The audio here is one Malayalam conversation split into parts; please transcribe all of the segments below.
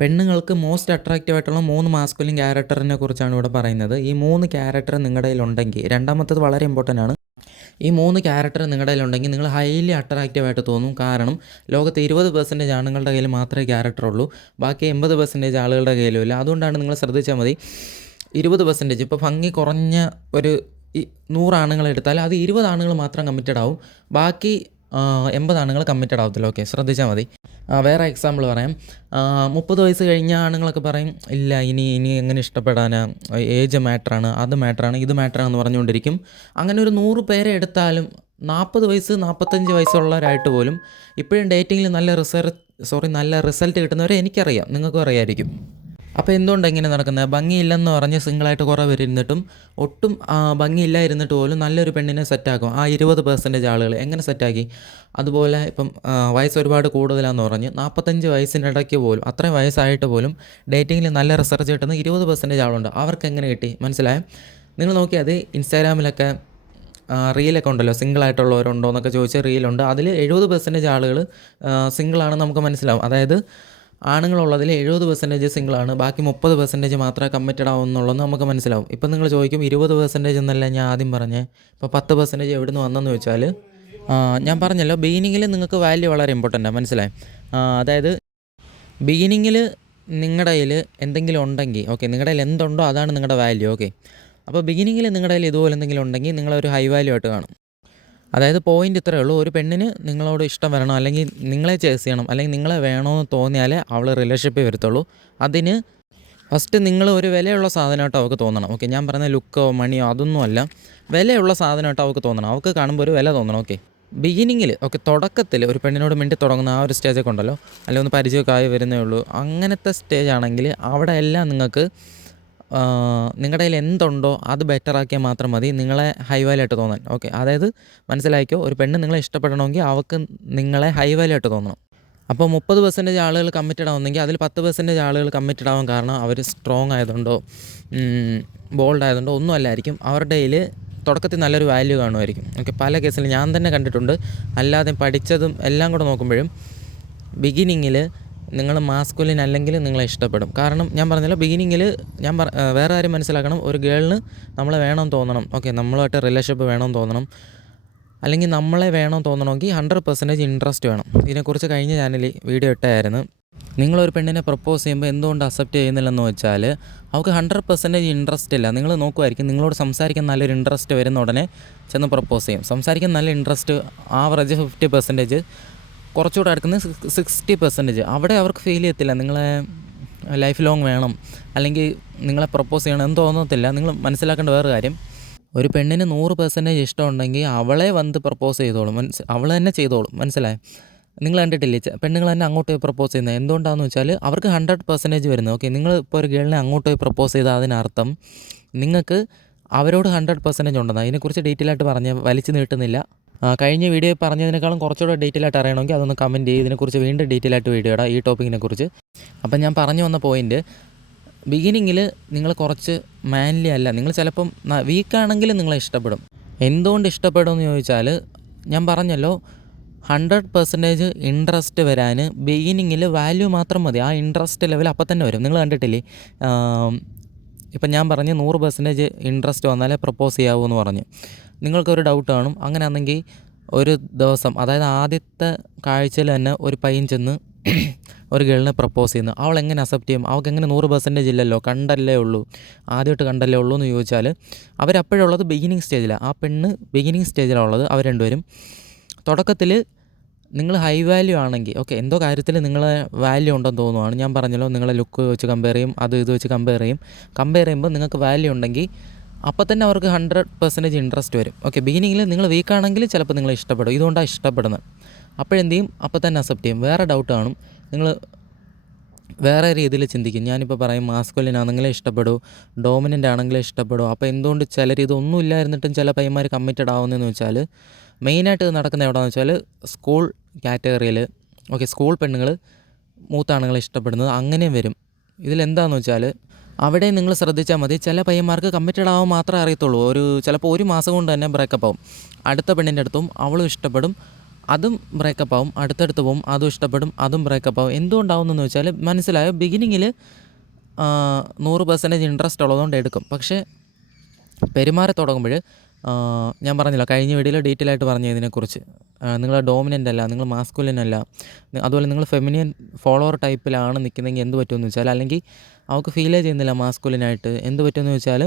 പെണ്ണുങ്ങൾക്ക് മോസ്റ്റ് അട്രാക്റ്റീവ് ആയിട്ടുള്ള 3 മാസ്കുലിൻ ക്യാരക്ടറിനെ കുറിച്ചാണ് ഇവിടെ പറയുന്നത്. ഈ 3 ക്യാരക്ടർ നിങ്ങളുടെ കയ്യിലുണ്ടെങ്കിൽ, രണ്ടാമത്തേത് വളരെ ഇമ്പോർട്ടൻ്റ് ആണ്. ഈ 3 ക്യാരക്ടർ നിങ്ങളുടെ കയ്യിലുണ്ടെങ്കിൽ നിങ്ങൾ ഹൈലി അട്രാക്റ്റീവ് ആയിട്ട് തോന്നും. കാരണം ലോകത്ത് 20% ആണുങ്ങളുടെ കയ്യിൽ മാത്രമേ ക്യാരക്ടർ ഉള്ളൂ, ബാക്കി 80% ആളുകളുടെ കയ്യിലും ഇല്ല. അതുകൊണ്ടാണ് നിങ്ങൾ ശ്രദ്ധിച്ചാൽ മതി, 20% ഇപ്പോൾ ഭംഗി കുറഞ്ഞ ഒരു 100 ആണുങ്ങളെടുത്താൽ അത് 20 ആണുങ്ങൾ മാത്രം കമ്മിറ്റഡ് ആവും, ബാക്കി 80 ആണുങ്ങൾ കമ്മിറ്റഡ് ആവത്തില്ല. ഓക്കെ, ശ്രദ്ധിച്ചാൽ മതി. വേറെ എക്സാമ്പിൾ പറയാം. 30 വയസ്സ് കഴിഞ്ഞ ആണുങ്ങളൊക്കെ പറയും, ഇല്ല ഇനി എങ്ങനെ ഇഷ്ടപ്പെടാനാ, ഏജ് മാറ്ററാണ്, അത് മാറ്ററാണ്, ഇത് മാറ്ററാണെന്ന് പറഞ്ഞുകൊണ്ടിരിക്കും. അങ്ങനെ ഒരു 100 പേരെ എടുത്താലും 40 വയസ്സ് 45 വയസ്സുള്ളവരായിട്ട് പോലും ഇപ്പോഴും ഡേറ്റിങ്ങിൽ നല്ല റിസൾട്ട് കിട്ടുന്നവരെ എനിക്കറിയാം, നിങ്ങൾക്കും അറിയാമായിരിക്കും. അപ്പോൾ എന്തുകൊണ്ടാണ് ഇങ്ങനെ നടക്കുന്നത്? ഭംഗിയില്ലെന്ന് പറഞ്ഞ് സിംഗിളായിട്ട് കുറേ പേര് ഇരുന്നിട്ടും, ഒട്ടും ഭംഗിയില്ല ഇരുന്നിട്ട് പോലും നല്ലൊരു പെണ്ണിനെ സെറ്റാക്കും. ആ 20% ആളുകൾ എങ്ങനെ സെറ്റാക്കി? അതുപോലെ ഇപ്പം വയസ്സ് ഒരുപാട് കൂടുതലാണെന്ന് പറഞ്ഞ് 45 വയസ്സിനിടയ്ക്ക് പോലും, അത്രയും വയസ്സായിട്ട് പോലും ഡേറ്റിങ്ങിൽ നല്ല റിസർച്ച് കിട്ടുന്ന 20% ആളുണ്ട്. അവർക്ക് എങ്ങനെ കിട്ടി? മനസ്സിലായോ? നിങ്ങൾ നോക്കിയാൽ ഇൻസ്റ്റാഗ്രാമിലൊക്കെ റീലൊക്കെ ഉണ്ടല്ലോ, സിംഗിളായിട്ടുള്ളവരുണ്ടോ എന്നൊക്കെ ചോദിച്ചാൽ റീലുണ്ട്. അതിൽ 70% ആളുകൾ സിംഗിളാണെന്ന് നമുക്ക് മനസ്സിലാവും. അതായത് ആണുങ്ങളുള്ളതിൽ 70% സിംഗിളാണ്, ബാക്കി 30% മാത്രമേ കമ്മിറ്റഡ് ആവുന്നുള്ളൂ നമുക്ക് മനസ്സിലാവും. ഇപ്പം നിങ്ങൾ ചോദിക്കും, 20% എന്നല്ല ഞാൻ ആദ്യം പറഞ്ഞേ, ഇപ്പോൾ 10% എവിടെ നിന്ന് വന്നെന്ന് ചോദിച്ചാൽ, ഞാൻ പറഞ്ഞല്ലോ ബിഗിനിങ്ങിൽ നിങ്ങൾക്ക് വാല്യൂ വളരെ ഇമ്പോർട്ടൻ്റാണ്. മനസ്സിലായി? അതായത് ബിഗിനിങ്ങിൽ നിങ്ങളുടെ കയ്യിൽ എന്തെങ്കിലും ഉണ്ടെങ്കിൽ, ഓക്കെ, നിങ്ങളുടെ കയ്യിൽ എന്തുണ്ടോ അതാണ് നിങ്ങളുടെ വാല്യൂ. ഓക്കെ, അപ്പോൾ ബിഗിനിങ്ങിൽ നിങ്ങളുടെ കയ്യിൽ ഇതുപോലെ എന്തെങ്കിലും ഉണ്ടെങ്കിൽ നിങ്ങളൊരു ഹൈ വാല്യൂ ആയിട്ട് കാണും. അതായത് പോയിൻ്റ് ഇത്രയേ ഉള്ളൂ, ഒരു പെണ്ണിന് നിങ്ങളോട് ഇഷ്ടം വരണം, അല്ലെങ്കിൽ നിങ്ങളെ ചേസ് ചെയ്യണം, അല്ലെങ്കിൽ നിങ്ങളെ വേണമെന്ന് തോന്നിയാലേ അവൾ റിലേഷൻഷിപ്പിൽ വരത്തുള്ളൂ. അതിന് ഫസ്റ്റ് നിങ്ങൾ ഒരു വിലയുള്ള സാധനമായിട്ട് അവൾക്ക് തോന്നണം. ഓക്കെ, ഞാൻ പറയുന്ന ലുക്കോ മണിയോ അതൊന്നുമല്ല, വിലയുള്ള സാധനമായിട്ട് അവൾക്ക് തോന്നണം, അവൾക്ക് കാണുമ്പോൾ ഒരു വില തോന്നണം. ഓക്കെ, ബിഗിനിങ്ങിൽ, ഓക്കെ, തുടക്കത്തിൽ ഒരു പെണ്ണിനോട് മിണ്ടി തുടങ്ങുന്ന ആ ഒരു സ്റ്റേജൊക്കെ ഉണ്ടല്ലോ, അല്ലെങ്കിൽ ഒന്ന് പരിചയമൊക്കെ ആയി വരുന്നേ ഉള്ളൂ, അങ്ങനത്തെ സ്റ്റേജ് ആണെങ്കിൽ അവിടെ എല്ലാം നിങ്ങൾക്ക് നിങ്ങളുടെ കയ്യിൽ എന്തുണ്ടോ അത് ബെറ്ററാക്കിയാൽ മാത്രം മതി നിങ്ങളെ ഹൈ വാല്യൂ ആയിട്ട് തോന്നാൻ. ഓക്കെ, അതായത് മനസ്സിലാക്കിയോ, ഒരു പെണ്ണ് നിങ്ങളെ ഇഷ്ടപ്പെടണമെങ്കിൽ അവൾക്ക് നിങ്ങളെ ഹൈ വാല്യൂ ആയിട്ട് തോന്നണം. അപ്പോൾ 30% ആളുകൾ കമ്മിറ്റഡ് ആവുന്നെങ്കിൽ അതിൽ 10% ആളുകൾ കമ്മിറ്റഡ് ആവാൻ കാരണം അവർ സ്ട്രോങ് ആയതുകൊണ്ടോ ബോൾഡ് ആയതുകൊണ്ടോ ഒന്നും അല്ലായിരിക്കും, അവരുടെ കയ്യിൽ തുടക്കത്തിൽ നല്ലൊരു വാല്യൂ കാണുമായിരിക്കും. ഓക്കെ, പല കേസിലും ഞാൻ തന്നെ കണ്ടിട്ടുണ്ട്. അല്ലാതെ പഠിച്ചതും എല്ലാം കൂടെ നോക്കുമ്പോഴും ബിഗിനിങ്ങിൽ നിങ്ങൾ മാസ്കുലിൻ അല്ലെങ്കിൽ നിങ്ങളെ ഇഷ്ടപ്പെടും. കാരണം ഞാൻ പറഞ്ഞല്ലോ, ബിഗിനിങ്ങിൽ വേറെ കാര്യം മനസ്സിലാക്കണം, ഒരു ഗേളിന് നമ്മളെ വേണമെന്ന് തോന്നണം. ഓക്കെ, നമ്മളുമായിട്ട് റിലേഷൻഷിപ്പ് വേണമെന്ന് തോന്നണം, അല്ലെങ്കിൽ നമ്മളെ വേണമെന്ന് തോന്നണമെങ്കിൽ 100% ഇൻട്രസ്റ്റ് വേണം. ഇതിനെക്കുറിച്ച് കഴിഞ്ഞ ചാനലിൽ വീഡിയോ ഇട്ടായിരുന്നു. നിങ്ങളൊരു പെണ്ണിനെ പ്രപ്പോസ് ചെയ്യുമ്പോൾ എന്തുകൊണ്ട് അക്സെപ്റ്റ് ചെയ്യുന്നില്ലെന്ന് വെച്ചാൽ, അവൾക്ക് 100% ഇൻട്രസ്റ്റ് ഇല്ല. നിങ്ങൾ നോക്കുമായിരിക്കും, നിങ്ങളോട് സംസാരിക്കാൻ നല്ലൊരു ഇൻട്രസ്റ്റ് വരുന്ന ഉടനെ ചെന്ന് പ്രപ്പോസ് ചെയ്യും. സംസാരിക്കാൻ നല്ല ഇൻട്രസ്റ്റ് ആവറേജ് 50%, കുറച്ചുകൂടെ അടുക്കുന്നത് 60%. അവിടെ അവർക്ക് ഫീൽ ചെയ്യത്തില്ല നിങ്ങളെ ലൈഫ് ലോങ് വേണം, അല്ലെങ്കിൽ നിങ്ങളെ പ്രപ്പോസ് ചെയ്യണം എന്ന് തോന്നത്തില്ല. നിങ്ങൾ മനസ്സിലാക്കേണ്ട വേറെ കാര്യം, ഒരു പെണ്ണിന് 100% ഇഷ്ടമുണ്ടെങ്കിൽ അവളെ വന്ന് പ്രപ്പോസ് ചെയ്തോളും, അവൾ തന്നെ ചെയ്തോളും. മനസ്സിലായി? നിങ്ങൾ കണ്ടിട്ടില്ലേ പെണ്ണുങ്ങൾ തന്നെ അങ്ങോട്ട് പോയി പ്രപ്പോസ് ചെയ്യുന്നത്? എന്തുകൊണ്ടാണെന്ന് വെച്ചാൽ അവർക്ക് 100% വരുന്നത്. ഓക്കെ, നിങ്ങൾ ഇപ്പോൾ ഒരു ഗേളിനെ അങ്ങോട്ട് പോയി പ്രപ്പോസ് ചെയ്താൽ അതിനർത്ഥം നിങ്ങൾക്ക് അവരോട് 100% ഉണ്ടെന്ന്. അതിനെക്കുറിച്ച് ഡീറ്റെയിൽ ആയിട്ട് പറഞ്ഞ് വലിച്ചു നീട്ടുന്നില്ല. കഴിഞ്ഞ വീഡിയോ പറഞ്ഞതിനേക്കാളും കുറച്ചുകൂടെ ഡീറ്റെയിൽ ആയിട്ട് അറിയണമെങ്കിൽ അതൊന്ന് കമൻറ്റ് ചെയ്ത്, ഇതിനെക്കുറിച്ച് വീണ്ടും ഡീറ്റെയിൽ ആയിട്ട് വീഡിയോ ഇടാം ഈ ടോപ്പിക്കിനെ കുറിച്ച്. അപ്പം ഞാൻ പറഞ്ഞു വന്ന പോയിൻറ്റ്, ബിഗിനിങ്ങിൽ നിങ്ങൾ കുറച്ച് മാൻലി അല്ല, നിങ്ങൾ ചിലപ്പം വീക്കാണെങ്കിൽ നിങ്ങളെ ഇഷ്ടപ്പെടും. എന്തുകൊണ്ട് ഇഷ്ടപ്പെടുമെന്ന് ചോദിച്ചാൽ, ഞാൻ പറഞ്ഞല്ലോ 100% ഇൻട്രസ്റ്റ് വരാൻ ബിഗിനിങ്ങിൽ വാല്യൂ മാത്രം മതി. ആ ഇൻട്രസ്റ്റ് ലെവൽ അപ്പം തന്നെ വരും. നിങ്ങൾ കണ്ടിട്ടില്ലേ, ഇപ്പം ഞാൻ പറഞ്ഞ് 100% ഇൻട്രസ്റ്റ് വന്നാലേ പ്രപ്പോസ് ചെയ്യാവൂ എന്ന് പറഞ്ഞു. നിങ്ങൾക്കൊരു ഡൗട്ട് കാണും, അങ്ങനെയാണെങ്കിൽ ഒരു ദിവസം, അതായത് ആദ്യത്തെ കാഴ്ചയിൽ തന്നെ ഒരു പയ്യൻ ചെന്ന് ഒരു ഗേളിനെ പ്രപ്പോസ് ചെയ്യുന്നു, അവൾ എങ്ങനെ അക്സെപ്റ്റ് ചെയ്യും? അവൾക്ക് എങ്ങനെ 100% ഇല്ലല്ലോ, കണ്ടല്ലേ ഉള്ളൂ, ആദ്യമായിട്ട് കണ്ടല്ലേ ഉള്ളൂ എന്ന് ചോദിച്ചാൽ, അവരപ്പോഴുള്ളത് ബിഗിനിങ് സ്റ്റേജിലാണ്. ആ പെണ്ണ് ബിഗിനിങ് സ്റ്റേജിലാണ് ഉള്ളത്. അവർ രണ്ടുപേരും തുടക്കത്തിൽ നിങ്ങൾ ഹൈ വാല്യൂ ആണെങ്കിൽ, ഓക്കെ, എന്തോ കാര്യത്തിൽ നിങ്ങളെ വാല്യൂ ഉണ്ടെന്ന് തോന്നുവാണ്. ഞാൻ പറഞ്ഞല്ലോ, നിങ്ങളെ ലുക്ക് വെച്ച് കമ്പയർ ചെയ്യും, അത് ഇത് വെച്ച് കമ്പയർ ചെയ്യുമ്പോൾ നിങ്ങൾക്ക് വാല്യൂ ഉണ്ടെങ്കിൽ അപ്പോൾ തന്നെ അവർക്ക് 100% ഇൻട്രസ്റ്റ് വരും. ഓക്കെ, ബിഗിനിങ്ങിൽ നിങ്ങൾ വീക്കാണെങ്കിൽ ചിലപ്പോൾ നിങ്ങളെ ഇഷ്ടപ്പെടും. ഇതുകൊണ്ടാണ് ഇഷ്ടപ്പെടുന്നത്. അപ്പോഴെന്ത് ചെയ്യും? അപ്പോൾ തന്നെ അക്സെപ്റ്റ് ചെയ്യും. വേറെ ഡൗട്ട് കാണും, നിങ്ങൾ വേറെ രീതിയിൽ ചിന്തിക്കും. ഞാനിപ്പോൾ പറയും മാസ്കുലിൻ ആണെങ്കിലേ ഇഷ്ടപ്പെടൂ, ഡോമിനൻ്റ് ആണെങ്കിലേ ഇഷ്ടപ്പെടൂ. അപ്പോൾ എന്തുകൊണ്ട് ചിലർ ഇതൊന്നും ഇല്ലായിരുന്നിട്ടും ചില പയ്യന്മാർ കമ്മിറ്റഡ് ആവുന്നതെന്ന് വെച്ചാൽ, മെയിനായിട്ട് ഇത് നടക്കുന്നത് എവിടെയാണെന്ന് വെച്ചാൽ സ്കൂൾ കാറ്റഗറിയിൽ, ഓക്കെ, സ്കൂൾ പെണ്ണുങ്ങൾ മൂത്താണുങ്ങളെ ഇഷ്ടപ്പെടുന്നത് അങ്ങനെയും വരും. ഇതിലെന്താണെന്ന് വെച്ചാൽ, അവിടെ നിങ്ങൾ ശ്രദ്ധിച്ചാൽ മതി, ചില പയ്യന്മാർക്ക് കമ്മിറ്റഡ് ആവാൻ മാത്രമേ അറിയത്തുള്ളൂ. ചിലപ്പോൾ ഒരു മാസം കൊണ്ട് തന്നെ ബ്രേക്കപ്പ് ആവും. അടുത്ത പെണ്ണിൻ്റെ അടുത്തും അവളും ഇഷ്ടപ്പെടും, അതും ബ്രേക്കപ്പ് ആവും, അടുത്തടുത്ത് പോവും, അതും ഇഷ്ടപ്പെടും, അതും ബ്രേക്കപ്പ് ആവും. എന്തുകൊണ്ടാവുന്നതെന്ന് വെച്ചാൽ മനസ്സിലായോ, ബിഗിനിങ്ങിൽ 100% ഇൻട്രസ്റ്റ് ഉള്ളതുകൊണ്ട് എടുക്കും. പക്ഷേ പെരുമാറി തുടങ്ങുമ്പോൾ ഞാൻ പറഞ്ഞില്ല, കഴിഞ്ഞ വീഡിയോയിൽ ഡീറ്റെയിൽ ആയിട്ട് പറഞ്ഞു ഇതിനെക്കുറിച്ച്. നിങ്ങൾ ഡോമിനൻ്റ് അല്ല, നിങ്ങൾ മാസ്കുലിൻ അല്ല, അതുപോലെ നിങ്ങൾ ഫെമിനിയൻ ഫോളോവർ ടൈപ്പിലാണ് നിൽക്കുന്നതെങ്കിൽ എന്ത് പറ്റുമെന്ന് വെച്ചാൽ, അല്ലെങ്കിൽ അവൾക്ക് ഫീലേ ചെയ്യുന്നില്ല മാസ്കുലിനായിട്ട്, എന്ത് പറ്റുമെന്ന് വെച്ചാൽ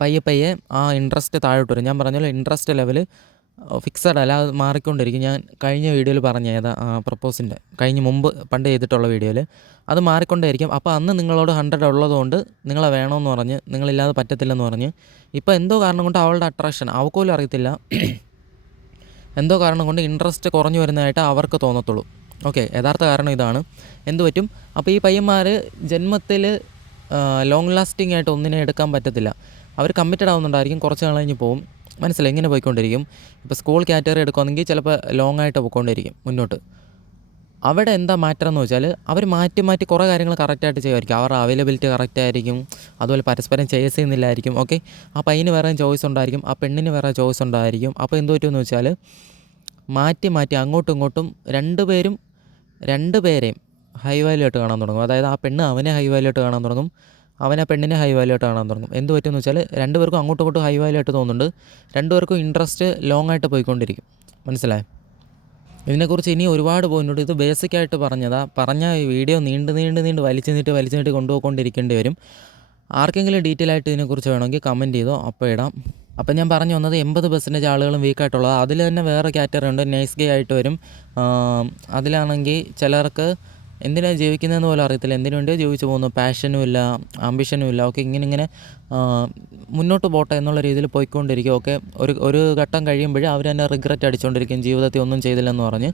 പയ്യെ പയ്യെ ആ ഇൻട്രസ്റ്റ് താഴോട്ട് വരും. ഞാൻ പറഞ്ഞല്ലോ, ഇൻട്രസ്റ്റ് ലെവൽ ഫിക്സഡ് അല്ല, അത് മാറിക്കൊണ്ടിരിക്കും. ഞാൻ കഴിഞ്ഞ വീഡിയോയിൽ പറഞ്ഞ പ്രപ്പോസിൻ്റെ പണ്ട് ചെയ്തിട്ടുള്ള വീഡിയോയിൽ അത് മാറിക്കൊണ്ടേയിരിക്കും. അപ്പോൾ അന്ന് നിങ്ങളോട് 100 ഉള്ളതുകൊണ്ട് നിങ്ങളെ വേണമെന്ന് പറഞ്ഞ്, നിങ്ങളില്ലാതെ പറ്റത്തില്ലെന്ന് പറഞ്ഞ്, ഇപ്പോൾ എന്തോ കാരണം കൊണ്ട് അവളുടെ അട്രാക്ഷൻ അവൾക്കോലും അറിയത്തില്ല, എന്തോ കാരണം കൊണ്ട് ഇൻട്രസ്റ്റ് കുറഞ്ഞു വരുന്നതായിട്ട് അവർക്ക് തോന്നത്തുള്ളൂ. ഓക്കെ, യഥാർത്ഥ കാരണം ഇതാണ്. എന്ത് പറ്റും, അപ്പോൾ ഈ പയ്യന്മാർ ജന്മത്തിൽ ലോങ് ലാസ്റ്റിംഗ് ആയിട്ട് ഒന്നിനെ എടുക്കാൻ പറ്റത്തില്ല. അവർ കമ്മിറ്റഡ് ആവുന്നുണ്ടായിരിക്കും, കുറച്ച് നാൾ കഴിഞ്ഞ് പോകും. മനസ്സിലായി, ഇങ്ങനെ പോയിക്കൊണ്ടിരിക്കും. ഇപ്പോൾ സ്കൂൾ കാറ്റഗറി എടുക്കുകയാണെങ്കിൽ ചിലപ്പോൾ ലോങ് ആയിട്ട് പോയിക്കൊണ്ടിരിക്കും മുന്നോട്ട്. അവിടെ എന്താ മാറ്റർ എന്ന് വെച്ചാൽ, അവർ മാറ്റി മാറ്റി കുറേ കാര്യങ്ങൾ കറക്റ്റായിട്ട് ചെയ്യുമായിരിക്കും. അവരുടെ അവൈലബിലിറ്റി കറക്റ്റായിരിക്കും, അതുപോലെ പരസ്പരം ചേസ് ചെയ്യുന്നില്ലായിരിക്കും. ഓക്കെ, ആ പയ്യന് വേറെ ചോയ്സ് ഉണ്ടായിരിക്കും, ആ പെണ്ണിന് വേറെ ചോയ്സ് ഉണ്ടായിരിക്കും. അപ്പോൾ എന്ത് പറ്റുമെന്ന് വെച്ചാൽ, മാറ്റി മാറ്റി അങ്ങോട്ടും ഇങ്ങോട്ടും രണ്ടുപേരെയും ഹൈ വാല്യൂ ആയിട്ട് കാണാൻ തുടങ്ങും. അതായത് ആ പെണ്ണ് അവനെ ഹൈ വാല്യൂ ആയിട്ട് കാണാൻ തുടങ്ങും, അവനെ പെണ്ണിനെ ഹൈ വാല്യൂ ആയിട്ട് കാണാൻ തുടങ്ങും. എന്ത് പറ്റുമെന്ന് വെച്ചാൽ, രണ്ടുപേർക്കും അങ്ങോട്ടും ഇങ്ങോട്ടും ഹൈ വാല്യൂ ആയിട്ട് തോന്നുന്നുണ്ട്, രണ്ടുപേർക്കും ഇൻട്രസ്റ്റ് ലോങ് ആയിട്ട് പോയിക്കൊണ്ടിരിക്കും. മനസ്സിലായി? ഇതിനെക്കുറിച്ച് ഇനി ഒരുപാട് പോയിട്ടുണ്ട്. ഇത് ബേസിക്കായിട്ട് പറഞ്ഞ വീഡിയോ നീണ്ട് വലിച്ചു കൊണ്ടുപോയിക്കൊണ്ടിരിക്കേണ്ടി വരും. ആർക്കെങ്കിലും ഡീറ്റെയിൽ ആയിട്ട് ഇതിനെക്കുറിച്ച് വേണമെങ്കിൽ കമൻറ്റ് ചെയ്തോ, അപ്പോൾ ഇടാം. അപ്പം ഞാൻ പറഞ്ഞു വന്നത് 80% ആളുകളും വീക്കായിട്ടുള്ളത്. അതിൽ തന്നെ വേറെ കാറ്റഗറി ഉണ്ട്, നൈസ് ഗേ ആയിട്ട് വരും. അതിലാണെങ്കിൽ ചിലർക്ക് എന്തിനാണ് ജീവിക്കുന്നതെന്ന് പോലും അറിയത്തില്ല, എന്തിനു വേണ്ടിയോ ജീവിച്ചു പോകുന്നു, പാഷനും ഇല്ല, ആംബിഷനും ഇല്ല. ഓക്കെ, ഇങ്ങനെ മുന്നോട്ട് പോട്ടെ എന്നുള്ള രീതിയിൽ പോയിക്കൊണ്ടിരിക്കും. ഓക്കെ, ഒരു ഘട്ടം കഴിയുമ്പോൾ അവർ തന്നെ റിഗ്രറ്റ് അടിച്ചുകൊണ്ടിരിക്കും, ജീവിതത്തിൽ ഒന്നും ചെയ്തില്ലെന്ന് പറഞ്ഞ്.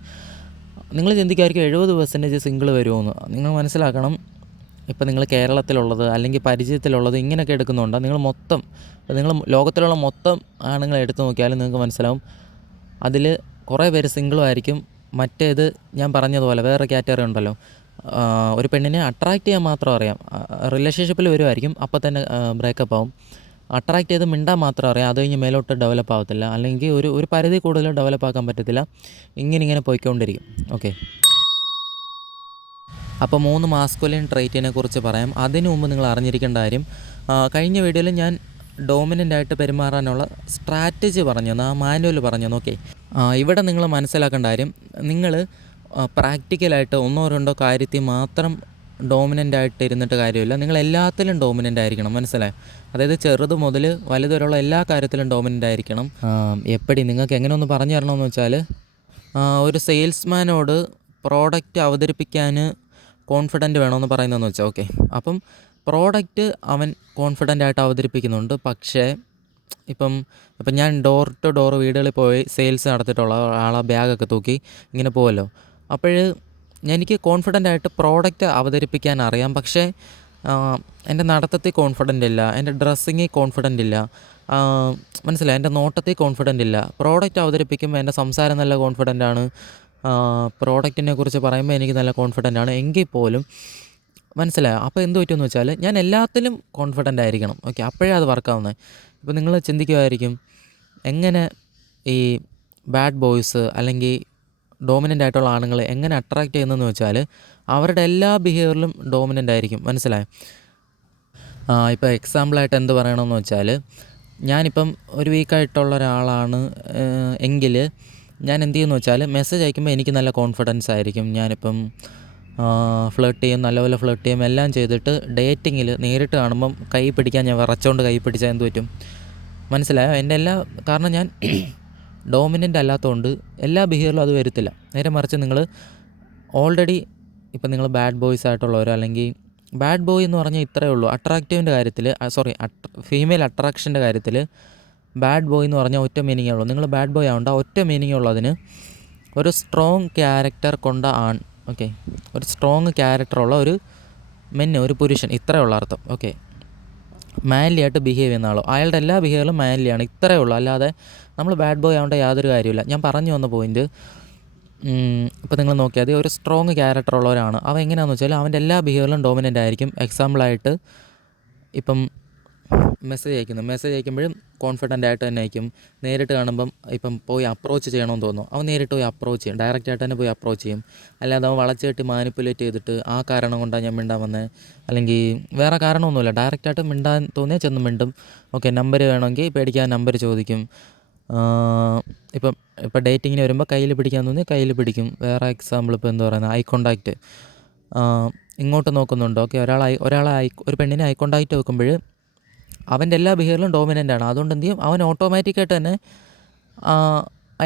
നിങ്ങൾ ചിന്തിക്കുമായിരിക്കും 70% സിംഗിൾ വരുമെന്ന്. നിങ്ങൾ മനസ്സിലാക്കണം, ഇപ്പോൾ നിങ്ങൾ കേരളത്തിലുള്ളത് അല്ലെങ്കിൽ പരിചയത്തിലുള്ളത് ഇങ്ങനെയൊക്കെ എടുക്കുന്നുണ്ട്. നിങ്ങൾ ലോകത്തിലുള്ള മൊത്തം ആണുങ്ങളെ എടുത്തു നോക്കിയാലും നിങ്ങൾക്ക് മനസ്സിലാവും, അതിൽ കുറേ പേര് സിംഗിളും ആയിരിക്കും. മറ്റേത് ഞാൻ പറഞ്ഞതുപോലെ വേറെ കാറ്റഗറി ഉണ്ടല്ലോ, ഒരു പെണ്ണിനെ അട്രാക്റ്റ് ചെയ്യാൻ മാത്രം അറിയാം, റിലേഷൻഷിപ്പിൽ വരുമായിരിക്കും, അപ്പോൾ തന്നെ ബ്രേക്കപ്പ് ആവും. അട്രാക്റ്റ് ചെയ്ത് മിണ്ടാൻ മാത്രം അറിയാം, അത് കഴിഞ്ഞ് മേലോട്ട് ഡെവലപ്പ് ആവത്തില്ല, അല്ലെങ്കിൽ ഒരു പരിധി കൂടുതൽ ഡെവലപ്പ് ആക്കാൻ പറ്റത്തില്ല. ഇങ്ങനെ പോയിക്കൊണ്ടിരിക്കും. ഓക്കെ, അപ്പോൾ 3 മാസ്കുലിൻ ട്രൈറ്റിനെ കുറിച്ച് പറയാം. അതിനു മുമ്പ് നിങ്ങൾ അറിഞ്ഞിരിക്കേണ്ട കാര്യം, കഴിഞ്ഞ വീഡിയോയിൽ ഞാൻ ഡോമിനൻ്റ് ആയിട്ട് പെരുമാറാനുള്ള സ്ട്രാറ്റജി പറഞ്ഞു തന്നു, ആ മാനുവൽ പറഞ്ഞു തന്നു. ഓക്കെ, ഇവിടെ നിങ്ങൾ മനസ്സിലാക്കേണ്ട കാര്യം, നിങ്ങൾ പ്രാക്ടിക്കലായിട്ട് 1-2 കാര്യത്തിൽ മാത്രം ഡോമിനൻ്റ് ആയിട്ട് ഇരുന്നിട്ട് കാര്യമില്ല, നിങ്ങൾ എല്ലാത്തിലും ഡോമിനൻ്റ് ആയിരിക്കണം. മനസ്സിലായി? അതായത് ചെറുത് മുതൽ വലുത് വരെയുള്ള എല്ലാ കാര്യത്തിലും ഡോമിനൻ്റ് ആയിരിക്കണം. നിങ്ങൾക്ക് എങ്ങനെ ഒന്ന് പറഞ്ഞു തരണമെന്ന് വെച്ചാൽ, ഒരു സെയിൽസ്മാനോട് പ്രോഡക്റ്റ് അവതരിപ്പിക്കാൻ കോൺഫിഡൻറ്റ് വേണമെന്ന് പറയുന്നതെന്ന് വെച്ചാൽ, ഓക്കെ, അപ്പം പ്രോഡക്റ്റ് അവൻ കോൺഫിഡൻ്റ് ആയിട്ട് അവതരിപ്പിക്കുന്നുണ്ട്. പക്ഷേ ഇപ്പം ഞാൻ ഡോർ ടു ഡോർ വീടുകളിൽ പോയി സെയിൽസ് നടത്തിയിട്ടുള്ള ആളെ ബാഗൊക്കെ തൂക്കി ഇങ്ങനെ പോവല്ലോ. എനിക്ക് കോൺഫിഡൻ്റ് ആയിട്ട് പ്രോഡക്റ്റ് അവതരിപ്പിക്കാൻ അറിയാം, പക്ഷേ എൻ്റെ നടത്തത്തിൽ കോൺഫിഡൻ്റ് ഇല്ല, എൻ്റെ ഡ്രസ്സിങ്ങിൽ കോൺഫിഡൻ്റ് ഇല്ല, മനസ്സിലായി, എൻ്റെ നോട്ടത്തിൽ കോൺഫിഡൻ്റ് ഇല്ല. പ്രോഡക്റ്റ് അവതരിപ്പിക്കുമ്പോൾ എൻ്റെ സംസാരം നല്ല കോൺഫിഡൻ്റ് ആണ്, പ്രോഡക്റ്റിനെ കുറിച്ച് പറയുമ്പോൾ എനിക്ക് നല്ല കോൺഫിഡൻ്റ് ആണ്, എങ്കിൽ പോലും മനസ്സിലായോ? അപ്പോൾ എന്ത് പറ്റുമെന്ന് വെച്ചാൽ, ഞാൻ എല്ലാത്തിലും കോൺഫിഡൻ്റ് ആയിരിക്കണം. ഓക്കെ, അപ്പോഴേ അത് വർക്കാവുന്നത്. ഇപ്പോൾ നിങ്ങൾ ചിന്തിക്കുമായിരിക്കും, എങ്ങനെ ഈ ബാഡ് ബോയ്സ് അല്ലെങ്കിൽ ഡോമിനൻ്റ് ആയിട്ടുള്ള ആണുങ്ങൾ എങ്ങനെ അട്രാക്റ്റ് ചെയ്യുന്നതെന്ന് വെച്ചാൽ, അവരുടെ എല്ലാ ബിഹേവിയറിലും ഡോമിനൻ്റ് ആയിരിക്കും. മനസ്സിലായോ? ഇപ്പോൾ എക്സാമ്പിളായിട്ട് എന്ത് പറയണമെന്ന് വെച്ചാൽ, ഞാനിപ്പം ഒരു വീക്കായിട്ടുള്ള ഒരാളാണ് എങ്കിൽ ഞാൻ എന്ത് ചെയ്യുമെന്ന് വെച്ചാൽ, മെസ്സേജ് അയക്കുമ്പോൾ എനിക്ക് നല്ല കോൺഫിഡൻസ് ആയിരിക്കും. ഞാനിപ്പം ഫ്ലേർട്ട് ചെയ്യും, നല്ലപോലെ ഫ്ലേർട്ട് ചെയ്യും, എല്ലാം ചെയ്തിട്ട് ഡേറ്റിങ്ങിൽ നേരിട്ട് കാണുമ്പം കൈ പിടിക്കാൻ ഞാൻ വിറച്ചുകൊണ്ട് കൈ പിടിച്ചാൽ എന്ത് പറ്റും? മനസ്സിലായോ? കാരണം ഞാൻ ഡോമിനൻ്റ് അല്ലാത്തതുകൊണ്ട് എല്ലാ ബിഹേവിയറിലും അത് വരത്തില്ല. നേരെ മറിച്ച് നിങ്ങൾ ഓൾറെഡി ഇപ്പം നിങ്ങൾ ബാഡ് ബോയ്സ് ആയിട്ടുള്ളവരോ, അല്ലെങ്കിൽ ബാഡ് ബോയ് എന്ന് പറഞ്ഞാൽ ഇത്രയേ ഉള്ളൂ, അട്രാക്റ്റീവിൻ്റെ കാര്യത്തിൽ ഫീമെയിൽ അട്രാക്ഷൻ്റെ കാര്യത്തിൽ ബാഡ് ബോയ് എന്ന് പറഞ്ഞാൽ ഒറ്റ മീനിങ്ങേ ഉള്ളൂ. നിങ്ങൾ ബാഡ് ബോയ് ആവണ്ട, ഒറ്റ മീനിങ്ങേ ഉള്ളൂ അതിന്, ഒരു സ്ട്രോങ് ക്യാരക്ടർ കൊണ്ട ആൺ. ഓക്കെ, ഒരു സ്ട്രോങ് ക്യാരക്ടറുള്ള ഒരു ഒരു പുരുഷൻ, ഇത്രയേ ഉള്ള അർത്ഥം. ഓക്കെ, മാൻലി ആയിട്ട് ബിഹേവ് ചെയ്യുന്ന ആളോ, അയാളുടെ എല്ലാ ബിഹേവിയറും മാൻലിയാണ്, ഇത്രയേ ഉള്ളൂ. അല്ലാതെ നമ്മൾ ബാഡ് ബോയ് ആവേണ്ട യാതൊരു കാര്യമില്ല. ഞാൻ പറഞ്ഞു വന്ന പോയിൻറ്റ്, ഇപ്പോൾ നിങ്ങൾ നോക്കിയാൽ ഒരു സ്ട്രോങ് ക്യാരക്ടറുള്ളവരാണ്, അവൻ എങ്ങനെയാണെന്ന് വെച്ചാൽ അവൻ്റെ എല്ലാ ബിഹേവിയറിലും ഡോമിനൻ്റ് ആയിരിക്കും. എക്സാമ്പിളായിട്ട് ഇപ്പം മെസ്സേജ് അയക്കുമ്പോഴും കോൺഫിഡൻ്റ് ആയിട്ട് തന്നെ അയക്കും. നേരിട്ട് കാണുമ്പം ഇപ്പം പോയി അപ്രോച്ച് ചെയ്യണമെന്ന് തോന്നും, അവൻ നേരിട്ട് പോയി അപ്രോച്ച് ചെയ്യും, ഡയറക്റ്റായിട്ട് തന്നെ പോയി അപ്രോച്ച് ചെയ്യും. അല്ലാതെ അവൻ വളച്ച് കെട്ടി മാനിപ്പുലേറ്റ് ചെയ്തിട്ട് ആ കാരണം കൊണ്ടാണ് ഞാൻ മിണ്ടാൻ വന്നത്, അല്ലെങ്കിൽ വേറെ കാരണമൊന്നുമില്ല, ഡയറക്റ്റായിട്ട് മിണ്ടാൻ തോന്നിയാൽ ചെന്ന് മിണ്ടും. ഓക്കെ, നമ്പർ വേണമെങ്കിൽ പേടിക്കാൻ നമ്പർ ചോദിക്കും. ഇപ്പം ഡേറ്റിങ്ങിന് വരുമ്പോൾ കയ്യിൽ പിടിക്കാൻ തോന്നിയാൽ കയ്യിൽ പിടിക്കും. വേറെ എക്സാമ്പിൾ ഇപ്പോൾ എന്താ പറയുന്നത്, ഐ കോണ്ടാക്റ്റ്, ഇങ്ങോട്ട് നോക്കുന്നുണ്ട്. ഓക്കെ, ഒരു പെണ്ണിനെ ഐ കോണ്ടാക്റ്റ് വെക്കുമ്പോൾ അവൻ്റെ എല്ലാ ബിഹേവിയറിലും ഡോമിനൻ്റ് ആണ്. അതുകൊണ്ട് എന്ത് ചെയ്യും, അവൻ ഓട്ടോമാറ്റിക്കായിട്ട് തന്നെ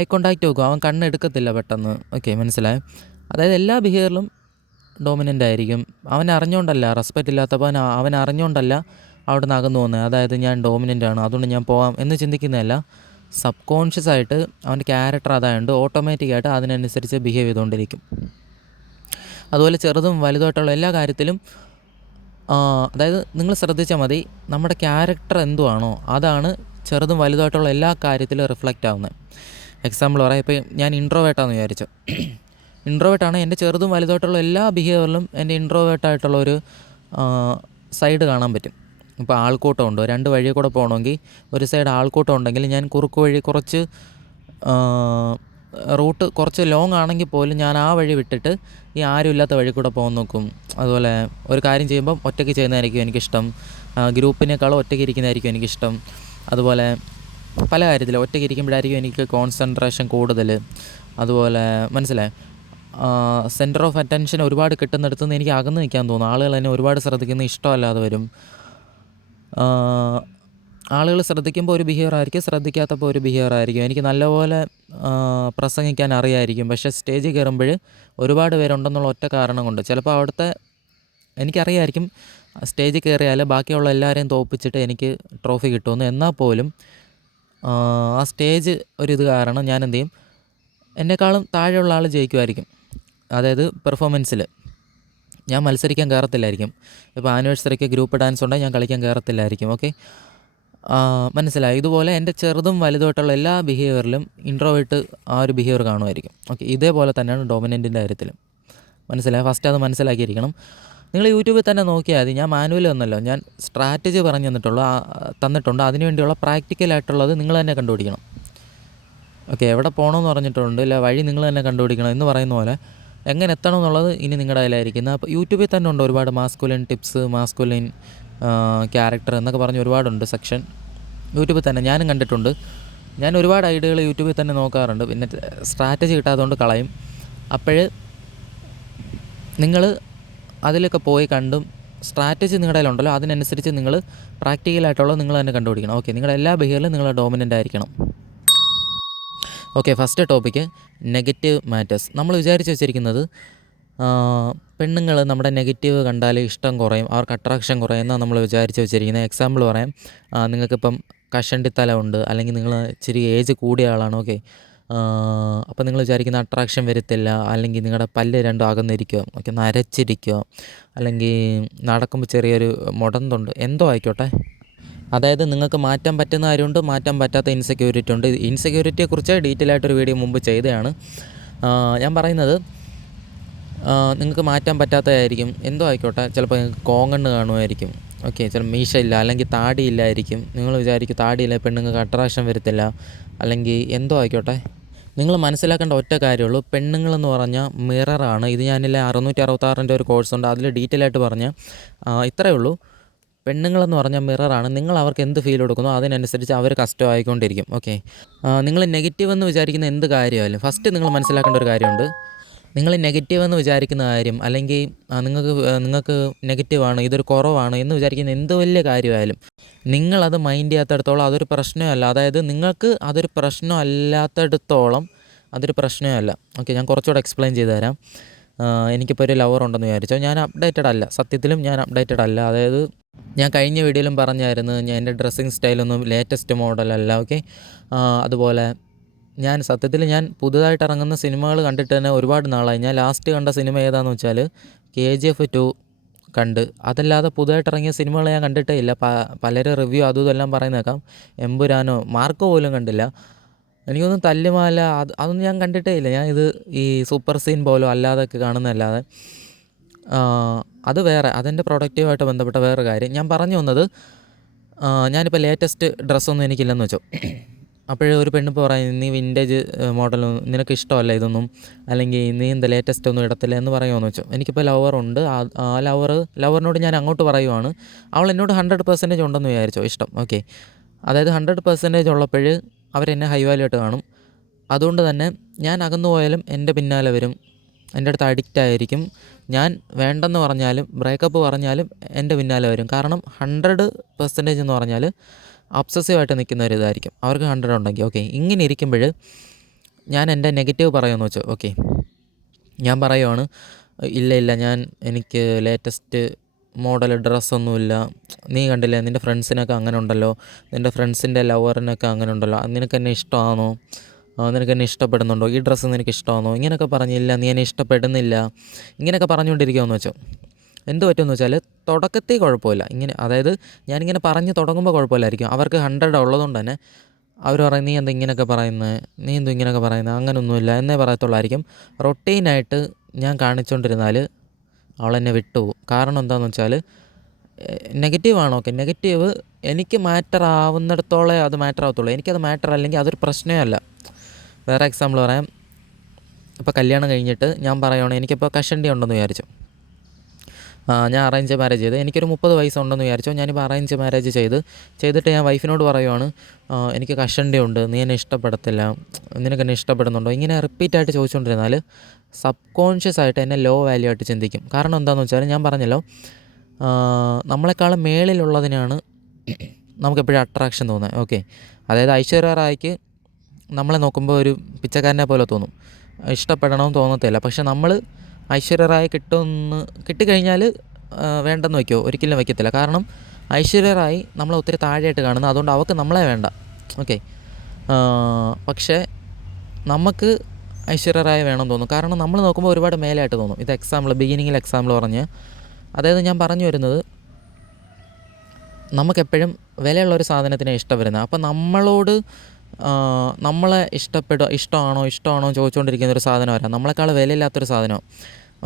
ഐ കോണ്ടാക്റ്റ് വെക്കും, അവൻ കണ്ണെടുക്കത്തില്ല പെട്ടെന്ന്. ഓക്കെ, മനസ്സിലായോ? അതായത് എല്ലാ ബിഹേവിയറിലും ഡോമിനൻ്റ് ആയിരിക്കും. അവൻ അറിഞ്ഞുകൊണ്ടല്ല, റെസ്പെക്റ്റ് ഇല്ലാത്തപ്പോൾ അവൻ അറിഞ്ഞുകൊണ്ടല്ല അവിടെ നിന്ന് അകന്നു പോകുന്നത്. അതായത് ഞാൻ ഡോമിനൻ്റ് ആണ് അതുകൊണ്ട് ഞാൻ പോവാം എന്ന് ചിന്തിക്കുന്നതല്ല. സബ് കോൺഷ്യസ് ആയിട്ട് അവൻ്റെ ക്യാരക്ടർ അതായതുകൊണ്ട് ഓട്ടോമാറ്റിക്കായിട്ട് അതിനനുസരിച്ച് ബിഹേവ് ചെയ്തുകൊണ്ടിരിക്കും. അതുപോലെ ചെറുതും വലുതായിട്ടുള്ള എല്ലാ കാര്യത്തിലും അതായത് നിങ്ങൾ ശ്രദ്ധിച്ചാൽ മതി, നമ്മുടെ ക്യാരക്ടർ എന്തുവാണോ അതാണ് ചെറുതും വലുതായിട്ടുള്ള എല്ലാ കാര്യത്തിലും റിഫ്ലക്റ്റ് ആവുന്നത്. എക്സാമ്പിൾ പറയാം, ഇപ്പോൾ ഞാൻ ഇൻട്രോവേർട്ടാണെന്ന് വിചാരിച്ചു. ഇൻട്രോവേർട്ടാണ്, എൻ്റെ ചെറുതും വലുതായിട്ടുള്ള എല്ലാ ബിഹേവിയറിലും എൻ്റെ ഇൻട്രോവേർട്ടായിട്ടുള്ള ഒരു സൈഡ് കാണാൻ പറ്റും. ഇപ്പോൾ ആൾക്കൂട്ടം ഉണ്ട്, 2 വഴിയിൽ കൂടെ പോകണമെങ്കിൽ ഒരു സൈഡ് ആൾക്കൂട്ടം ഉണ്ടെങ്കിൽ ഞാൻ കുറുക്ക് വഴി കുറച്ച് റൂട്ട് കുറച്ച് ലോങ് ആണെങ്കിൽ പോലും ഞാൻ ആ വഴി വിട്ടിട്ട് ഈ ആരും ഇല്ലാത്ത വഴി കൂടെ പോകാൻ നോക്കും. അതുപോലെ ഒരു കാര്യം ചെയ്യുമ്പം ഒറ്റയ്ക്ക് ചെയ്യുന്നതായിരിക്കും എനിക്കിഷ്ടം, ഗ്രൂപ്പിനേക്കാളും ഒറ്റയ്ക്ക് ഇരിക്കുന്നതായിരിക്കും എനിക്കിഷ്ടം. അതുപോലെ പല കാര്യത്തിലും ഒറ്റയ്ക്ക് ഇരിക്കുമ്പോഴായിരിക്കും എനിക്ക് കോൺസെൻട്രേഷൻ കൂടുതൽ. അതുപോലെ മനസ്സിലായി, സെൻറ്റർ ഓഫ് അറ്റൻഷൻ ഒരുപാട് കിട്ടുന്നിടത്തു നിന്ന് എനിക്ക് അകന്ന് നിൽക്കാൻ തോന്നും. ആളുകൾ എന്നെ ഒരുപാട് ശ്രദ്ധിക്കുന്നത് ഇഷ്ടമല്ലാതെ വരും. ആളുകൾ ശ്രദ്ധിക്കുമ്പോൾ ഒരു ബിഹേവിയർ ആയിരിക്കും, ശ്രദ്ധിക്കാത്തപ്പോൾ ഒരു ബിഹേവിയർ ആയിരിക്കും. എനിക്ക് നല്ലപോലെ പ്രസംഗിക്കാൻ അറിയായിരിക്കും, പക്ഷേ സ്റ്റേജിൽ കയറുമ്പോൾ ഒരുപാട് പേരുണ്ടെന്നുള്ള ഒറ്റ കാരണം കൊണ്ട് ചിലപ്പോൾ അവിടുത്തെ എനിക്കറിയായിരിക്കും സ്റ്റേജിൽ കയറിയാൽ ബാക്കിയുള്ള എല്ലാവരെയും തോൽപ്പിച്ചിട്ട് എനിക്ക് ട്രോഫി കിട്ടുമെന്ന്. എന്നാൽ പോലും ആ സ്റ്റേജ് ഒരിത് കാരണം ഞാൻ എന്ത് ചെയ്യും, എന്നെക്കാളും താഴെയുള്ള ആൾ ജയിക്കുമായിരിക്കും. അതായത് പെർഫോമൻസിൽ ഞാൻ മത്സരിക്കാൻ കയറത്തില്ലായിരിക്കും. ഇപ്പോൾ ആനിവേഴ്സറിക്ക് ഗ്രൂപ്പ് ഡാൻസ് ഉണ്ടെങ്കിൽ ഞാൻ കളിക്കാൻ കയറത്തില്ലായിരിക്കും. ഓക്കെ, മനസ്സിലായി. ഇതുപോലെ എൻ്റെ ചെറുതും വലുതായിട്ടുള്ള എല്ലാ ബിഹേവിയറിലും ഇൻട്രോവേർട്ട് ആ ഒരു ബിഹേവിയർ കാണുമായിരിക്കും. ഓക്കെ, ഇതേപോലെ തന്നെയാണ് ഡോമിനൻറ്റിൻ്റെ കാര്യത്തിലും. മനസ്സിലായി, ഫസ്റ്റ് അത് മനസ്സിലാക്കിയിരിക്കണം. നിങ്ങൾ യൂട്യൂബിൽ തന്നെ നോക്കിയാൽ മതി. ഞാൻ മാനുവൽ തന്നല്ലോ, ഞാൻ സ്ട്രാറ്റജി പറഞ്ഞു തന്നിട്ടുണ്ട്. അതിനുവേണ്ടിയുള്ള പ്രാക്ടിക്കലായിട്ടുള്ളത് നിങ്ങൾ തന്നെ കണ്ടുപിടിക്കണം. ഓക്കെ, എവിടെ പോകണമെന്ന് പറഞ്ഞിട്ടുണ്ട്, ഇല്ല വഴി നിങ്ങൾ തന്നെ കണ്ടുപിടിക്കണം എന്ന് പറയുന്ന പോലെ എങ്ങനെ എത്തണം എന്നുള്ളത് ഇനി നിങ്ങളുടെ കയ്യിലായിരിക്കുന്നത്. അപ്പോൾ യൂട്യൂബിൽ തന്നെ ഉണ്ട് ഒരുപാട് മാസ്കുലിൻ ടിപ്സ്, മാസ്കുലിൻ ക്യാരക്ടർ എന്നൊക്കെ പറഞ്ഞ് ഒരുപാടുണ്ട് സെക്ഷൻ യൂട്യൂബിൽ തന്നെ. ഞാനും കണ്ടിട്ടുണ്ട്. ഞാൻ ഒരുപാട് ഐഡിയകൾ യൂട്യൂബിൽ തന്നെ നോക്കാറുണ്ട്. പിന്നെ സ്ട്രാറ്റജി കിട്ടാത്തതുകൊണ്ട് കളയും. അപ്പോൾ നിങ്ങൾ അതിലൊക്കെ പോയി കണ്ടും സ്ട്രാറ്റജി നിങ്ങളുടെ കയ്യിലുണ്ടല്ലോ, അതിനനുസരിച്ച് നിങ്ങൾ പ്രാക്ടിക്കലായിട്ടുള്ളത് നിങ്ങൾ തന്നെ കണ്ടുപിടിക്കണം. ഓക്കെ, നിങ്ങളുടെ എല്ലാ ബിഹേവിയറിലും നിങ്ങൾ ഡോമിനൻ്റ് ആയിരിക്കണം. Okay, first topic negative matters. നമ്മൾ വിചാരിച്ച് വെച്ചിരിക്കുന്നത് പെണ്ണുങ്ങൾ നമ്മുടെ നെഗറ്റീവ് കണ്ടാൽ ഇഷ്ടം കുറയും, അവർക്ക് അട്രാക്ഷൻ കുറയും എന്നാണ് നമ്മൾ വിചാരിച്ച് വെച്ചിരിക്കുന്നത്. എക്സാമ്പിൾ പറയാം, നിങ്ങൾക്കിപ്പം കഷണ്ടിത്തല ഉണ്ട്, അല്ലെങ്കിൽ നിങ്ങൾ ഇച്ചിരി ഏജ് കൂടിയ ആളാണ്. ഓക്കെ, അപ്പോൾ നിങ്ങൾ വിചാരിക്കുന്ന അട്രാക്ഷൻ വരത്തില്ല, അല്ലെങ്കിൽ നിങ്ങളുടെ പല്ല് രണ്ടും അകന്നിരിക്കുക, ഓക്കെ, നരച്ചിരിക്കുക, അല്ലെങ്കിൽ നടക്കുമ്പോൾ ചെറിയൊരു മുടന്തുണ്ട്, എന്തോ ആയിക്കോട്ടെ. അതായത് നിങ്ങൾക്ക് മാറ്റാൻ പറ്റുന്ന കാര്യമുണ്ട്, മാറ്റാൻ പറ്റാത്ത ഇൻസെക്യൂരിറ്റി ഉണ്ട്. ഇൻസെക്യൂരിറ്റിയെക്കുറിച്ച് ഡീറ്റെയിൽ ആയിട്ടൊരു വീഡിയോ മുമ്പ് ചെയ്തതാണ്. ഞാൻ പറയുന്നത് നിങ്ങൾക്ക് മാറ്റാൻ പറ്റാത്തതായിരിക്കും, എന്തോ ആയിക്കോട്ടെ. ചിലപ്പോൾ നിങ്ങൾക്ക് കോങ്ങണ്ണ് കാണുമായിരിക്കും. ഓക്കെ, ചില മീശ ഇല്ല, അല്ലെങ്കിൽ താടിയില്ലായിരിക്കും. നിങ്ങൾ വിചാരിക്കും താടിയില്ല പെണ്ണുങ്ങൾക്ക് അട്രാക്ഷൻ വരത്തില്ല, അല്ലെങ്കിൽ എന്തോ ആയിക്കോട്ടെ. നിങ്ങൾ മനസ്സിലാക്കേണ്ട ഒറ്റ കാര്യമുള്ളൂ, പെണ്ണുങ്ങളെന്ന് പറഞ്ഞാൽ മിററാണ്. ഇത് ഞാനില്ല 666 ഒരു കോഴ്സുണ്ട്, അതിൽ ഡീറ്റെയിൽ ആയിട്ട് പറഞ്ഞാൽ ഇത്രയേ ഉള്ളൂ. പെണ്ണുങ്ങളെന്ന് പറഞ്ഞാൽ മിററാണ്. നിങ്ങൾ അവർക്ക് എന്ത് ഫീൽ കൊടുക്കുന്നോ അതിനനുസരിച്ച് അവർ കസ്റ്റം ആയിക്കൊണ്ടിരിക്കും. ഓക്കെ, നിങ്ങൾ നെഗറ്റീവ് എന്ന് വിചാരിക്കുന്ന എന്ത് കാര്യമായാലും ഫസ്റ്റ് നിങ്ങൾ മനസ്സിലാക്കേണ്ട ഒരു കാര്യമുണ്ട്. നിങ്ങൾ നെഗറ്റീവ് എന്ന് വിചാരിക്കുന്ന കാര്യം, അല്ലെങ്കിൽ നിങ്ങൾക്ക് നെഗറ്റീവാണ്, ഇതൊരു കുറവാണ് എന്ന് വിചാരിക്കുന്ന എന്ത് വലിയ കാര്യമായാലും നിങ്ങളത് മൈൻഡ് ചെയ്യാത്തടത്തോളം അതൊരു പ്രശ്നമല്ല. അതായത് നിങ്ങൾക്ക് അതൊരു പ്രശ്നം അല്ലാത്തടത്തോളം അതൊരു പ്രശ്നമല്ല. ഓക്കെ, ഞാൻ കുറച്ചുകൂടെ എക്സ്പ്ലെയിൻ ചെയ്തു തരാം. എനിക്കിപ്പോൾ ഒരു ലവർ ഉണ്ടെന്ന് വിചാരിച്ചോ, ഞാൻ അപ്ഡേറ്റഡ് അല്ല, സത്യത്തിലും ഞാൻ അപ്ഡേറ്റഡ് അല്ല. അതായത് ഞാൻ കഴിഞ്ഞ വീഡിയോയിലും പറഞ്ഞായിരുന്നു, ഞാൻ എൻ്റെ ഡ്രസ്സിങ് സ്റ്റൈലൊന്നും ലേറ്റസ്റ്റ് മോഡലല്ല. ഓക്കെ, അതുപോലെ ഞാൻ പുതുതായിട്ട് ഇറങ്ങുന്ന സിനിമകൾ കണ്ടിട്ട് തന്നെ ഒരുപാട് നാളായി. ഞാൻ ലാസ്റ്റ് കണ്ട സിനിമ ഏതാണെന്ന് വെച്ചാൽ KGF 2 കണ്ട്. അതല്ലാതെ പുതുതായിട്ട് ഇറങ്ങിയ സിനിമകൾ ഞാൻ കണ്ടിട്ടേ ഇല്ല. പലരും റിവ്യൂ അതും ഇതെല്ലാം പറയുന്നേക്കാം. എമ്പുരാനോ മാർക്കോ പോലും കണ്ടില്ല. എനിക്കൊന്നും തല്ലുമാല അതൊന്നും ഞാൻ കണ്ടിട്ടേ ഇല്ല. ഞാൻ ഈ സൂപ്പർ സീൻ പോലും അല്ലാതൊക്കെ കാണുന്നതല്ലാതെ അത് വേറെ, അതെൻ്റെ പ്രൊഡക്റ്റീവായിട്ട് ബന്ധപ്പെട്ട വേറെ കാര്യം. ഞാൻ പറഞ്ഞു വന്നത്, ഞാനിപ്പോൾ ലേറ്റസ്റ്റ് ഡ്രസ്സൊന്നും എനിക്കില്ലെന്ന് വെച്ചോ. അപ്പോഴേ ഒരു പെണ്ണിപ്പോൾ പറയും, നീ വിൻറ്റേജ് മോഡൽ നിനക്ക് ഇഷ്ടമല്ല ഇതൊന്നും, അല്ലെങ്കിൽ നീ എന്താ ലേറ്റസ്റ്റ് ഒന്നും ഇടത്തില്ല എന്ന് പറയുമെന്ന് വെച്ചോ. എനിക്കിപ്പോൾ ലവറുണ്ട്. ആ ലവറിനോട് ഞാൻ അങ്ങോട്ട് പറയുവാണ്, അവൾ എന്നോട് 100% ഉണ്ടെന്ന് വിചാരിച്ചോ ഇഷ്ടം. ഓക്കെ, അതായത് 100% ഉള്ളപ്പോൾ അവരെന്നെ ഹൈ വാല്യൂ ആയിട്ട് കാണും. അതുകൊണ്ട് തന്നെ ഞാൻ അകന്നു പോയാലും എൻ്റെ പിന്നാലെ വരും, എൻ്റെ അടുത്ത് അഡിക്റ്റ് ആയിരിക്കും. ഞാൻ വേണ്ടെന്ന് പറഞ്ഞാലും ബ്രേക്കപ്പ് പറഞ്ഞാലും എൻ്റെ പിന്നാലെ വരും. കാരണം 100% എന്ന് പറഞ്ഞാൽ ഒബ്സസീവായിട്ട് നിൽക്കുന്ന ഒരു ഇതായിരിക്കും. അവർക്ക് 100 ഉണ്ടെങ്കിൽ ഓക്കെ. ഇങ്ങനെ ഇരിക്കുമ്പോൾ ഞാൻ എൻ്റെ നെഗറ്റീവ് പറയുമെന്ന് വെച്ചോ. ഓക്കെ, ഞാൻ പറയുവാണ്, ഇല്ല എനിക്ക് ലേറ്റസ്റ്റ് മോഡൽ ഡ്രസ്സൊന്നുമില്ല, നീ കണ്ടില്ലേ നിൻ്റെ ഫ്രണ്ട്സിനൊക്കെ അങ്ങനെ ഉണ്ടല്ലോ, നിൻ്റെ ഫ്രണ്ട്സിൻ്റെ ലവറിനൊക്കെ അങ്ങനെ ഉണ്ടല്ലോ, നിനക്ക് എന്നെ ഇഷ്ടമാണോ, നിനക്ക് എന്നെ ഇഷ്ടപ്പെടുന്നുണ്ടോ, ഈ ഡ്രസ്സ് നിനക്ക് ഇഷ്ടമാണോ, ഇങ്ങനെയൊക്കെ പറഞ്ഞില്ല, നീ എന്നെ ഇഷ്ടപ്പെടുന്നില്ല, ഇങ്ങനെയൊക്കെ പറഞ്ഞുകൊണ്ടിരിക്കുമെന്ന് വെച്ചോ. എന്ത് പറ്റുമെന്ന് വെച്ചാൽ തുടക്കത്തിൽ കുഴപ്പമില്ല, അതായത് ഞാനിങ്ങനെ പറഞ്ഞ് തുടങ്ങുമ്പോൾ കുഴപ്പമില്ലായിരിക്കും. അവർക്ക് 100 ഉള്ളതുകൊണ്ട് തന്നെ അവർ പറയും, നീ എന്താ ഇങ്ങനെയൊക്കെ പറയുന്നത്, നീ എന്തോ ഇങ്ങനെയൊക്കെ പറയുന്നത്, അങ്ങനെയൊന്നുമില്ല എന്നേ പറയത്തുള്ളായിരിക്കും. റൊട്ടീനായിട്ട് ഞാൻ കാണിച്ചുകൊണ്ടിരുന്നാൽ അവളെന്നെ വിട്ടുപോകും. കാരണം എന്താണെന്ന് വെച്ചാൽ നെഗറ്റീവാണ്. ഓക്കെ, നെഗറ്റീവ് എനിക്ക് മാറ്റർ ആവുന്നിടത്തോളം അത് മാറ്റർ ആവത്തുള്ളൂ. എനിക്കത് മാറ്റർ അല്ലെങ്കിൽ അതൊരു പ്രശ്നമേ അല്ല. വേറെ എക്സാമ്പിൾ പറയാം. ഇപ്പോൾ കല്യാണം കഴിഞ്ഞിട്ട് ഞാൻ പറയുകയാണ്, എനിക്കിപ്പോൾ കഷണ്ടി ഉണ്ടെന്ന് വിചാരിച്ചു. ഞാൻ അറേഞ്ച് മാരേജ് ചെയ്ത് എനിക്കൊരു 30 വയസ്സുണ്ടെന്ന് വിചാരിച്ചോ. ഞാനിപ്പോൾ അറേഞ്ച് മാരേജ് ചെയ്തിട്ട് ഞാൻ വൈഫിനോട് പറയുവാണ്, എനിക്ക് കഷണ്ടി ഉണ്ട്, നീ എന്നെ ഇഷ്ടപ്പെടത്തില്ല, നിനക്ക് എന്നെ ഇഷ്ടപ്പെടുന്നുണ്ടോ, ഇങ്ങനെ റിപ്പീറ്റായിട്ട് ചോദിച്ചുകൊണ്ടിരുന്നാൽ സബ് കോൺഷ്യസ് ആയിട്ട് എന്നെ ലോ വാല്യൂ ആയിട്ട് ചിന്തിക്കും. കാരണം എന്താണെന്ന് വെച്ചാൽ ഞാൻ പറഞ്ഞല്ലോ, നമ്മളെക്കാളും മേളിലുള്ളതിനാണ് നമുക്കെപ്പോഴും അട്രാക്ഷൻ തോന്നുന്നത്. ഓക്കെ, അതായത് ഐശ്വര്യ റായ്ക്ക് നമ്മളെ നോക്കുമ്പോൾ ഒരു പിച്ചക്കാരനെ പോലെ തോന്നും, ഇഷ്ടപ്പെടണമെന്ന് തോന്നത്തില്ല. പക്ഷെ നമ്മൾ ഐശ്വര്യ റായ് കിട്ടിക്കഴിഞ്ഞാൽ വേണ്ടെന്ന് വയ്ക്കുമോ? ഒരിക്കലും വയ്ക്കത്തില്ല. കാരണം ഐശ്വര്യ റായ് നമ്മളെ ഒത്തിരി താഴെയായിട്ട് കാണുന്നത്, അതുകൊണ്ട് അവൾക്ക് നമ്മളെ വേണ്ട. ഓക്കെ, പക്ഷേ നമുക്ക് ഐശ്വര്യ റായ് വേണമെന്ന് തോന്നും. കാരണം നമ്മൾ നോക്കുമ്പോൾ ഒരുപാട് മേലായിട്ട് തോന്നും. ഇത് ബിഗിനിങ്ങിൽ എക്സാമ്പിൾ പറഞ്ഞ്, അതായത് ഞാൻ പറഞ്ഞു വരുന്നത്, നമുക്കെപ്പോഴും വിലയുള്ളൊരു സാധനത്തിനെ ഇഷ്ടം വരുന്നത്. അപ്പം നമ്മളോട് നമ്മളെ ഇഷ്ടമാണോ ചോദിച്ചുകൊണ്ടിരിക്കുന്ന ഒരു സാധനം വരാം, നമ്മളെക്കാൾ വിലയില്ലാത്തൊരു സാധനം.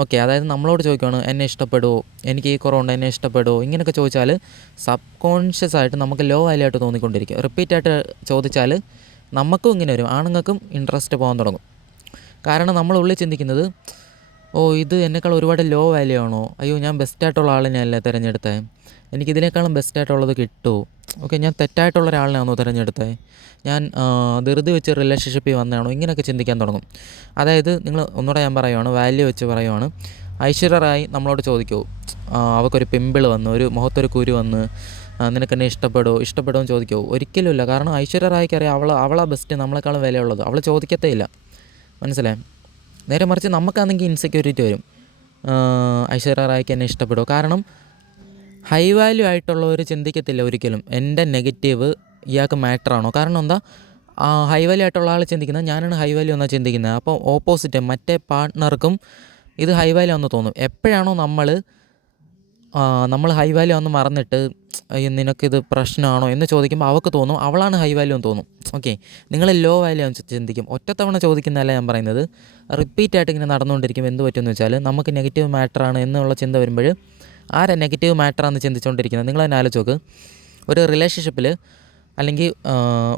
ഓക്കെ, അതായത് നമ്മളോട് ചോദിക്കുകയാണ്, എന്നെ ഇഷ്ടപ്പെടുമോ, എനിക്ക് ഈ കുറവുണ്ട്, എന്നെ ഇഷ്ടപ്പെടുമോ, ഇങ്ങനെയൊക്കെ ചോദിച്ചാൽ സബ് കോൺഷ്യസ് ആയിട്ട് നമുക്ക് ലോ വാല്യൂ ആയിട്ട് തോന്നിക്കൊണ്ടിരിക്കും. റിപ്പീറ്റായിട്ട് ചോദിച്ചാൽ നമുക്കും ഇങ്ങനെ വരും, ആണുങ്ങൾക്കും ഇൻട്രസ്റ്റ് പോകാൻ തുടങ്ങും. കാരണം നമ്മളുള്ളിൽ ചിന്തിക്കുന്നത്, ഇത് എന്നെക്കാൾ ഒരുപാട് ലോ വാല്യൂ ആണോ, അയ്യോ ഞാൻ ബെസ്റ്റായിട്ടുള്ള ആളിനെയല്ലേ തിരഞ്ഞെടുത്തത്, എനിക്കിതിനേക്കാളും ബെസ്റ്റായിട്ടുള്ളത് കിട്ടുമോ, ഓക്കെ ഞാൻ തെറ്റായിട്ടുള്ള ഒരാളിനാണോ തിരഞ്ഞെടുത്തത്, ഞാൻ ധൃതി വെച്ച് റിലേഷൻഷിപ്പിൽ വന്നതാണോ, ഇങ്ങനെയൊക്കെ ചിന്തിക്കാൻ തുടങ്ങും. അതായത് നിങ്ങൾ ഒന്നുകൂടെ ഞാൻ പറയുവാണ്, വാല്യൂ വെച്ച് പറയുവാണ്. ഐശ്വര്യ റായ് നമ്മളോട് ചോദിക്കുമോ, അവൾക്കൊരു പിമ്പിൾ വന്ന്, ഒരു മുഖത്തൊരു കുരു വന്ന്, നിനക്കെന്നെ ഇഷ്ടപ്പെടുമോ എന്ന് ചോദിക്കുമോ? ഒരിക്കലുമില്ല. കാരണം ഐശ്വര്യ റായ്ക്ക് അറിയാം അവളാ ബെസ്റ്റ്, നമ്മളെക്കാളും വിലയുള്ളത്, അവൾ ചോദിക്കത്തേ ഇല്ല. മനസ്സിലായി? നേരെ മറിച്ച് നമുക്കാണെങ്കിൽ ഇൻസെക്യൂരിറ്റി വരും, ഐശ്വര്യ റായ്ക്ക് എന്നെ ഇഷ്ടപ്പെടുമോ. കാരണം ഹൈ വാല്യൂ ആയിട്ടുള്ളവർ ചിന്തിക്കത്തില്ല ഒരിക്കലും എൻ്റെ നെഗറ്റീവ് ഇയാൾക്ക് മാറ്ററാണോ. കാരണം എന്താ, ഹൈ വാല്യൂ ആയിട്ടുള്ള ആൾ ചിന്തിക്കുന്നത് ഞാനാണ് ഹൈ വാല്യൂ എന്നാണ് ചിന്തിക്കുന്നത്. അപ്പോൾ ഓപ്പോസിറ്റ് മറ്റേ പാർട്ട്ണർക്കും ഇത് ഹൈ വാല്യൂ എന്ന് തോന്നും. എപ്പോഴാണോ നമ്മൾ ഹൈ വാല്യൂ എന്ന് മറന്നിട്ട് നിനക്കിത് പ്രശ്നമാണോ എന്ന് ചോദിക്കുമ്പോൾ അവൾക്ക് തോന്നും അവളാണ് ഹൈ വാല്യൂ എന്ന് തോന്നും. ഓക്കെ, നിങ്ങൾ ലോ വാല്യൂ എന്ന് ചിന്തിക്കും. ഒറ്റത്തവണ ചോദിക്കുന്നതല്ല ഞാൻ പറയുന്നത്, റിപ്പീറ്റായിട്ട് ഇങ്ങനെ നടന്നുകൊണ്ടിരിക്കും. എന്ത് പറ്റുമെന്ന് വെച്ചാൽ നമുക്ക് നെഗറ്റീവ് മാറ്ററാണ് എന്നുള്ള ചിന്ത വരുമ്പോൾ ആരാ നെഗറ്റീവ് മാറ്ററാണെന്ന് ചിന്തിച്ചുകൊണ്ടിരിക്കുന്നത്? നിങ്ങൾ തന്നെ ആലോചിച്ച് നോക്ക്. ഒരു റിലേഷൻഷിപ്പിൽ അല്ലെങ്കിൽ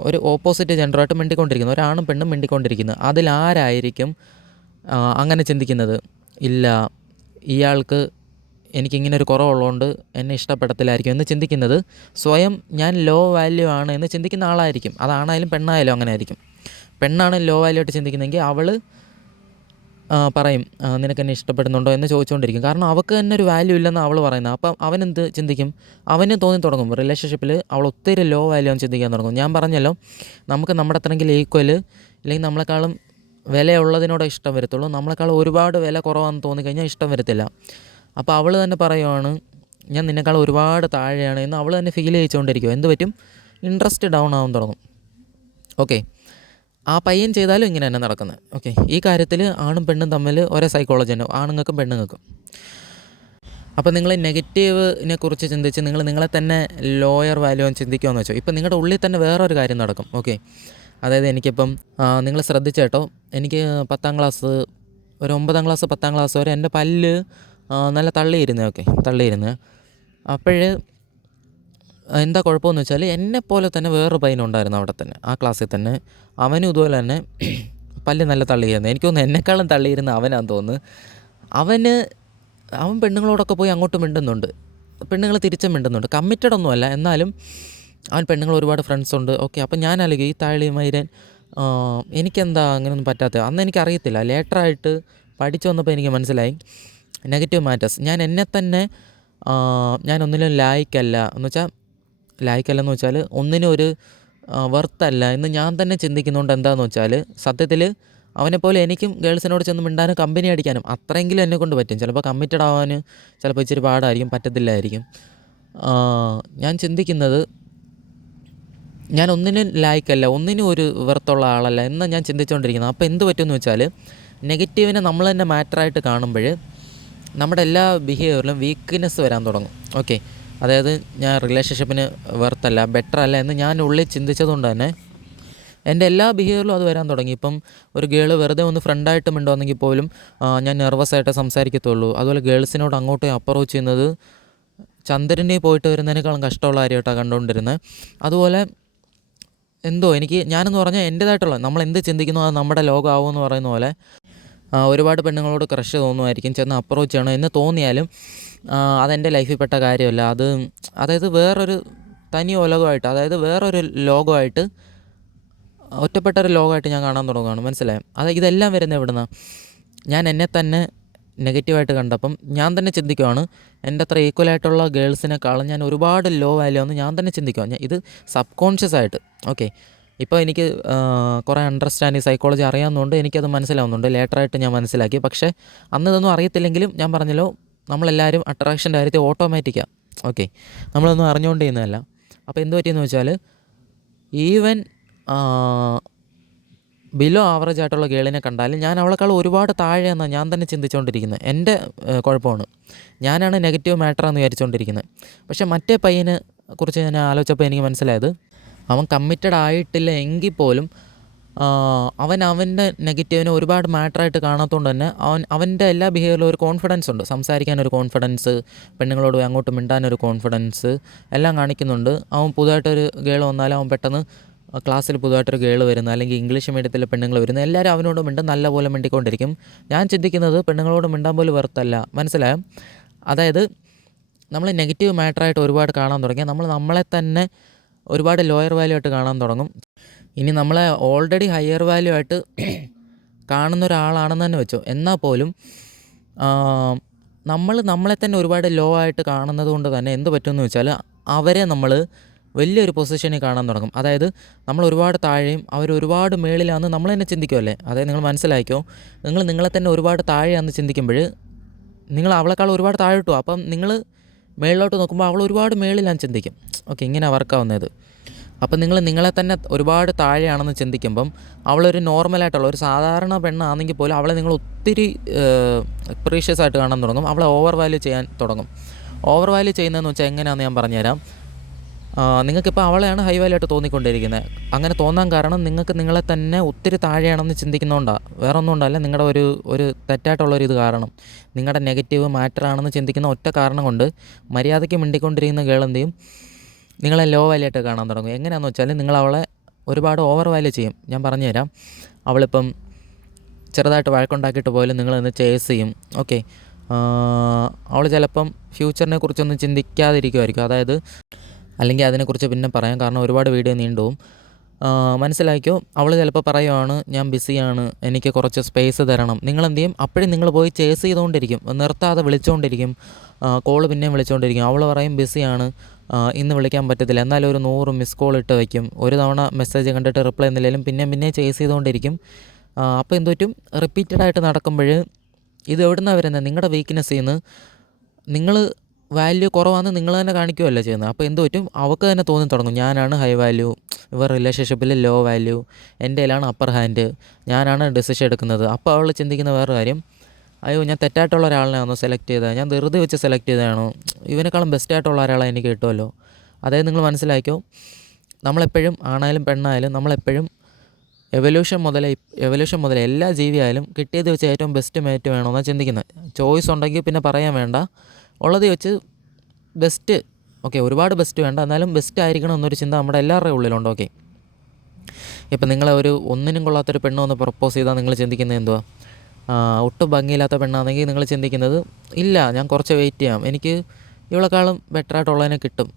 ഒരു ഓപ്പോസിറ്റ് ജെൻഡറുമായിട്ട് മിണ്ടിക്കൊണ്ടിരിക്കുന്നു, ഒരാണും പെണ്ണും മിണ്ടിക്കൊണ്ടിരിക്കുന്നത്, അതിലാരായിരിക്കും അങ്ങനെ ചിന്തിക്കുന്നത്? ഇല്ല, ഇയാൾക്ക് എനിക്കിങ്ങനെ ഒരു കുറവുള്ളതുകൊണ്ട് എന്നെ ഇഷ്ടപ്പെടത്തില്ലായിരിക്കും എന്ന് ചിന്തിക്കുന്നത് സ്വയം ഞാൻ ലോ വാല്യൂ ആണ് എന്ന് ചിന്തിക്കുന്ന ആളായിരിക്കും. അതാണായാലും പെണ്ണായാലും അങ്ങനെ ആയിരിക്കും. പെണ്ണാണ് ലോ വാല്യൂ ആയിട്ട് ചിന്തിക്കുന്നതെങ്കിൽ അവൾ പറയും, നിനക്കെന്നെ ഇഷ്ടപ്പെടുന്നുണ്ടോ എന്ന് ചോദിച്ചുകൊണ്ടിരിക്കും. കാരണം അവൾക്ക് തന്നെ ഒരു വാല്യൂ ഇല്ലെന്ന് അവൾ പറയുന്നത്. അപ്പം അവനെന്ത് ചിന്തിക്കും? അവന് തോന്നി തുടങ്ങും റിലേഷൻഷിപ്പിൽ അവൾ ഒത്തിരി ലോ വാല്യൂ എന്ന് ചിന്തിക്കാൻ തുടങ്ങും. ഞാൻ പറഞ്ഞല്ലോ, നമുക്ക് നമ്മുടെ അത്രയെങ്കിൽ ഈക്വൽ അല്ലെങ്കിൽ നമ്മളെക്കാളും വിലയുള്ളതിനോട് ഇഷ്ടം വരത്തുള്ളൂ. നമ്മളെക്കാളും ഒരുപാട് വില കുറവാണെന്ന് തോന്നിക്കഴിഞ്ഞാൽ ഇഷ്ടം വരത്തില്ല. അപ്പോൾ അവൾ തന്നെ പറയുവാണ്, ഞാൻ നിന്നെക്കാളും ഒരുപാട് താഴെയാണ് എന്ന് അവൾ തന്നെ ഫീൽ ചെയ്തുകൊണ്ടിരിക്കും. എന്ത് പറ്റും? ഇൻട്രസ്റ്റ് ഡൗൺ ആവാൻ തുടങ്ങും. ഓക്കെ, ആ പയ്യൻ ചെയ്താലും ഇങ്ങനെ തന്നെ നടക്കുന്നത്. ഓക്കെ, ഈ കാര്യത്തിൽ ആണും പെണ്ണും തമ്മിൽ ഒരേ സൈക്കോളജി തന്നെ, ആണുങ്ങൾക്കും പെണ്ണുങ്ങൾക്കും. അപ്പോൾ നിങ്ങൾ നെഗറ്റീവിനെ കുറിച്ച് ചിന്തിച്ച് നിങ്ങളെ തന്നെ ലോയർ വാല്യൂ എന്ന് ചിന്തിക്കുമെന്ന് വെച്ചോ. ഇപ്പം നിങ്ങളുടെ ഉള്ളിൽ തന്നെ വേറൊരു കാര്യം നടക്കും. ഓക്കെ, അതായത് എനിക്കിപ്പം നിങ്ങൾ ശ്രദ്ധിച്ചേട്ടോ, എനിക്ക് 10ാം ക്ലാസ്, ഒരു 9ാം ക്ലാസ് 10ാം ക്ലാസ് വരെ എൻ്റെ പല്ല് നല്ല തള്ളിയിരുന്നേ. ഓക്കെ, തള്ളിയിരുന്നേ. അപ്പോഴ് എന്താ കുഴപ്പമെന്ന് വെച്ചാൽ എന്നെപ്പോലെ തന്നെ വേറൊരു പയ്യനുണ്ടായിരുന്നു അവിടെ തന്നെ ആ ക്ലാസ്സിൽ തന്നെ. അവനും ഇതുപോലെ തന്നെ പല്ല് നല്ല തള്ളിയായിരുന്നു. എനിക്ക് തോന്നുന്നു എന്നെക്കാളും തള്ളിയിരുന്ന അവനാന്ന് തോന്നുന്നു. അവൻ പെണ്ണുങ്ങളോടൊക്കെ പോയി അങ്ങോട്ട് മിണ്ടുന്നുണ്ട്, പെണ്ണുങ്ങൾ തിരിച്ചും മിണ്ടുന്നുണ്ട്. കമ്മിറ്റഡ് ഒന്നുമല്ല, എന്നാലും അവൻ പെണ്ണുങ്ങൾ ഒരുപാട് ഫ്രണ്ട്സുണ്ട്. ഓക്കെ, അപ്പം ഞാൻ ആലോചിക്കും ഈ താഴി മൈരൻ എനിക്കെന്താ അങ്ങനെയൊന്നും പറ്റാത്തത്. അന്ന് എനിക്കറിയത്തില്ല, ലേറ്ററായിട്ട് പഠിച്ചു വന്നപ്പോൾ എനിക്ക് മനസ്സിലായി നെഗറ്റീവ് മാറ്റേഴ്സ്. ഞാൻ എന്നെ തന്നെ ഞാൻ ഒന്നിലും ലായ്ക്കല്ലെന്ന് വെച്ചാൽ ഒന്നിനും ഒരു വെർത്തല്ല എന്ന് ഞാൻ തന്നെ ചിന്തിക്കുന്നുണ്ട്. എന്താണെന്ന് വെച്ചാൽ സത്യത്തിൽ അവനെപ്പോലെ എനിക്കും ഗേൾസിനോട് ചെന്ന് മിണ്ടാനും കമ്പനി അടിക്കാനും അത്രയെങ്കിലും എന്നെക്കൊണ്ട് പറ്റും. ചിലപ്പോൾ കമ്മിറ്റഡ് ആവാൻ ചിലപ്പോൾ ഇച്ചിരി പാടായിരിക്കും, പറ്റത്തില്ലായിരിക്കും. ഞാൻ ചിന്തിക്കുന്നത് ഞാൻ ഒന്നിനും ലായ്ക്കല്ല, ഒന്നിനും ഒരു വെറുത്തുള്ള ആളല്ല എന്ന് ഞാൻ ചിന്തിച്ചുകൊണ്ടിരിക്കുന്നത്. അപ്പോൾ എന്ത് പറ്റുമെന്ന് വെച്ചാൽ നെഗറ്റീവിനെ നമ്മൾ തന്നെ മാറ്ററായിട്ട് കാണുമ്പോൾ നമ്മുടെ എല്ലാ ബിഹേവിയറിലും വീക്ക്നെസ് വരാൻ തുടങ്ങും. ഓക്കെ, അതായത് ഞാൻ റിലേഷൻഷിപ്പിന് വെറുത്തല്ല, ബെറ്റർ അല്ല എന്ന് ഞാൻ ഉള്ളിൽ ചിന്തിച്ചതുകൊണ്ട് തന്നെ എൻ്റെ എല്ലാ ബിഹേവിയറിലും അത് വരാൻ തുടങ്ങി. ഇപ്പം ഒരു ഗേൾ വെറുതെ ഒന്ന് ഫ്രണ്ടായിട്ട് മിണ്ടുവന്നെങ്കിൽ പോലും ഞാൻ നെർവസായിട്ട് സംസാരിക്കത്തുള്ളൂ. അതുപോലെ ഗേൾസിനോട് അങ്ങോട്ടും അപ്രോച്ച് ചെയ്യുന്നത് ചന്ദ്രനെ പോയിട്ട് വരുന്നതിനേക്കാളും കഷ്ടമുള്ള കാര്യമായിട്ടാണ് കണ്ടുകൊണ്ടിരുന്നത്. അതുപോലെ ഞാനെന്ന് പറഞ്ഞാൽ എൻ്റേതായിട്ടുള്ള നമ്മൾ എന്ത് ചിന്തിക്കുന്നു അത് നമ്മുടെ ലോകമാവുമെന്ന് പറയുന്ന പോലെ ഒരുപാട് പെണ്ണുങ്ങളോട് ക്രഷ് തോന്നുമായിരിക്കും, ചെന്ന് അപ്രോച്ച് ചെയ്യണം എന്ന് തോന്നിയാലും അതെൻ്റെ ലൈഫിൽ പെട്ട കാര്യമല്ല. അതായത് വേറൊരു തനി ഉലകമായിട്ട്, അതായത് വേറൊരു ലോകമായിട്ട്, ഒറ്റപ്പെട്ട ഒരു ലോകമായിട്ട് ഞാൻ കാണാൻ തുടങ്ങുകയാണ്. മനസ്സിലായോ? ഇതെല്ലാം വരുന്നത് എവിടുന്നാണ്? ഞാൻ എന്നെ തന്നെ നെഗറ്റീവായിട്ട് കണ്ടപ്പം ഞാൻ തന്നെ ചിന്തിക്കുവാണ്, എൻ്റെ അത്ര ഈക്വലായിട്ടുള്ള ഗേൾസിനെക്കാളും ഞാൻ ഒരുപാട് ലോ വാല്യൂ എന്ന് ഞാൻ തന്നെ ചിന്തിക്കുവാണ്. ഇത് സബ് കോൺഷ്യസ് ആയിട്ട്. ഓക്കെ, ഇപ്പോൾ എനിക്ക് കുറേ അണ്ടർസ്റ്റാൻഡിങ് സൈക്കോളജി അറിയാവുന്നതുകൊണ്ട് എനിക്കത് മനസ്സിലാവുന്നുണ്ട്. ലേറ്ററായിട്ട് ഞാൻ മനസ്സിലാക്കി. പക്ഷേ അന്ന് ഇതൊന്നും അറിയത്തില്ലെങ്കിലും ഞാൻ പറഞ്ഞല്ലോ, നമ്മളെല്ലാവരും അട്രാക്ഷൻ്റെ കാര്യത്തിൽ ഓട്ടോമാറ്റിക്കാണ്. ഓക്കെ, നമ്മളൊന്നും അറിഞ്ഞുകൊണ്ട് ചെയ്യുന്നതല്ല. അപ്പോൾ എന്ത് പറ്റിയെന്ന് വെച്ചാൽ ഈവൻ ബിലോ ആവറേജ് ആയിട്ടുള്ള ഗേളിനെ കണ്ടാലും ഞാൻ അവളെക്കാൾ ഒരുപാട് താഴെയെന്നാണ് ഞാൻ തന്നെ ചിന്തിച്ചുകൊണ്ടിരിക്കുന്നത്. എൻ്റെ കുഴപ്പമാണ്, ഞാനാണ് നെഗറ്റീവ് മാറ്ററാണെന്ന് വിചാരിച്ചുകൊണ്ടിരിക്കുന്നത്. പക്ഷേ മറ്റേ പയ്യനെ കുറിച്ച് ഞാൻ ആലോചിച്ചപ്പോൾ എനിക്ക് മനസ്സിലായത് അവൻ കമ്മിറ്റഡ് ആയിട്ടില്ല എങ്കിൽ പോലും അവൻ്റെ നെഗറ്റീവിനെ ഒരുപാട് മാറ്ററായിട്ട് കാണാത്തതുകൊണ്ട് തന്നെ അവൻ്റെ എല്ലാ ബിഹേവിയറിലും ഒരു കോൺഫിഡൻസ് ഉണ്ട്. സംസാരിക്കാനൊരു കോൺഫിഡൻസ്, പെണ്ണുങ്ങളോട് അങ്ങോട്ട് മിണ്ടാനൊരു കോൺഫിഡൻസ് എല്ലാം കാണിക്കുന്നുണ്ട്. അവൻ പുതുതായിട്ടൊരു ഗേൾ വന്നാലും അവൻ പെട്ടെന്ന് ക്ലാസ്സിൽ പുതുതായിട്ടൊരു ഗേൾ വരുന്ന, അല്ലെങ്കിൽ ഇംഗ്ലീഷ് മീഡിയത്തിലെ പെണ്ണുങ്ങൾ വരുന്ന എല്ലാവരും അവനോട് നല്ലപോലെ മിണ്ടിക്കൊണ്ടിരിക്കും. ഞാൻ ചിന്തിക്കുന്നത് പെണ്ണുങ്ങളോട് മിണ്ടാൻ പോലും വെറുത്തല്ല. മനസ്സിലായോ? അതായത് നമ്മൾ നെഗറ്റീവ് മാറ്ററായിട്ട് ഒരുപാട് കാണാൻ തുടങ്ങിയാൽ നമ്മളെ തന്നെ ഒരുപാട് ലോയർ വാല്യൂ ആയിട്ട് കാണാൻ തുടങ്ങും. ഇനി നമ്മളെ ഓൾറെഡി ഹയർ വാല്യൂ ആയിട്ട് കാണുന്ന ഒരാളാണെന്ന് തന്നെ വെച്ചോ, എന്നാൽ പോലും നമ്മളെ തന്നെ ഒരുപാട് ലോ ആയിട്ട് കാണുന്നത് കൊണ്ട് തന്നെ എന്ത് പറ്റുമെന്ന് വെച്ചാൽ അവരെ നമ്മൾ വലിയൊരു പൊസിഷനിൽ കാണാൻ തുടങ്ങും. അതായത് നമ്മൾ ഒരുപാട് താഴെയും അവരൊരുപാട് മേളിലാണെന്ന് നമ്മൾ തന്നെ ചിന്തിക്കുമല്ലേ. അതായത് നിങ്ങൾ മനസ്സിലാക്കിയോ, നിങ്ങളെ തന്നെ ഒരുപാട് താഴെയാണെന്ന് ചിന്തിക്കുമ്പോൾ നിങ്ങൾ അവളെക്കാൾ ഒരുപാട് താഴെ കിട്ടും. അപ്പം നിങ്ങൾ മേളിലോട്ട് നോക്കുമ്പോൾ അവൾ ഒരുപാട് മേളിലാന്ന് ചിന്തിക്കും. ഓക്കെ, ഇങ്ങനെ വർക്കാവുന്നത്. അപ്പം നിങ്ങളെ തന്നെ ഒരുപാട് താഴെയാണെന്ന് ചിന്തിക്കുമ്പം അവളൊരു നോർമലായിട്ടുള്ള ഒരു സാധാരണ പെണ്ണാണെങ്കിൽ പോലും അവളെ നിങ്ങൾ ഒത്തിരി പ്രീഷ്യസ് ആയിട്ട് കാണാൻ തുടങ്ങും. അവളെ ഓവർ വാല്യൂ ചെയ്യാൻ തുടങ്ങും. ഓവർ വാല്യൂ ചെയ്യുന്നതെന്ന് വെച്ചാൽ എങ്ങനെയാണെന്ന് ഞാൻ പറഞ്ഞുതരാം. നിങ്ങൾക്കിപ്പോൾ അവളെയാണ് ഹൈ വാല്യൂ ആയിട്ട് തോന്നിക്കൊണ്ടിരിക്കുന്നത്. അങ്ങനെ തോന്നാൻ കാരണം നിങ്ങൾക്ക് നിങ്ങളെ തന്നെ ഒത്തിരി താഴെയാണെന്ന് ചിന്തിക്കുന്നതുകൊണ്ടാണ്, വേറെ ഒന്നും കൊണ്ടല്ല. നിങ്ങളുടെ ഒരു തെറ്റായിട്ടുള്ളൊരിത് കാരണം, നിങ്ങളുടെ നെഗറ്റീവ് മാറ്ററാണെന്ന് ചിന്തിക്കുന്ന ഒറ്റ കാരണം കൊണ്ട് മര്യാദയ്ക്ക് മിണ്ടിക്കൊണ്ടിരിക്കുന്ന ഗേൾ എന്ത് ചെയ്യും, നിങ്ങളെ ലോ വാല്യൂ ആയിട്ട് കാണാൻ തുടങ്ങും. എങ്ങനെയാണെന്ന് വെച്ചാൽ നിങ്ങൾ അവളെ ഒരുപാട് ഓവർ വാല്യൂ ചെയ്യും. ഞാൻ പറഞ്ഞു തരാം. അവളിപ്പം ചെറുതായിട്ട് വഴക്കുണ്ടാക്കിയിട്ട് പോലും നിങ്ങളൊന്ന് ചേസ് ചെയ്യും. ഓക്കെ, അവൾ ചിലപ്പം ഫ്യൂച്ചറിനെ കുറിച്ചൊന്നും ചിന്തിക്കാതിരിക്കുമായിരിക്കും. അതായത് അല്ലെങ്കിൽ അതിനെക്കുറിച്ച് പിന്നെ പറയാം, കാരണം ഒരുപാട് വീഡിയോ നീണ്ടുപോകും. മനസ്സിലാക്കിയോ, അവൾ ചിലപ്പോൾ പറയുവാണ് ഞാൻ ബിസിയാണ്, എനിക്ക് കുറച്ച് സ്പേസ് തരണം. നിങ്ങളെന്ത് ചെയ്യും, അപ്പോഴും നിങ്ങൾ പോയി ചേസ് ചെയ്തുകൊണ്ടിരിക്കും, നിർത്താതെ വിളിച്ചുകൊണ്ടിരിക്കും, കോള് പിന്നെയും വിളിച്ചുകൊണ്ടിരിക്കും. അവൾ പറയും ബിസിയാണ്, ഇന്ന് വിളിക്കാൻ പറ്റത്തില്ല, എന്നാലും ഒരു 100 മിസ് കോൾ ഇട്ട് വയ്ക്കും. ഒരു തവണ മെസ്സേജ് കണ്ടിട്ട് റിപ്ലൈ എന്നില്ലെങ്കിലും പിന്നെ ചേസ് ചെയ്തുകൊണ്ടിരിക്കും. അപ്പോൾ എന്ത് പറ്റും, റിപ്പീറ്റഡായിട്ട് നടക്കുമ്പോൾ ഇത് എവിടുന്നാണ് വരുന്നത്, നിങ്ങളുടെ വീക്ക്നെസ്സിൽ നിന്ന്. നിങ്ങൾ വാല്യൂ കുറവാണെന്ന് നിങ്ങൾ തന്നെ കാണിക്കുകയല്ല ചെയ്യുന്നത്. അപ്പോൾ എന്ത് പറ്റും, അവൾക്ക് തന്നെ തോന്നി തുടങ്ങും ഞാനാണ് ഹൈ വാല്യൂ, ഇവർ റിലേഷൻഷിപ്പിൽ ലോ വാല്യൂ, എൻ്റെ കയ്യിലാണ് അപ്പർ ഹാൻഡ്, ഞാനാണ് ഡിസിഷൻ എടുക്കുന്നത്. അപ്പോൾ അവൾ ചിന്തിക്കുന്ന വേറെ കാര്യം, അയ്യോ ഞാൻ തെറ്റായിട്ടുള്ള ഒരാളിനെയാണോ സെലക്ട് ചെയ്തത്, ഞാൻ ധൃതി വെച്ച് സെലക്ട് ചെയ്തതാണോ, ഇവനേക്കാളും ബെസ്റ്റായിട്ടുള്ള ഒരാളെ എനിക്ക് കിട്ടുമല്ലോ. അതായത് നിങ്ങൾ മനസ്സിലാക്കിയോ, നമ്മളെപ്പോഴും ആണായാലും പെണ്ണായാലും നമ്മളെപ്പോഴും എവല്യൂഷൻ മുതലേ എല്ലാ ജീവിയായാലും കിട്ടിയത് വെച്ച് ഏറ്റവും ബെസ്റ്റ് മേറ്റ് വേണമെന്നാണ് ചിന്തിക്കുന്നത്. ചോയ്സ് ഉണ്ടെങ്കിൽ പിന്നെ പറയാൻ വേണ്ട, ഉള്ളത് വെച്ച് ബെസ്റ്റ് ഓക്കെ, ഒരുപാട് ബെസ്റ്റ് വേണ്ട, എന്നാലും ബെസ്റ്റ് ആയിരിക്കണം എന്നൊരു ചിന്ത നമ്മുടെ എല്ലാവരുടെയും ഉള്ളിലുണ്ട്. ഓക്കെ, ഇപ്പം നിങ്ങളെ ഒരു ഒന്നിനും കൊള്ളാത്തൊരു പെണ്ണ് വന്ന് പ്രപ്പോസ് ചെയ്താൽ നിങ്ങൾ ചിന്തിക്കുന്നത് എന്തുവാ? ഒട്ടും ഭംഗിയില്ലാത്ത പെണ്ണാണെങ്കിൽ നിങ്ങൾ ചിന്തിക്കുന്നത് ഇല്ല, ഞാൻ കുറച്ച് വെയിറ്റ് ചെയ്യാം, എനിക്ക് ഇവളെക്കാളും ബെറ്ററായിട്ടുള്ളതിനെ കിട്ടും,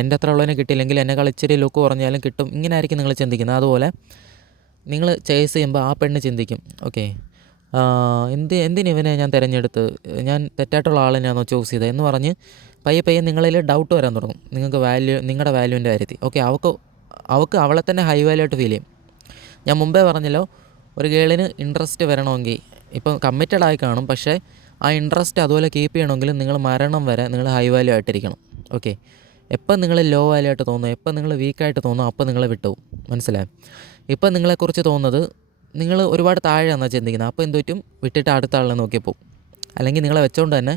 എൻ്റെ അത്ര ഉള്ളതിനെ കിട്ടിയില്ലെങ്കിൽ എന്നെക്കാൾ ഇച്ചിരി ലുക്ക് കുറഞ്ഞാലും കിട്ടും, ഇങ്ങനെ ആയിരിക്കും നിങ്ങൾ ചിന്തിക്കുന്നത്. അതുപോലെ നിങ്ങൾ ചേസ് ചെയ്യുമ്പോൾ ആ പെണ്ണ് ചിന്തിക്കും, ഓക്കെ എന്തിനിവനെ ഞാൻ തിരഞ്ഞെടുത്ത്, ഞാൻ തെറ്റായിട്ടുള്ള ആളിനെയാണോ ചൂസ് ചെയ്തത് എന്ന് പറഞ്ഞ് പയ്യെ പയ്യെ നിങ്ങളിൽ ഡൗട്ട് വരാൻ തുടങ്ങും നിങ്ങൾക്ക് നിങ്ങളുടെ വാല്യൂവിൻ്റെ കാര്യത്തിൽ. ഓക്കെ, അവൾക്ക് അവളെ തന്നെ ഹൈ വാല്യൂ ആയിട്ട് ഫീൽ ചെയ്യും. ഞാൻ മുമ്പേ പറഞ്ഞല്ലോ, ഒരു ഗേളിന് ഇൻട്രസ്റ്റ് വരണമെങ്കിൽ ഇപ്പം കമ്മിറ്റഡ് ആയി കാണും, പക്ഷേ ആ ഇൻട്രസ്റ്റ് അതുപോലെ കീപ്പ് ചെയ്യണമെങ്കിൽ നിങ്ങൾ മരണം വരെ നിങ്ങൾ ഹൈ വാല്യൂ ആയിട്ടിരിക്കണം. ഓക്കെ, എപ്പം നിങ്ങൾ ലോ വാല്യൂ ആയിട്ട് തോന്നുന്നു, എപ്പം നിങ്ങൾ വീക്കായിട്ട് തോന്നുന്നു, അപ്പം നിങ്ങൾ വിട്ടുപോകും. മനസ്സിലായി? ഇപ്പം നിങ്ങളെക്കുറിച്ച് തോന്നുന്നത് നിങ്ങൾ ഒരുപാട് താഴെയാണെന്നാണ് ചിന്തിക്കുന്നത്, അപ്പോൾ എന്ത് പറ്റും, വിട്ടിട്ട് അടുത്ത ആളിനെ നോക്കിയപ്പോൾ, അല്ലെങ്കിൽ നിങ്ങളെ വെച്ചുകൊണ്ട് തന്നെ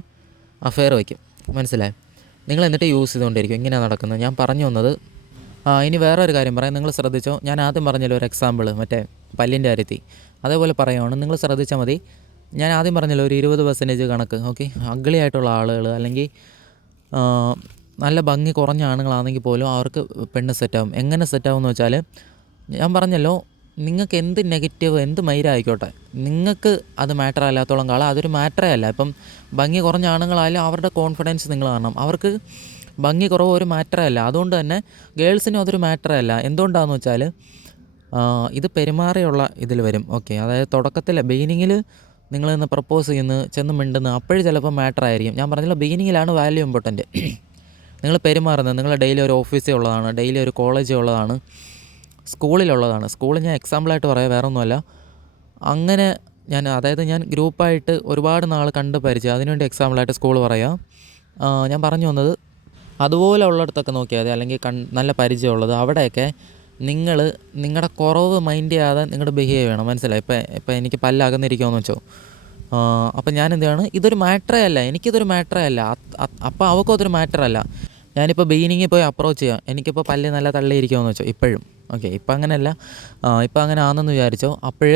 അഫെയർ വയ്ക്കും. മനസ്സിലായി? നിങ്ങൾ എന്നിട്ട് യൂസ് ചെയ്തുകൊണ്ടിരിക്കും. ഇങ്ങനെയാണ് നടക്കുന്നത്. ഞാൻ പറഞ്ഞു വന്നത് ഇനി വേറൊരു കാര്യം പറയാം, നിങ്ങൾ ശ്രദ്ധിച്ചോ. ഞാൻ ആദ്യം പറഞ്ഞല്ലോ ഒരു എക്സാമ്പിൾ, മറ്റേ പല്ലിൻ്റെ കാര്യത്തിൽ, അതേപോലെ പറയുവാണ്, നിങ്ങൾ ശ്രദ്ധിച്ചാൽ മതി. ഞാൻ ആദ്യം പറഞ്ഞല്ലോ ഒരു 20% കണക്ക്. ഓക്കെ, അഗ്ലി ആയിട്ടുള്ള ആളുകൾ അല്ലെങ്കിൽ നല്ല ഭംഗി കുറഞ്ഞ ആണുങ്ങളാണെങ്കിൽ പോലും അവർക്ക് പെണ്ണ് സെറ്റാവും. എങ്ങനെ സെറ്റാവും എന്ന് വെച്ചാൽ, ഞാൻ പറഞ്ഞല്ലോ, നിങ്ങൾക്ക് എന്ത് നെഗറ്റീവ് എന്ത് മൈരായിക്കോട്ടെ, നിങ്ങൾക്ക് അത് മാറ്റർ അല്ലാത്തോളം കാലം അതൊരു മാറ്ററേ അല്ല. ഇപ്പം ഭംഗി കുറഞ്ഞ ആണുങ്ങളായാലും അവരുടെ കോൺഫിഡൻസ് നിങ്ങൾ കാണണം. അവർക്ക് ഭംഗി കുറവ് ഒരു മാറ്ററേ അല്ല. അതുകൊണ്ട് തന്നെ ഗേൾസിനും അതൊരു മാറ്ററേ അല്ല. എന്തുകൊണ്ടാണെന്ന് വെച്ചാൽ ഇത് പെരുമാറിയുള്ള ഇതിൽ വരും. ഓക്കെ, അതായത് തുടക്കത്തിൽ ബിഗിനിങ്ങിൽ നിങ്ങൾ നിന്ന് പ്രപ്പോസ് ചെയ്യുന്നു, ചെന്ന് മിണ്ടുന്നു, അപ്പോഴും ചിലപ്പോൾ മാറ്റർ ആയിരിക്കും. ഞാൻ പറഞ്ഞല്ലോ, ബിഗിനിങ്ങിലാണ് വാല്യൂ ഇമ്പോർട്ടൻറ്റ്. നിങ്ങൾ പെരുമാറുന്നത്, നിങ്ങൾ ഡെയിലി ഒരു ഓഫീസിൽ ഉള്ളതാണ്, ഡെയിലി ഒരു കോളേജിൽ ഉള്ളതാണ്, സ്കൂളിലുള്ളതാണ്. സ്കൂളിൽ ഞാൻ എക്സാമ്പിളായിട്ട് പറയാം, വേറെ ഒന്നുമല്ല. അങ്ങനെ ഞാൻ ഗ്രൂപ്പായിട്ട് ഒരുപാട് നാൾ കണ്ട് പരിചയം, അതിനുവേണ്ടി എക്സാമ്പിളായിട്ട് സ്കൂൾ പറയാം. ഞാൻ പറഞ്ഞു വന്നത്, അതുപോലെ ഉള്ളിടത്തൊക്കെ നോക്കിയാൽ മതി, അല്ലെങ്കിൽ നല്ല പരിചയമുള്ളത്, അവിടെയൊക്കെ നിങ്ങൾ നിങ്ങളുടെ കുറവ് മൈൻഡ് ചെയ്യാതെ നിങ്ങളുടെ ബിഹേവ് ചെയ്യണം. മനസ്സിലായി? ഇപ്പം എനിക്ക് പല്ലകന്നിരിക്കുമെന്ന് വെച്ചോ, അപ്പം ഞാൻ എന്താണ്, ഇതൊരു മാറ്ററേ അല്ല, എനിക്കിതൊരു മാറ്ററേ അല്ല, അപ്പോൾ അവൾക്കും അതൊരു മാറ്ററല്ല. ഞാനിപ്പോൾ ബിഗിനിങ്ങിൽ പോയി അപ്രോച്ച് ചെയ്യാം, എനിക്കിപ്പോൾ പല്ല് നല്ല തള്ളിയിരിക്കുമെന്ന് വെച്ചോ, ഇപ്പോഴും. ഓക്കെ, ഇപ്പം അങ്ങനെയല്ല, ഇപ്പം അങ്ങനെ ആണെന്ന് വിചാരിച്ചോ. അപ്പോൾ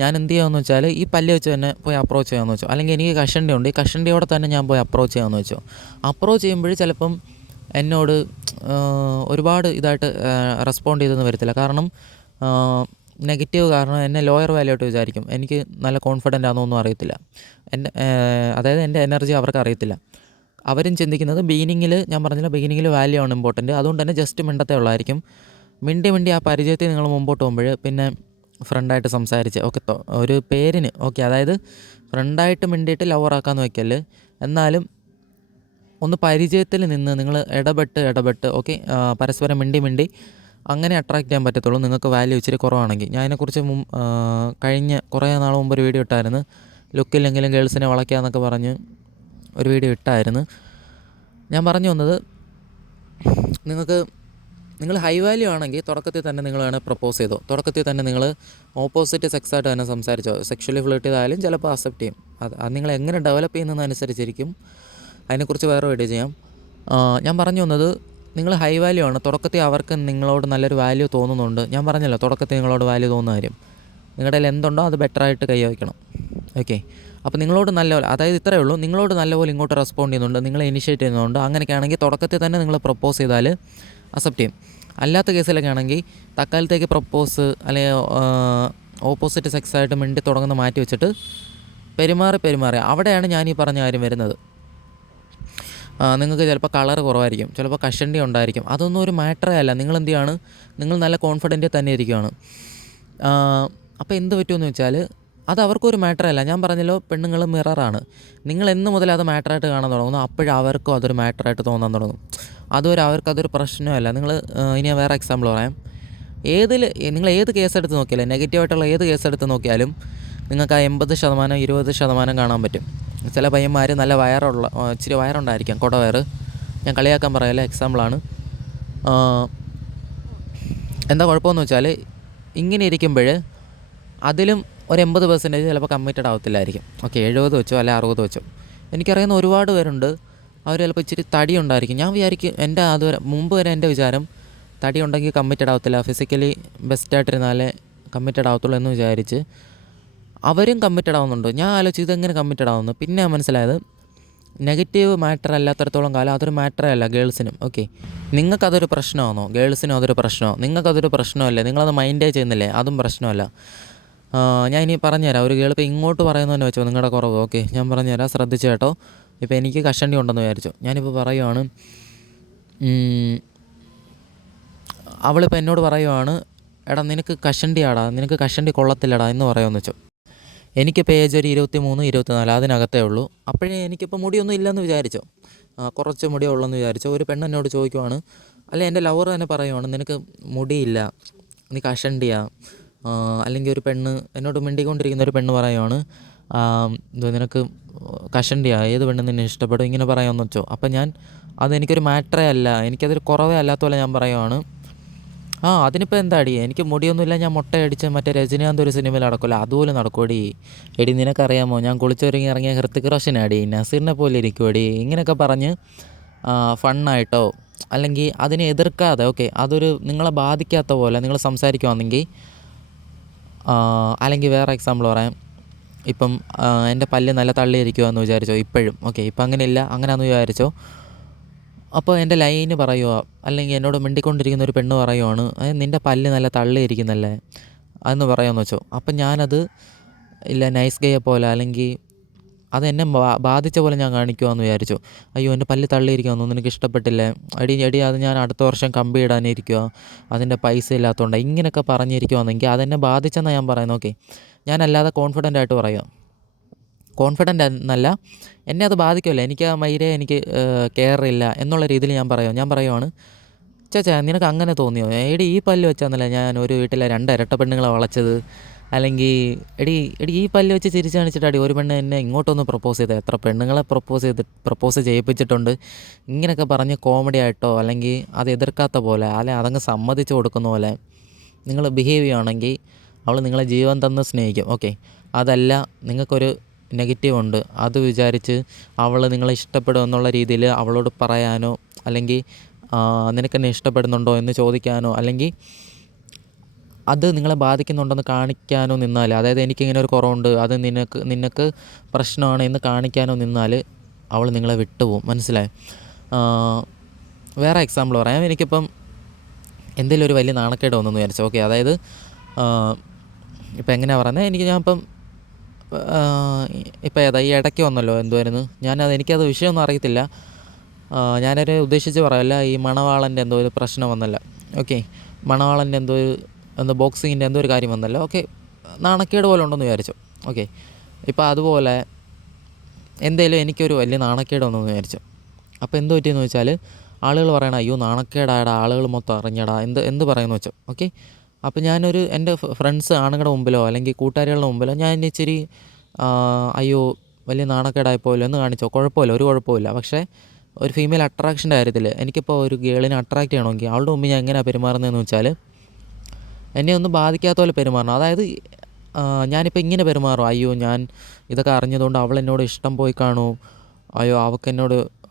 ഞാൻ എന്ത് ചെയ്യാമെന്ന് വെച്ചാൽ, ഈ പല്ല് വെച്ച് തന്നെ പോയി അപ്രോച്ച് ചെയ്യാമെന്ന് വെച്ചോ, അല്ലെങ്കിൽ എനിക്ക് കഷണ്ടി ഉണ്ട്, ഈ കഷണ്ടിയോടെ തന്നെ ഞാൻ പോയി അപ്രോച്ച് ചെയ്യാമെന്ന് വെച്ചോ. അപ്രോച്ച് ചെയ്യുമ്പോൾ ചിലപ്പം എന്നോട് ഒരുപാട് ഇതായിട്ട് റെസ്പോണ്ട് ചെയ്തെന്ന് വരത്തില്ല. കാരണം നെഗറ്റീവ് കാരണം എന്നെ ലോയർ വാല്യൂ ആയിട്ട് വിചാരിക്കും. എനിക്ക് നല്ല കോൺഫിഡൻ്റ് ആണെന്നൊന്നും അറിയത്തില്ല. അതായത് എൻ്റെ എനർജി അവർക്ക് അറിയത്തില്ല. അവരും ചിന്തിക്കുന്നത് ബിഗിനിങ്ങിൽ, ഞാൻ പറഞ്ഞില്ല, ബിഗിനിങ്ങിൽ വാല്യൂ ആണ് ഇമ്പോർട്ടൻറ്റ്. അതുകൊണ്ട് തന്നെ ജസ്റ്റ് മിണ്ടത്തേ ഉള്ളായിരിക്കും. മിണ്ടി ആ പരിചയത്തിൽ നിങ്ങൾ മുമ്പോട്ട് പോകുമ്പോൾ പിന്നെ ഫ്രണ്ടായിട്ട് സംസാരിച്ച്, ഓക്കെ, ഒരു പേരിന്, ഓക്കെ, അതായത് ഫ്രണ്ടായിട്ട് മിണ്ടിയിട്ട് ലവറാക്കാമെന്ന് വയ്ക്കല്, എന്നാലും ഒന്ന് പരിചയത്തിൽ നിന്ന് നിങ്ങൾ ഇടപെട്ട് ഓക്കെ, പരസ്പരം മിണ്ടി അങ്ങനെ അട്രാക്റ്റ് ചെയ്യാൻ പറ്റത്തുള്ളൂ. നിങ്ങൾക്ക് വാല്യൂ ഇച്ചിരി കുറവാണെങ്കിൽ. ഞാൻ അതിനെക്കുറിച്ച് കഴിഞ്ഞ കുറേ നാൾ മുമ്പ് ഒരു വീഡിയോ ഇട്ടായിരുന്നു, ലുക്കില്ലെങ്കിലും ഗേൾസിനെ വളയ്ക്കാമെന്നൊക്കെ പറഞ്ഞ് ഒരു വീഡിയോ ഇട്ടായിരുന്നു. ഞാൻ പറഞ്ഞു വന്നത്, നിങ്ങൾ ഹൈ വാല്യൂ ആണെങ്കിൽ തുടക്കത്തിൽ തന്നെ നിങ്ങൾ വേണേൽ പ്രപ്പോസ് ചെയ്തോ, തുടക്കത്തിൽ തന്നെ നിങ്ങൾ ഓപ്പോസിറ്റ് സെക്സായിട്ട് തന്നെ സംസാരിച്ചോ. സെക്ഷലി ഫ്ലേർട്ട് ചെയ്താലും ചിലപ്പോൾ അക്സെപ്റ്റ് ചെയ്യും. അത് നിങ്ങൾ എങ്ങനെ ഡെവലപ്പ് ചെയ്യുന്നതനുസരിച്ചിരിക്കും. അതിനെക്കുറിച്ച് വേറെ വീഡിയോ ചെയ്യാം. ഞാൻ പറഞ്ഞു വന്നത്, നിങ്ങൾ ഹൈ വാല്യൂ ആണ്, തുടക്കത്തിൽ അവർക്ക് നിങ്ങളോട് നല്ലൊരു വാല്യൂ തോന്നുന്നുണ്ട്. ഞാൻ പറഞ്ഞല്ലോ, തുടക്കത്തിൽ നിങ്ങളോട് വാല്യൂ തോന്നുന്ന കാര്യം, നിങ്ങളുടെ കയ്യിൽ എന്തുണ്ടോ അത് ബെറ്ററായിട്ട് കൈ വയ്ക്കണം. ഓക്കെ, അപ്പോൾ നിങ്ങളോട് നല്ലപോലെ, അതായത് ഇത്രയേ ഉള്ളൂ, നിങ്ങളോട് നല്ലപോലെ ഇങ്ങോട്ട് റെസ്പോണ്ട് ചെയ്യുന്നുണ്ട്, നിങ്ങളെ ഇനിഷ്യേറ്റ് ചെയ്യുന്നുണ്ട്. അങ്ങനെയൊക്കെ ആണെങ്കിൽ തുടക്കത്തിൽ തന്നെ നിങ്ങൾ പ്രപ്പോസ് ചെയ്താൽ അക്സെപ്റ്റ് ചെയ്യും. അല്ലാത്ത കേസിലൊക്കെ ആണെങ്കിൽ തൽക്കാലത്തേക്ക് പ്രപ്പോസ് അല്ലെങ്കിൽ ഓപ്പോസിറ്റ് സെക്സായിട്ട് മിണ്ടി തുടങ്ങുന്ന മാറ്റി വെച്ചിട്ട് പെരുമാറി അവിടെയാണ് ഞാൻ ഈ പറഞ്ഞ കാര്യം വരുന്നത്. നിങ്ങൾക്ക് ചിലപ്പോൾ കളർ കുറവായിരിക്കും, ചിലപ്പോൾ കഷണ്ടി ഉണ്ടായിരിക്കും, അതൊന്നും ഒരു മാറ്ററേ അല്ല. നിങ്ങൾ എന്ത് ചെയ്യാണ്, നിങ്ങൾ നല്ല കോൺഫിഡൻറ്റിൽ തന്നെ ഇരിക്കുകയാണ്. അപ്പോൾ എന്ത് പറ്റുമെന്ന് വെച്ചാൽ, അത് അവർക്കൊരു മാറ്ററല്ല. ഞാൻ പറഞ്ഞല്ലോ, പെണ്ണുങ്ങൾ മിററാണ്. നിങ്ങൾ എന്ന് മുതൽ അത് മാറ്ററായിട്ട് കാണാൻ തുടങ്ങുന്നു, അപ്പോഴും അവർക്കും അതൊരു മാറ്ററായിട്ട് തോന്നാൻ തുടങ്ങും. അവർക്കതൊരു പ്രശ്നമല്ല. ഇനി ഞാൻ വേറെ എക്സാമ്പിൾ പറയാം. നിങ്ങൾ ഏത് കേസെടുത്ത് നോക്കിയാലും, നെഗറ്റീവായിട്ടുള്ള ഏത് കേസെടുത്ത് നോക്കിയാലും നിങ്ങൾക്ക് ആ 80% 20% കാണാൻ പറ്റും. ചില പയ്യന്മാർ നല്ല ഇച്ചിരി വയറുണ്ടായിരിക്കാം, വയറ്, ഞാൻ കളിയാക്കാൻ പറയല്ലേ, എക്സാമ്പിളാണ്. എന്താ കുഴപ്പമെന്ന് വെച്ചാൽ, ഇങ്ങനെ ഇരിക്കുമ്പോൾ അതിലും ഒരു 80% ചിലപ്പോൾ കമ്മിറ്റഡ് ആവത്തില്ലായിരിക്കും. ഓക്കെ, 70 വെച്ചോ അല്ലെ 60 വെച്ചോ. എനിക്കറിയുന്ന ഒരുപാട് പേരുണ്ട്, അവർ ചിലപ്പോൾ ഇച്ചിരി തടി ഉണ്ടായിരിക്കും. ഞാൻ വിചാരിക്കും, മുമ്പ് വരെ എൻ്റെ വിചാരം തടി ഉണ്ടെങ്കിൽ കമ്മിറ്റഡ് ആവത്തില്ല, ഫിസിക്കലി ബെസ്റ്റായിട്ടിരുന്നാലേ കമ്മിറ്റഡ് ആവത്തുള്ളൂ എന്ന് വിചാരിച്ച് അവരും കമ്മിറ്റഡ് ആവുന്നുണ്ട്. ഞാൻ ആലോചിച്ച് ഇതെങ്ങനെ കമ്മിറ്റഡ് ആവുന്നു. പിന്നെ മനസ്സിലായത്, നെഗറ്റീവ് മാറ്റർ അല്ലാത്തടത്തോളം കാലം അതൊരു മാറ്ററേ അല്ല ഗേൾസിനും. ഓക്കെ, നിങ്ങൾക്കതൊരു പ്രശ്നമാണോ? ഗേൾസിനും അതൊരു പ്രശ്നമോ? നിങ്ങൾക്കതൊരു പ്രശ്നമല്ലേ? നിങ്ങളത് മൈൻഡേ ചെയ്യുന്നില്ലേ? അതും പ്രശ്നമല്ല. ഞാൻ ഇനി പറഞ്ഞുതരാം. ഒരു ഗേൾ ഇപ്പോൾ ഇങ്ങോട്ട് പറയുന്നതെന്ന് വെച്ചോ നിങ്ങളുടെ കുറവ്. ഓക്കെ, ഞാൻ പറഞ്ഞുതരാം, ശ്രദ്ധിച്ചു കേട്ടോ. ഇപ്പോൾ എനിക്ക് കഷണ്ടി ഉണ്ടെന്ന് വിചാരിച്ചു. ഞാനിപ്പോൾ പറയുവാണ്, അവളിപ്പോൾ എന്നോട് പറയുവാണ്, എടാ നിനക്ക് കഷണ്ടിയാടാ, നിനക്ക് കഷണ്ടി കൊള്ളത്തില്ലടാ എന്ന് പറയുമെന്ന് വെച്ചോ. എനിക്കിപ്പോൾ ഏജ് ഒരു 23, 24 അതിനകത്തേ ഉള്ളൂ. അപ്പോഴേ എനിക്കിപ്പോൾ മുടിയൊന്നും ഇല്ലെന്ന് വിചാരിച്ചോ, കുറച്ച് മുടിയേ ഉള്ളെന്ന് വിചാരിച്ചോ. ഒരു പെണ്ണ് എന്നോട് ചോദിക്കുവാണ്, അല്ലെ എൻ്റെ ലവർ തന്നെ പറയുവാണ്, നിനക്ക് മുടിയില്ല, നീ കഷണ്ടിയാ. അല്ലെങ്കിൽ ഒരു പെണ്ണ് എന്നോട് മിണ്ടിക്കൊണ്ടിരിക്കുന്ന ഒരു പെണ്ണ് പറയുവാണ്, എന്തോ നിനക്ക് കഷണ്ടിയാ, ഏത് പെണ്ണ് നിന്നെ ഇഷ്ടപ്പെടും, ഇങ്ങനെ പറയാമെന്ന് വെച്ചോ. അപ്പം ഞാൻ അതെനിക്കൊരു മാറ്ററേ അല്ല, എനിക്കതൊരു കുറവേ അല്ലാത്ത പോലെ ഞാൻ പറയുവാണ്, അതിനിപ്പോൾ എന്താടി, എനിക്ക് മുടിയൊന്നുമില്ല, ഞാൻ മുട്ടയടിച്ച് മറ്റേ രജനീകാന്ത് ഒരു സിനിമയിൽ നടക്കുമല്ലോ അതുപോലെ നടക്കുമടി. എടി നിനക്കറിയാമോ, ഞാൻ കുളിച്ചൊരുങ്ങി ഇറങ്ങിയ ഹൃത്തിക് റോഷനാടി, നസീറിനെ പോലെ ഇരിക്കുമടി, ഇങ്ങനെയൊക്കെ പറഞ്ഞ് ഫണ്ണായിട്ടോ അല്ലെങ്കിൽ അതിനെ എതിർക്കാതെ, ഓക്കെ, അതൊരു നിങ്ങളെ ബാധിക്കാത്ത പോലെ നിങ്ങൾ സംസാരിക്കുവാണെങ്കിൽ, അല്ലെങ്കിൽ വേറെ എക്സാമ്പിൾ പറയാം. ഇപ്പം എൻ്റെ പല്ല് നല്ല തള്ളിയിരിക്കുമെന്ന് വിചാരിച്ചോ ഇപ്പോഴും. ഓക്കെ, ഇപ്പം അങ്ങനെയില്ല, അങ്ങനെയാണെന്ന് വിചാരിച്ചോ. അപ്പോൾ എൻ്റെ ലൈന് പറയുക, അല്ലെങ്കിൽ എന്നോട് മിണ്ടിക്കൊണ്ടിരിക്കുന്ന ഒരു പെണ്ണ് പറയുവാണ്, നിൻ്റെ പല്ല് നല്ല തള്ളിയിരിക്കുന്നല്ലേ അതെന്ന് പറയാമെന്ന് വെച്ചോ. അപ്പം ഞാനത് ഇല്ല നൈസ് ഗേയെ പോലെ, അല്ലെങ്കിൽ അതെന്നെ ബാധിച്ച പോലെ ഞാൻ കാണിക്കുവാന്ന് വിചാരിച്ചു. അയ്യോ എൻ്റെ പല്ല് തള്ളിയിരിക്കുമെന്നു നിനക്ക് ഇഷ്ടപ്പെട്ടില്ലേ, എടി അത് ഞാൻ അടുത്ത വർഷം കമ്പി ഇടാനിരിക്കുക, അതിൻ്റെ പൈസ ഇല്ലാത്തതുകൊണ്ട്, ഇങ്ങനെയൊക്കെ പറഞ്ഞിരിക്കുവാണെങ്കിൽ അതെന്നെ ബാധിച്ചെന്നാണ് ഞാൻ പറയുന്നത്. ഓക്കെ, ഞാനല്ലാതെ കോൺഫിഡൻ്റ് ആയിട്ട് പറയുക, കോൺഫിഡൻ്റ് എന്നല്ല, എന്നെ അത് ബാധിക്കുമല്ലോ, എനിക്ക് ആ മൈരെ എനിക്ക് കെയറില്ല എന്നുള്ള രീതിയിൽ ഞാൻ പറയുവാണ്, ചേച്ചാ നിനക്ക് അങ്ങനെ തോന്നിയോ, എടി ഈ പല്ല് വെച്ചാന്നല്ല ഞാൻ ഒരു വീട്ടിലെ 2 ഇരട്ട പെണ്ണുങ്ങളെ വളച്ചത്, അല്ലെങ്കിൽ എടി ഈ പല്ല് വെച്ച് ചിരിച്ച് കാണിച്ചിട്ടാടി ഒരു പെണ്ണ് എന്നെ ഇങ്ങോട്ടൊന്ന് പ്രപ്പോസ് ചെയ്തത്, എത്ര പെണ്ണുങ്ങളെ പ്രപ്പോസ് ചെയ്യിപ്പിച്ചിട്ടുണ്ട്. ഇങ്ങനെയൊക്കെ പറഞ്ഞ് കോമഡി ആയിട്ടോ അല്ലെങ്കിൽ അത് എതിർക്കാത്ത പോലെ, അല്ലെങ്കിൽ അതങ്ങ് സമ്മതിച്ച് കൊടുക്കുന്ന പോലെ നിങ്ങൾ ബിഹേവ് ചെയ്യുകയാണെങ്കിൽ അവൾ നിങ്ങളെ ജീവൻ തന്ന് സ്നേഹിക്കും. ഓക്കെ, അതല്ല നിങ്ങൾക്കൊരു നെഗറ്റീവ് ഉണ്ട്, അത് വിചാരിച്ച് അവൾ നിങ്ങളെ ഇഷ്ടപ്പെടും എന്നുള്ള രീതിയിൽ അവളോട് പറയാനോ, അല്ലെങ്കിൽ നിനക്കെന്നെ ഇഷ്ടപ്പെടുന്നുണ്ടോ എന്ന് ചോദിക്കാനോ, അല്ലെങ്കിൽ അത് നിങ്ങളെ ബാധിക്കുന്നുണ്ടെന്ന് കാണിക്കാനോ നിന്നാൽ, അതായത് എനിക്കിങ്ങനെ ഒരു കുറവുണ്ട്, അത് നിനക്ക് പ്രശ്നമാണ് എന്ന് കാണിക്കാനോ നിന്നാൽ അവൾ നിങ്ങളെ വിട്ടുപോകും. മനസ്സിലായി? വേറെ എക്സാമ്പിൾ പറയാം. എനിക്കിപ്പം എന്തെങ്കിലും ഒരു വലിയ നാണക്കേട് വന്നെന്ന് വിചാരിച്ചു. ഓക്കെ, അതായത് ഇപ്പം എങ്ങനെയാണ് പറയുന്നത്, ഞാനിപ്പം ഇപ്പോൾ ഈ ഇടയ്ക്ക് വന്നല്ലോ എന്തുവായിരുന്നു, എനിക്കത് വിഷയമൊന്നും അറിയത്തില്ല, ഞാനൊരു ഉദ്ദേശിച്ച് പറയല്ല, ഈ മണവാളൻ്റെ എന്തോ ഒരു പ്രശ്നം വന്നല്ലോ. ഓക്കെ, മണവാളൻ്റെ എന്തോ ബോക്സിങ്ങിൻ്റെ എന്തോ ഒരു കാര്യം വന്നല്ലോ. ഓക്കെ, നാണക്കേട് പോലെ ഉണ്ടെന്ന് വിചാരിച്ചു. ഓക്കെ, ഇപ്പോൾ അതുപോലെ എന്തേലും എനിക്കൊരു വലിയ നാണക്കേട് വന്നെന്ന് വിചാരിച്ചു. അപ്പോൾ എന്ത് പറ്റിയെന്ന് വെച്ചാൽ ആളുകൾ പറയണം, അയ്യോ നാണക്കേടായടാ, ആളുകൾ മൊത്തം അറിഞ്ഞടാ, എന്ത് പറയുമെന്ന് വെച്ചോ. ഓക്കെ, അപ്പോൾ ഞാനൊരു എൻ്റെ ഫ്രണ്ട്സ് ആണുങ്ങളുടെ മുമ്പിലോ അല്ലെങ്കിൽ കൂട്ടുകാരികളുടെ മുമ്പിലോ ഞാൻ ഇച്ചിരി അയ്യോ വലിയ നാണക്കേടായിപ്പോയല്ലോ എന്ന് കാണിച്ചോ, കുഴപ്പമില്ല, ഒരു കുഴപ്പമില്ല. പക്ഷേ ഒരു ഫീമെയിൽ അട്രാക്ഷൻ്റെ കാര്യത്തിൽ എനിക്കിപ്പോൾ ഒരു ഗേളിനെ അട്രാക്റ്റ് ചെയ്യണമെങ്കിൽ അവളുടെ മുമ്പ് ഞാൻ എങ്ങനെയാണ് പെരുമാറുന്നതെന്ന് വെച്ചാൽ, എന്നെ ഒന്നും ബാധിക്കാത്ത പോലെ പെരുമാറണം. അതായത് ഞാനിപ്പോൾ ഇങ്ങനെ പെരുമാറും, അയ്യോ ഞാൻ ഇതൊക്കെ അറിഞ്ഞതുകൊണ്ട് അവൾ എന്നോട് ഇഷ്ടം പോയി കാണൂ, അയ്യോ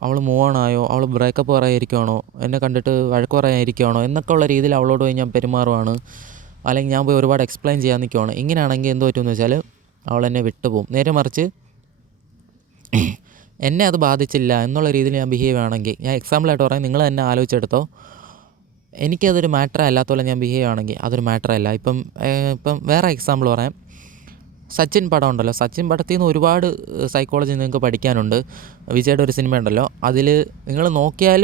അവൾ മൂവ് ഓൺ ആയോ, അവൾ ബ്രേക്കപ്പ് പറയാതിരിക്കുവാണോ, എന്നെ കണ്ടിട്ട് വഴക്ക് പറയാതിരിക്കുവാണോ എന്നൊക്കെ ഉള്ള രീതിയിൽ അവളോട് പോയി ഞാൻ പെരുമാറുവാണ്, അല്ലെങ്കിൽ ഞാൻ പോയി ഒരുപാട് എക്സ്പ്ലെയിൻ ചെയ്യാൻ നിൽക്കുവാണ്. ഇങ്ങനെയാണെങ്കിൽ എന്ത് പറ്റുമെന്ന് വെച്ചാൽ അവൾ എന്നെ വിട്ടുപോകും. നേരെ മറിച്ച് എന്നെ അത് ബാധിച്ചില്ല എന്നുള്ള രീതിയിൽ ഞാൻ ബിഹേവ് ആണെങ്കിൽ, ഞാൻ എക്സാമ്പിളായിട്ട് പറയാം, നിങ്ങൾ തന്നെ ആലോചിച്ചെടുത്തോ, എനിക്കതൊരു മാറ്റർ അല്ലാത്ത പോലെ ഞാൻ ബിഹേവ് ആണെങ്കിൽ അതൊരു മാറ്റർ അല്ല. ഇപ്പം വേറെ എക്സാമ്പിൾ പറയാം. സച്ചിൻ പടം ഉണ്ടല്ലോ, സച്ചിൻ പടത്തിൽ നിന്ന് ഒരുപാട് സൈക്കോളജി നിങ്ങൾക്ക് പഠിക്കാനുണ്ട്. വിജയുടെ ഒരു സിനിമ ഉണ്ടല്ലോ, അതിൽ നിങ്ങൾ നോക്കിയാൽ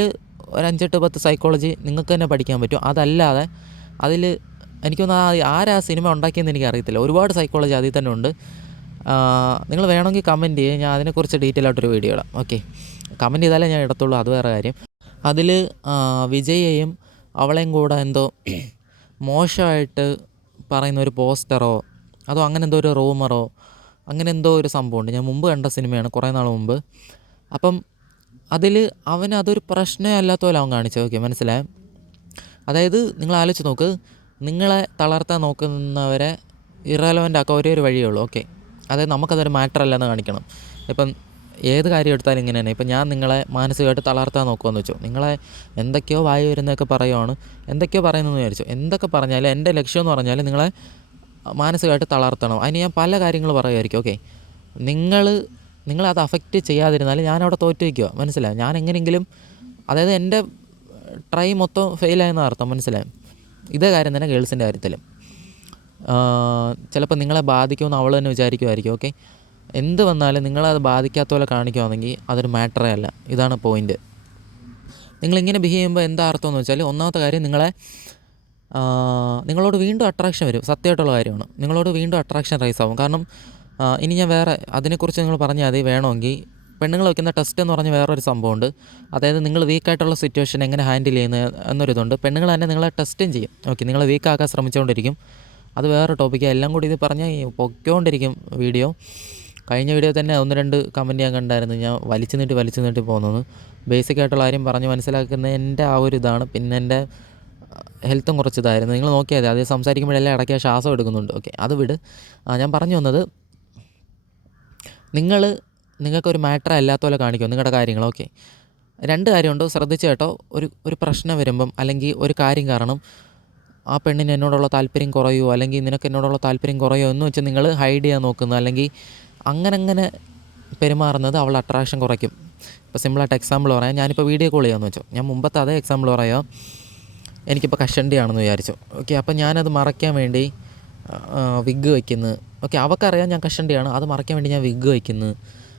ഒരു 5-8-10 സൈക്കോളജി നിങ്ങൾക്ക് തന്നെ പഠിക്കാൻ പറ്റും. അതല്ലാതെ അതിൽ എനിക്കൊന്ന് ആരാ സിനിമ ഉണ്ടാക്കിയെന്ന് എനിക്കറിയത്തില്ല, ഒരുപാട് സൈക്കോളജി അതിൽ തന്നെ ഉണ്ട്. നിങ്ങൾ വേണമെങ്കിൽ കമൻറ്റ് ചെയ്യുക, ഞാൻ അതിനെക്കുറിച്ച് ഡീറ്റെയിൽ ആയിട്ടൊരു വീഡിയോ ഇടാം. ഓക്കെ, കമൻറ്റ് ചെയ്താലേ ഞാൻ ഇടത്തുള്ളൂ, അത് വേറെ കാര്യം. അതിൽ വിജയെയും അവളെയും കൂടെ എന്തോ മോശമായിട്ട് പറയുന്ന ഒരു പോസ്റ്ററോ അതോ അങ്ങനെ എന്തോ ഒരു റൂമറോ അങ്ങനെ എന്തോ ഒരു സംഭവമുണ്ട്. ഞാൻ മുമ്പ് കണ്ട സിനിമയാണ്, കുറേ നാൾ മുമ്പ്. അപ്പം അതിൽ അതൊരു പ്രശ്നമേ അല്ലാത്ത പോലെ അവൻ കാണിച്ചത്. ഓക്കെ, മനസ്സിലായോ? അതായത് നിങ്ങൾ ആലോചിച്ച് നോക്ക്, നിങ്ങളെ തളർത്താൻ നോക്കുന്നവരെ ഇറലവൻ്റ് ആക്കാൻ ഒരേ ഒരു വഴിയേ ഉള്ളൂ. ഓക്കെ, അതായത് നമുക്കതൊരു മാറ്റർ അല്ലെന്ന് കാണിക്കണം. ഇപ്പം ഏത് കാര്യം എടുത്താലും ഇങ്ങനെ തന്നെ. ഇപ്പം ഞാൻ നിങ്ങളെ മാനസികമായിട്ട് തളർത്താൻ നോക്കുമെന്ന് വെച്ചോ, നിങ്ങളെ എന്തൊക്കെയോ വായി വരുന്നതൊക്കെ പറയുവാണ്, എന്തൊക്കെയോ പറയുന്നതെന്ന് വിചാരിച്ചു, എന്തൊക്കെ പറഞ്ഞാലും എൻ്റെ ലക്ഷ്യം എന്ന് പറഞ്ഞാൽ നിങ്ങളെ മാനസികമായിട്ട് തളർത്തണം. അതിന് ഞാൻ പല കാര്യങ്ങൾ പറയുമായിരിക്കും. ഓക്കെ, നിങ്ങൾ നിങ്ങളത് അഫക്റ്റ് ചെയ്യാതിരുന്നാൽ ഞാനവിടെ തോറ്റ് വയ്ക്കുക, മനസ്സിലായി? ഞാൻ എങ്ങനെയെങ്കിലും, അതായത് എൻ്റെ ട്രൈ മൊത്തം ഫെയിലായെന്ന് അർത്ഥം, മനസ്സിലായി? ഇതേ കാര്യം തന്നെ ഗേൾസിൻ്റെ കാര്യത്തിലും. ചിലപ്പോൾ നിങ്ങളെ ബാധിക്കുമെന്ന് അവൾ തന്നെ വിചാരിക്കുമായിരിക്കും. ഓക്കെ, എന്ത് വന്നാലും നിങ്ങളത് ബാധിക്കാത്ത പോലെ കാണിക്കുകയാണെങ്കിൽ അതൊരു മാറ്ററേ അല്ല. ഇതാണ് പോയിൻ്റ്. നിങ്ങളിങ്ങനെ ബിഹേവ് ചെയ്യുമ്പോൾ എന്താ അർത്ഥം എന്ന് വെച്ചാൽ, ഒന്നാമത്തെ കാര്യം നിങ്ങളോട് വീണ്ടും അട്രാക്ഷൻ വരും. സത്യമായിട്ടുള്ള കാര്യമാണ്, നിങ്ങളോട് വീണ്ടും അട്രാക്ഷൻ റൈസ് ആവും. കാരണം ഇനി ഞാൻ വേറെ അതിനെക്കുറിച്ച് നിങ്ങൾ പറഞ്ഞാൽ മതി വേണമെങ്കിൽ. പെണ്ണുങ്ങൾ വയ്ക്കുന്ന ടെസ്റ്റ് എന്ന് പറഞ്ഞ വേറൊരു സംഭവമുണ്ട്. അതായത് നിങ്ങൾ വീക്കായിട്ടുള്ള സിറ്റുവേഷൻ എങ്ങനെ ഹാൻഡിൽ ചെയ്യുന്നത് എന്നൊരിതുണ്ട്. പെണ്ണുങ്ങൾ തന്നെ നിങ്ങളെ ടെസ്റ്റും ചെയ്യും. ഓക്കെ, നിങ്ങൾ വീക്കാക്കാൻ ശ്രമിച്ചുകൊണ്ടിരിക്കും. അത് വേറെ ടോപ്പിക്കാണ്. എല്ലാം കൂടി ഇത് പറഞ്ഞാൽ പൊയ്ക്കൊണ്ടിരിക്കും വീഡിയോ. കഴിഞ്ഞ വീഡിയോ തന്നെ 1-2 കമൻറ്റ് ഞാൻ കണ്ടായിരുന്നു. ഞാൻ വലിച്ചു നീട്ടി പോകുന്നത്. ബേസിക്കായിട്ടുള്ള കാര്യം പറഞ്ഞ് മനസ്സിലാക്കുന്ന എൻ്റെ ആ ഒരു ഇതാണ്. പിന്നെ എൻ്റെ ഹെൽത്തും കുറച്ച് ഇതായിരുന്നു. നിങ്ങൾ നോക്കിയാൽ മതി, അത് സംസാരിക്കുമ്പോഴെല്ലാം ഇടയ്ക്ക് ശ്വാസം എടുക്കുന്നുണ്ട്. ഓക്കെ, അത് വിട്. ഞാൻ പറഞ്ഞു വന്നത്, നിങ്ങൾക്കൊരു മാറ്റർ അല്ലാത്ത പോലെ കാണിക്കും നിങ്ങളുടെ കാര്യങ്ങൾ. ഓക്കെ, 2 കാര്യമുണ്ട്, ശ്രദ്ധിച്ച് കേട്ടോ. ഒരു പ്രശ്നം വരുമ്പം, അല്ലെങ്കിൽ ഒരു കാര്യം കാരണം ആ പെണ്ണിന് എന്നോടുള്ള താല്പര്യം കുറയുമോ, അല്ലെങ്കിൽ നിനക്ക് എന്നോടുള്ള താല്പര്യം കുറയുമോ എന്ന് വെച്ച് നിങ്ങൾ ഹൈഡ് ചെയ്യാൻ നോക്കുന്നത്, അല്ലെങ്കിൽ അങ്ങനെ പെരുമാറുന്നത് അവൾ അട്രാക്ഷൻ കുറയ്ക്കും. ഇപ്പോൾ സിമ്പിളായിട്ട് എക്സാമ്പിൾ പറയാം. ഞാനിപ്പോൾ വീഡിയോ കോൾ ചെയ്യാമെന്ന് വെച്ചോ. ഞാൻ മുമ്പത്തെ അതേ എക്സാമ്പിൾ പറയാം. എനിക്കിപ്പോൾ കഷണ്ടിയാണെന്ന് വിചാരിച്ചു. ഓക്കെ, അപ്പോൾ ഞാനത് മറയ്ക്കാൻ വേണ്ടി വിഗ് വയ്ക്കുന്നു. ഓക്കെ, അവൾക്കറിയാം ഞാൻ കഷണ്ടിയാണ്, അത് മറയ്ക്കാൻ വേണ്ടി ഞാൻ വിഗ് വയ്ക്കുന്നു,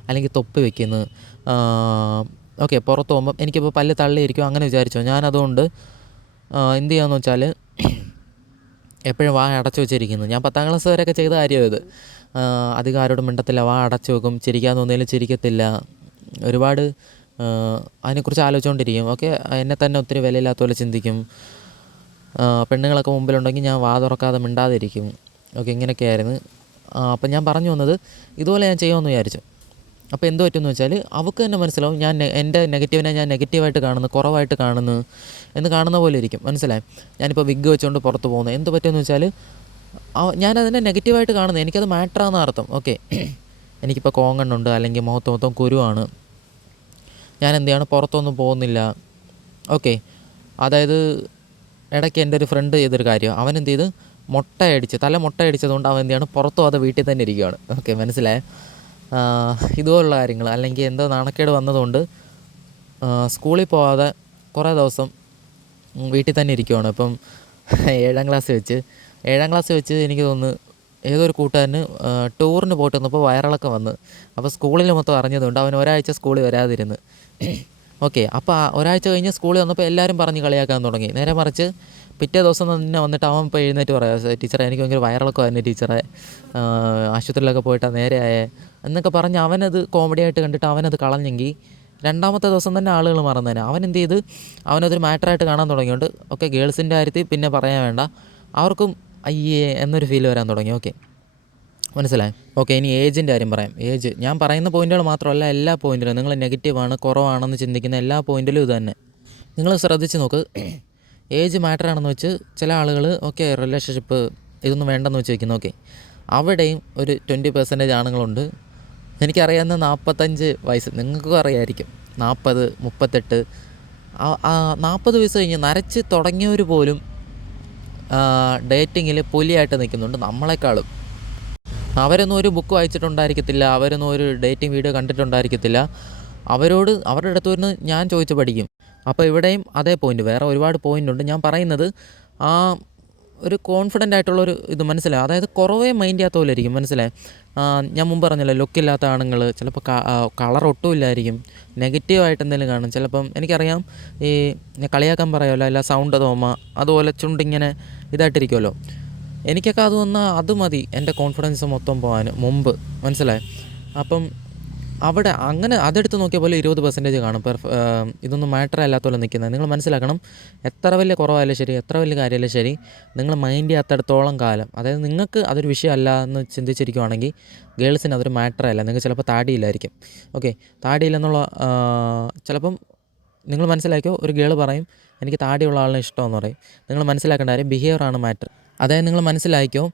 അല്ലെങ്കിൽ തൊപ്പി വയ്ക്കുന്നു. ഓക്കെ, പുറത്ത് പോകുമ്പം എനിക്കിപ്പോൾ പല്ല് തള്ളിയിരിക്കും അങ്ങനെ വിചാരിച്ചോ. ഞാനതുകൊണ്ട് എന്ത് ചെയ്യാമെന്ന് വെച്ചാൽ എപ്പോഴും വാ അടച്ചു വെച്ചിരിക്കുന്നു. ഞാൻ 10ാം ക്ലാസ് വരെയൊക്കെ ചെയ്ത കാര്യമാണ് ഇത്. അധികം ആരോടും മിണ്ടത്തില്ല, വാ അടച്ചു വെക്കും, ചിരിക്കാൻ തോന്നിയാലും ചിരിക്കത്തില്ല. ഒരുപാട് അതിനെക്കുറിച്ച് ആലോചിച്ചുകൊണ്ടിരിക്കും. ഓക്കെ, എന്നെ തന്നെ ഒത്തിരി വിലയില്ലാത്ത പോലെ ചിന്തിക്കും. പെണ്ണുങ്ങളൊക്കെ മുമ്പിലുണ്ടെങ്കിൽ ഞാൻ വാ തുറക്കാതെ മിണ്ടാതിരിക്കും. ഓക്കെ, ഇങ്ങനെയൊക്കെയായിരുന്നു. അപ്പം ഞാൻ പറഞ്ഞു വന്നത്, ഇതുപോലെ ഞാൻ ചെയ്യുമെന്ന് വിചാരിച്ചു. അപ്പോൾ എന്ത് പറ്റുമെന്ന് വെച്ചാൽ, അവൾക്ക് തന്നെ മനസ്സിലാവും എൻ്റെ നെഗറ്റീവിനെ ഞാൻ നെഗറ്റീവായിട്ട് കാണുന്നു, കുറവായിട്ട് കാണുന്നു എന്ന് കാണുന്ന പോലെ ഇരിക്കും. മനസ്സിലായി? ഞാനിപ്പോൾ വിഗ് വെച്ചുകൊണ്ട് പുറത്ത് പോകുന്നത് എന്ത് പറ്റുമെന്ന് വെച്ചാൽ, ഞാനതിനെ നെഗറ്റീവായിട്ട് കാണുന്നത്, എനിക്കത് മാറ്ററാണെന്ന് അർത്ഥം. ഓക്കെ, എനിക്കിപ്പോൾ കോങ്ങണ്ണുണ്ട്, അല്ലെങ്കിൽ മുഖത്ത് മൊത്തം കുരുവാണ്, ഞാൻ എന്ത് ചെയ്യാണ്, പുറത്തൊന്നും പോകുന്നില്ല. ഓക്കെ, അതായത് ഇടയ്ക്ക് എൻ്റെ ഒരു ഫ്രണ്ട് ചെയ്തൊരു കാര്യം, അവൻ എന്ത് ചെയ്ത് തല മുട്ടയടിച്ചതുകൊണ്ട് അവൻ എന്ത് ചെയ്യാണ്, പുറത്തു പോകാതെ വീട്ടിൽ തന്നെ ഇരിക്കുകയാണ്. ഓക്കെ, മനസ്സിലായേ? ഇതുപോലുള്ള കാര്യങ്ങൾ, അല്ലെങ്കിൽ എന്തോ നാണക്കേട് വന്നതുകൊണ്ട് സ്കൂളിൽ പോകാതെ കുറേ ദിവസം വീട്ടിൽ തന്നെ ഇരിക്കുകയാണ്. ഇപ്പം 7ാം ക്ലാസ് വെച്ച് എനിക്ക് തോന്നുന്നു ഏതൊരു കൂട്ടുകാരന് ടൂറിന് പോയിട്ട് വന്നപ്പോൾ വയറിളക്കം വന്ന്. അപ്പോൾ സ്കൂളിൽ മൊത്തം അറിഞ്ഞതുകൊണ്ട് അവൻ ഒരാഴ്ച സ്കൂളിൽ വരാതിരുന്ന്. ഓക്കെ, അപ്പോൾ ഒരാഴ്ച കഴിഞ്ഞ് സ്കൂളിൽ വന്നപ്പോൾ എല്ലാവരും പറഞ്ഞ് കളിയാക്കാൻ തുടങ്ങി. നേരെ മറിച്ച് പിറ്റേ ദിവസം തന്നെ വന്നിട്ട് അവൻ ഇപ്പോൾ എഴുന്നേറ്റ് പറയാം, ടീച്ചറെ എനിക്ക് ഭയങ്കര വയറിളക്കമായിരുന്നു ടീച്ചറെ, ആശുപത്രിയിലൊക്കെ പോയിട്ടാണ് നേരെയായേ എന്നൊക്കെ പറഞ്ഞ് അവനത് കോമഡിയായിട്ട് കണ്ടിട്ട് അവനത് കളഞ്ഞെങ്കിൽ 2ാമത്തെ ദിവസം തന്നെ ആളുകൾ മറന്നേനെ. അവൻ എന്ത് ചെയ്ത് അവനതൊരു മാറ്ററായിട്ട് കാണാൻ തുടങ്ങിയോണ്ട്, ഓക്കെ, ഗേൾസിൻ്റെ കാര്യത്തിൽ പിന്നെ പറയാൻ വേണ്ട, അവർക്കും അയ്യേ എന്നൊരു ഫീൽ വരാൻ തുടങ്ങി. ഓക്കെ, മനസ്സിലായി? ഓക്കെ, ഇനി ഏജിൻ്റെ കാര്യം പറയാം. ഞാൻ പറയുന്ന പോയിൻറ്റുകൾ മാത്രമല്ല, എല്ലാ പോയിൻറ്റിലും നിങ്ങൾ നെഗറ്റീവാണ്, കുറവാണെന്ന് ചിന്തിക്കുന്ന എല്ലാ പോയിൻറ്റിലും ഇത് തന്നെ. നിങ്ങൾ ശ്രദ്ധിച്ച് നോക്ക്. ഏജ് മാറ്ററാണെന്ന് വെച്ച് ചില ആളുകൾ ഓക്കെ റിലേഷൻഷിപ്പ് ഇതൊന്നും വേണ്ടെന്ന് വെച്ച് വയ്ക്കുന്നു. ഓക്കെ, അവിടെയും ഒരു 20% ആണുങ്ങളുണ്ട്. എനിക്കറിയാവുന്ന 45 വയസ്സ്, നിങ്ങൾക്കും അറിയാമായിരിക്കും, 40, 38, 40 വയസ്സ് കഴിഞ്ഞ് നരച്ച് തുടങ്ങിയവർ പോലും ഡേറ്റിങ്ങിൽ പുലിയായിട്ട് നിൽക്കുന്നുണ്ട് നമ്മളെക്കാളും. അവരൊന്നും ഒരു ബുക്ക് വായിച്ചിട്ടുണ്ടായിരിക്കത്തില്ല, അവരൊന്നും ഒരു ഡേറ്റിംഗ് വീഡിയോ കണ്ടിട്ടുണ്ടായിരിക്കത്തില്ല. അവരുടെ അടുത്ത് വരുന്ന ഞാൻ ചോദിച്ച് പഠിക്കും. അപ്പോൾ ഇവിടെയും അതേ പോയിൻ്റ്, വേറെ ഒരുപാട് പോയിൻ്റ് ഉണ്ട്. ഞാൻ പറയുന്നത് ആ ഒരു കോൺഫിഡൻ്റ് ആയിട്ടുള്ളൊരു ഇത് മനസ്സിലായി. അതായത് കുറവേ മൈൻഡ് ചെയ്യാത്ത പോലെ ഇരിക്കും. മനസ്സിലായി? ഞാൻ മുമ്പ് പറഞ്ഞല്ലോ, ലുക്കില്ലാത്ത ആണുങ്ങൾ ചിലപ്പോൾ കളർ ഒട്ടും ഇല്ലായിരിക്കും, നെഗറ്റീവായിട്ട് എന്തെങ്കിലും കാണും. ചിലപ്പം എനിക്കറിയാം, ഈ കളിയാക്കാൻ പറയുമല്ലോ, അല്ല സൗണ്ട് തോമ അതുപോലെ ചുണ്ടിങ്ങനെ ഇതായിട്ടിരിക്കുമല്ലോ. എനിക്കൊക്കെ അത് വന്നാൽ അത് മതി എൻ്റെ കോൺഫിഡൻസ് മൊത്തം പോകാൻ മുമ്പ്. മനസ്സിലായി? അപ്പം അവിടെ അങ്ങനെ അതെടുത്ത് നോക്കിയ പോലെ 20% കാണും. ഇതൊന്നും മാറ്റർ അല്ലാത്ത പോലെ നിൽക്കുന്നത്. നിങ്ങൾ മനസ്സിലാക്കണം, എത്ര വലിയ കുറവായാലും ശരി, എത്ര വലിയ കാര്യമായാലും ശരി, നിങ്ങൾ മൈൻഡ് ചെയ്യാത്തടത്തോളം കാലം, അതായത് നിങ്ങൾക്ക് അതൊരു വിഷയമല്ല എന്ന് ചിന്തിച്ചിരിക്കുവാണെങ്കിൽ ഗേൾസിന് അതൊരു മാറ്ററല്ല. നിങ്ങൾക്ക് ചിലപ്പോൾ താടിയില്ലായിരിക്കും. ഓക്കെ, താടിയില്ലെന്നുള്ള ചിലപ്പം നിങ്ങൾ മനസ്സിലാക്കിയോ, ഒരു ഗേൾ പറയും എനിക്ക് താടിയുള്ള ആളിനെ ഇഷ്ടമെന്ന് പറയും. നിങ്ങൾ മനസ്സിലാക്കേണ്ട കാര്യം ബിഹേവിയറാണ് മാറ്റർ. അതായത് നിങ്ങൾ മനസ്സിലാക്കിയോ,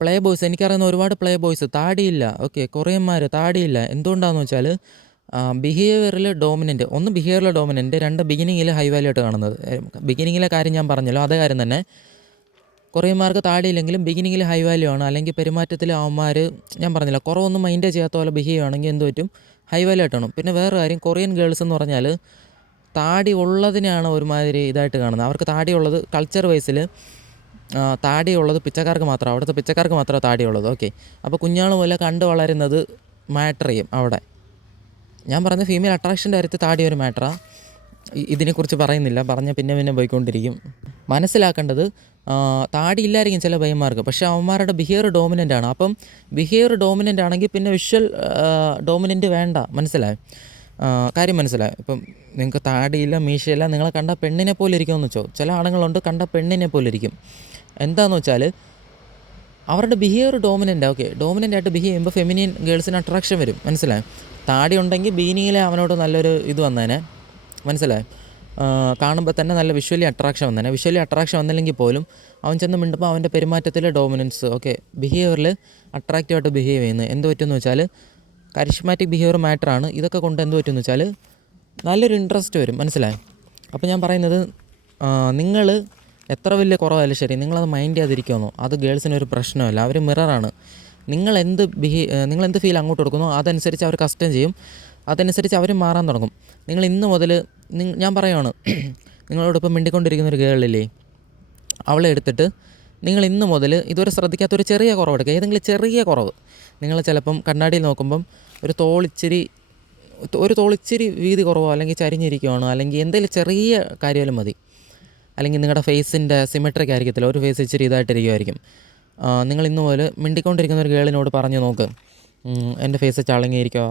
പ്ലേ ബോയ്സ്, എനിക്കറിയുന്ന ഒരുപാട് പ്ലേ ബോയ്സ് താടിയില്ല. ഓക്കെ, കൊറിയന്മാർ താടിയില്ല. എന്തുകൊണ്ടാണെന്ന് വെച്ചാൽ ബിഹേവിയറിൽ ഡോമിനൻ്റ്, ഒന്ന് ബിഹേവിയറിൽ ഡോമിനൻ്റ്, 2 ബിഗിനിങ്ങിൽ ഹൈ വാല്യൂ ആയിട്ട് കാണുന്നത്. ബിഗിനിങ്ങിലെ കാര്യം ഞാൻ പറഞ്ഞല്ലോ, അതേ കാര്യം തന്നെ കൊറിയന്മാർക്ക് താടിയില്ലെങ്കിലും ബിഗിനിങ്ങിൽ ഹൈ വാല്യൂ ആണ്, അല്ലെങ്കിൽ പെരുമാറ്റത്തിൽ അവന്മാർ ഞാൻ പറഞ്ഞില്ല കുറവൊന്നും മൈൻഡ് ചെയ്യാത്ത പോലെ ബിഹേവ് ആണെങ്കിൽ എന്ത് പറ്റും, ഹൈ വാല്യൂ ആയിട്ടാണ്. പിന്നെ വേറെ കാര്യം, കൊറിയൻ ഗേൾസ് എന്ന് പറഞ്ഞാൽ താടി ഉള്ളതിനെയാണ് ഒരുമാതിരി ഇതായിട്ട് കാണുന്നത്. അവർക്ക് താടിയുള്ളത് കൾച്ചർ വൈസിൽ താടിയുള്ളത് പിച്ചക്കാർക്ക് മാത്രം, അവിടുത്തെ പിച്ചക്കാർക്ക് മാത്രമേ താടിയുള്ളത്. ഓക്കെ, അപ്പോൾ കുഞ്ഞാൾ പോലെ കണ്ട് വളരുന്നത് മാറ്റർ ചെയ്യും അവിടെ. ഞാൻ പറഞ്ഞ ഫീമെയിൽ അട്രാക്ഷൻ്റെ കാര്യത്തിൽ താടി ഒരു മാറ്ററാണ്. ഇതിനെക്കുറിച്ച് പറയുന്നില്ല, പറഞ്ഞാൽ പിന്നെ പോയിക്കൊണ്ടിരിക്കും. മനസ്സിലാക്കേണ്ടത് താടി ഇല്ലായിരിക്കും ചില പയ്യന്മാർക്ക്, പക്ഷേ അവന്മാരുടെ ബിഹേവിയർ ഡോമിനൻ്റ് ആണ്. അപ്പം ബിഹേവിയർ ഡോമിനൻ്റ് ആണെങ്കിൽ പിന്നെ വിഷ്വൽ ഡോമിനൻ്റ് വേണ്ട. മനസ്സിലായോ? കാര്യം മനസ്സിലായോ? ഇപ്പം നിങ്ങൾക്ക് താടിയില്ല മീശയില്ല, നിങ്ങളെ കണ്ട പെണ്ണിനെ പോലെ ഇരിക്കുമെന്ന് വെച്ചോ. ചില ആണുങ്ങളുണ്ട് കണ്ട പെണ്ണിനെ പോലെ ഇരിക്കും. എന്താണെന്ന് വെച്ചാൽ അവരുടെ ബിഹേവിയർ ഡോമിനൻ്റ്. ഓക്കെ, ഡോമിനൻ്റ് ആയിട്ട് ബിഹേവ് ചെയ്യുമ്പോൾ ഫെമിനിയൻ ഗേൾസിന് അട്രാക്ഷൻ വരും. മനസ്സിലായോ? താടി ഉണ്ടെങ്കിൽ ബീനിങ്ങിൽ അവനോട് നല്ലൊരു ഇത് വന്നേനെ. മനസ്സിലായോ? കാണുമ്പോൾ തന്നെ നല്ല വിഷ്വലി അട്രാക്ഷൻ വന്നേനെ. വിഷ്വലി അട്രാക്ഷൻ വന്നില്ലെങ്കിൽ പോലും അവൻ ചെന്ന് മിണ്ടുമ്പോൾ അവൻ്റെ പെരുമാറ്റത്തിൽ ഡോമിനൻസ്, ഓക്കെ, ബിഹേവിയറിൽ അട്രാക്റ്റീവായിട്ട് ബിഹേവ് ചെയ്യുന്നത് എന്ത് പറ്റുമെന്ന് വെച്ചാൽ കരിഷ്മാറ്റിക് ബിഹേവിയർ മാറ്ററാണ്. ഇതൊക്കെ കൊണ്ട് എന്ത് പറ്റുമെന്ന് വെച്ചാൽ നല്ലൊരു ഇൻട്രസ്റ്റ് വരും. മനസ്സിലായോ? അപ്പോൾ ഞാൻ പറയുന്നത്, നിങ്ങൾ എത്ര വലിയ കുറവായാലും ശരി നിങ്ങളത് മൈൻഡ് ചെയ്യാതിരിക്കുമെന്നോ, അത് ഗേൾസിനൊരു പ്രശ്നമല്ല. അവർ മിററാണ്. നിങ്ങളെന്ത് ഫീൽ അങ്ങോട്ട് കൊടുക്കുന്നോ അതനുസരിച്ച് അവർ കസ്റ്റം ചെയ്യും, അതനുസരിച്ച് അവർ മാറാൻ തുടങ്ങും. നിങ്ങൾ ഇന്ന് മുതൽ ഞാൻ പറയുവാണ്, നിങ്ങളോടൊപ്പം മിണ്ടിക്കൊണ്ടിരിക്കുന്നൊരു ഗേളില്ലേ, അവളെ എടുത്തിട്ട് നിങ്ങൾ ഇന്ന് മുതൽ ഇതുവരെ ശ്രദ്ധിക്കാത്തൊരു ചെറിയ കുറവെടുക്കുക. ഏതെങ്കിലും ചെറിയ കുറവ് നിങ്ങൾ ചിലപ്പം കണ്ണാടിയിൽ നോക്കുമ്പം ഒരു തോളിച്ചിരി വീതി കുറവോ, അല്ലെങ്കിൽ ചരിഞ്ഞിരിക്കുകയാണോ, അല്ലെങ്കിൽ എന്തെങ്കിലും ചെറിയ കാര്യമായാലും മതി. അല്ലെങ്കിൽ നിങ്ങളുടെ ഫേസിൻ്റെ സിമെട്രിക് ആയിരിക്കത്തില്ല, ഒരു ഫേസ് ഇച്ചിരി ഇതായിട്ടിരിക്കുമായിരിക്കും. നിങ്ങൾ ഇന്ന് മുതൽ മിണ്ടിക്കൊണ്ടിരിക്കുന്ന ഒരു ഗേളിനോട് പറഞ്ഞു നോക്ക്, എൻ്റെ ഫേസ് ചളങ്ങിയിരിക്കുക,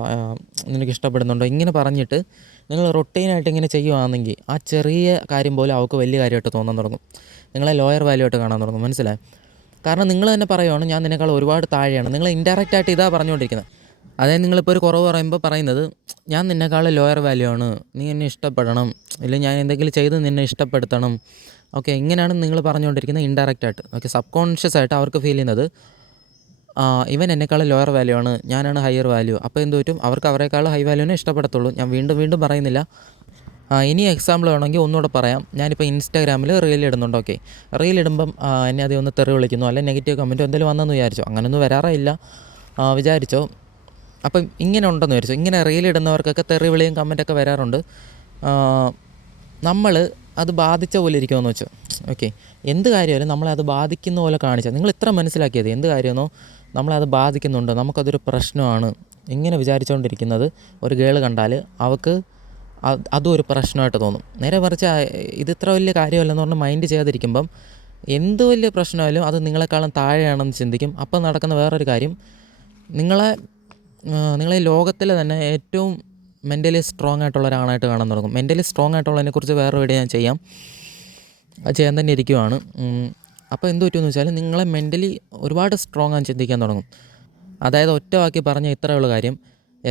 നിനക്ക് ഇഷ്ടപ്പെടുന്നുണ്ടോ, ഇങ്ങനെ പറഞ്ഞിട്ട് നിങ്ങൾ റൊട്ടീനായിട്ട് ഇങ്ങനെ ചെയ്യുകയാണെങ്കിൽ ആ ചെറിയ കാര്യം പോലും അവൾക്ക് വലിയ കാര്യമായിട്ട് തോന്നാൻ തുടങ്ങും. നിങ്ങളെ ലോയർ വാല്യൂ ആയിട്ട് കാണാൻ തുടങ്ങും. മനസ്സിലായി? കാരണം നിങ്ങൾ തന്നെ പറയുവാണ് ഞാൻ നിനേക്കാൾ ഒരുപാട് താഴെയാണ്. നിങ്ങൾ ഇൻഡയറക്റ്റ് ആയിട്ട് ഇതാ പറഞ്ഞുകൊണ്ടിരിക്കുന്നത്. അതായത് നിങ്ങളിപ്പോൾ ഒരു കുറവ് പറയുന്നത് ഞാൻ നിന്നേക്കാൾ ലോയർ വാല്യൂ ആണ്, നീ എന്നെ ഇഷ്ടപ്പെടണം, ഇല്ലെങ്കിൽ ഞാൻ എന്തെങ്കിലും ചെയ്ത് നിന്നെ ഇഷ്ടപ്പെടുത്തണം. ഓക്കെ, ഇങ്ങനെയാണ് നിങ്ങൾ പറഞ്ഞുകൊണ്ടിരിക്കുന്നത് ഇൻഡയറക്റ്റായിട്ട്. ഓക്കെ, സബ് കോൺഷ്യസ് ആയിട്ട് അവർക്ക് ഫീൽ ചെയ്യുന്നത് ഇവൻ എന്നെക്കാൾ ലോയർ വാല്യൂ ആണ്, ഞാനാണ് ഹയർ വാല്യൂ. അപ്പോൾ എന്ത് പറ്റും, അവർക്ക് അവരെക്കാൾ ഹൈ വാല്യൂനെ ഇഷ്ടപ്പെടത്തുള്ളൂ. ഞാൻ വീണ്ടും പറയുന്നില്ല. ഇനി എക്സാമ്പിൾ വേണമെങ്കിൽ ഒന്നുകൂടെ പറയാം. ഞാനിപ്പോൾ ഇൻസ്റ്റാഗ്രാമിൽ റീൽ ഇടുന്നുണ്ട്. ഓക്കെ, റീൽ ഇടുമ്പം എന്നെ അതേ ഒന്ന് തെറി വിളിക്കുന്നു, അല്ലെങ്കിൽ നെഗറ്റീവ് കമൻറ്റോ എന്തെങ്കിലും വന്നെന്ന് വിചാരിച്ചോ. അങ്ങനെയൊന്നും വരാറില്ല വിചാരിച്ചോ. അപ്പം ഇങ്ങനെ ഉണ്ടെന്ന് വിചാരിച്ചോ. ഇങ്ങനെ റീൽ ഇടുന്നവർക്കൊക്കെ തെറി വിളിയും കമൻറ്റൊക്കെ വരാറുണ്ട്. നമ്മൾ അത് ബാധിച്ച പോലെ ഇരിക്കുമെന്ന് വെച്ചോ. ഓക്കെ, എന്ത് കാര്യമായാലും നമ്മളെ അത് ബാധിക്കുന്ന പോലെ കാണിച്ചാൽ നിങ്ങൾ ഇത്ര മനസ്സിലാക്കിയത് എന്ത് കാര്യമെന്നോ നമ്മളത് ബാധിക്കുന്നുണ്ട്, നമുക്കതൊരു പ്രശ്നമാണ്, ഇങ്ങനെ വിചാരിച്ചുകൊണ്ടിരിക്കുന്നത് ഒരു ഗേൾ കണ്ടാൽ അവൾക്ക് അതും ഒരു പ്രശ്നമായിട്ട് തോന്നും. നേരെ മറിച്ച് ഇത് ഇത്ര വലിയ കാര്യമല്ലെന്ന് പറഞ്ഞ് മൈൻഡ് ചെയ്യാതിരിക്കുമ്പം എന്ത് വലിയ പ്രശ്നമായാലും അത് നിങ്ങളെക്കാളും താഴെയാണെന്ന് ചിന്തിക്കും. അപ്പം നടക്കുന്ന വേറൊരു കാര്യം, നിങ്ങളെ ലോകത്തിലെ തന്നെ ഏറ്റവും മെൻ്റലി സ്ട്രോങ് ആയിട്ടുള്ള ഒരാളായിട്ട് കാണാൻ തുടങ്ങും. മെൻ്റലി സ്ട്രോങ് ആയിട്ടുള്ളതിനെക്കുറിച്ച് വേറെ വീഡിയോ ഞാൻ ചെയ്യാം, അത് ചെയ്യാൻ തന്നെ ഇരിക്കുവാണ്. അപ്പോൾ എന്ത് പറ്റുമെന്ന് വെച്ചാൽ നിങ്ങളെ മെൻ്റലി ഒരുപാട് സ്ട്രോങ് ആയി ചിന്തിക്കാൻ തുടങ്ങും. അതായത് ഒറ്റ വാക്കി പറഞ്ഞ ഇത്രയുള്ള കാര്യം,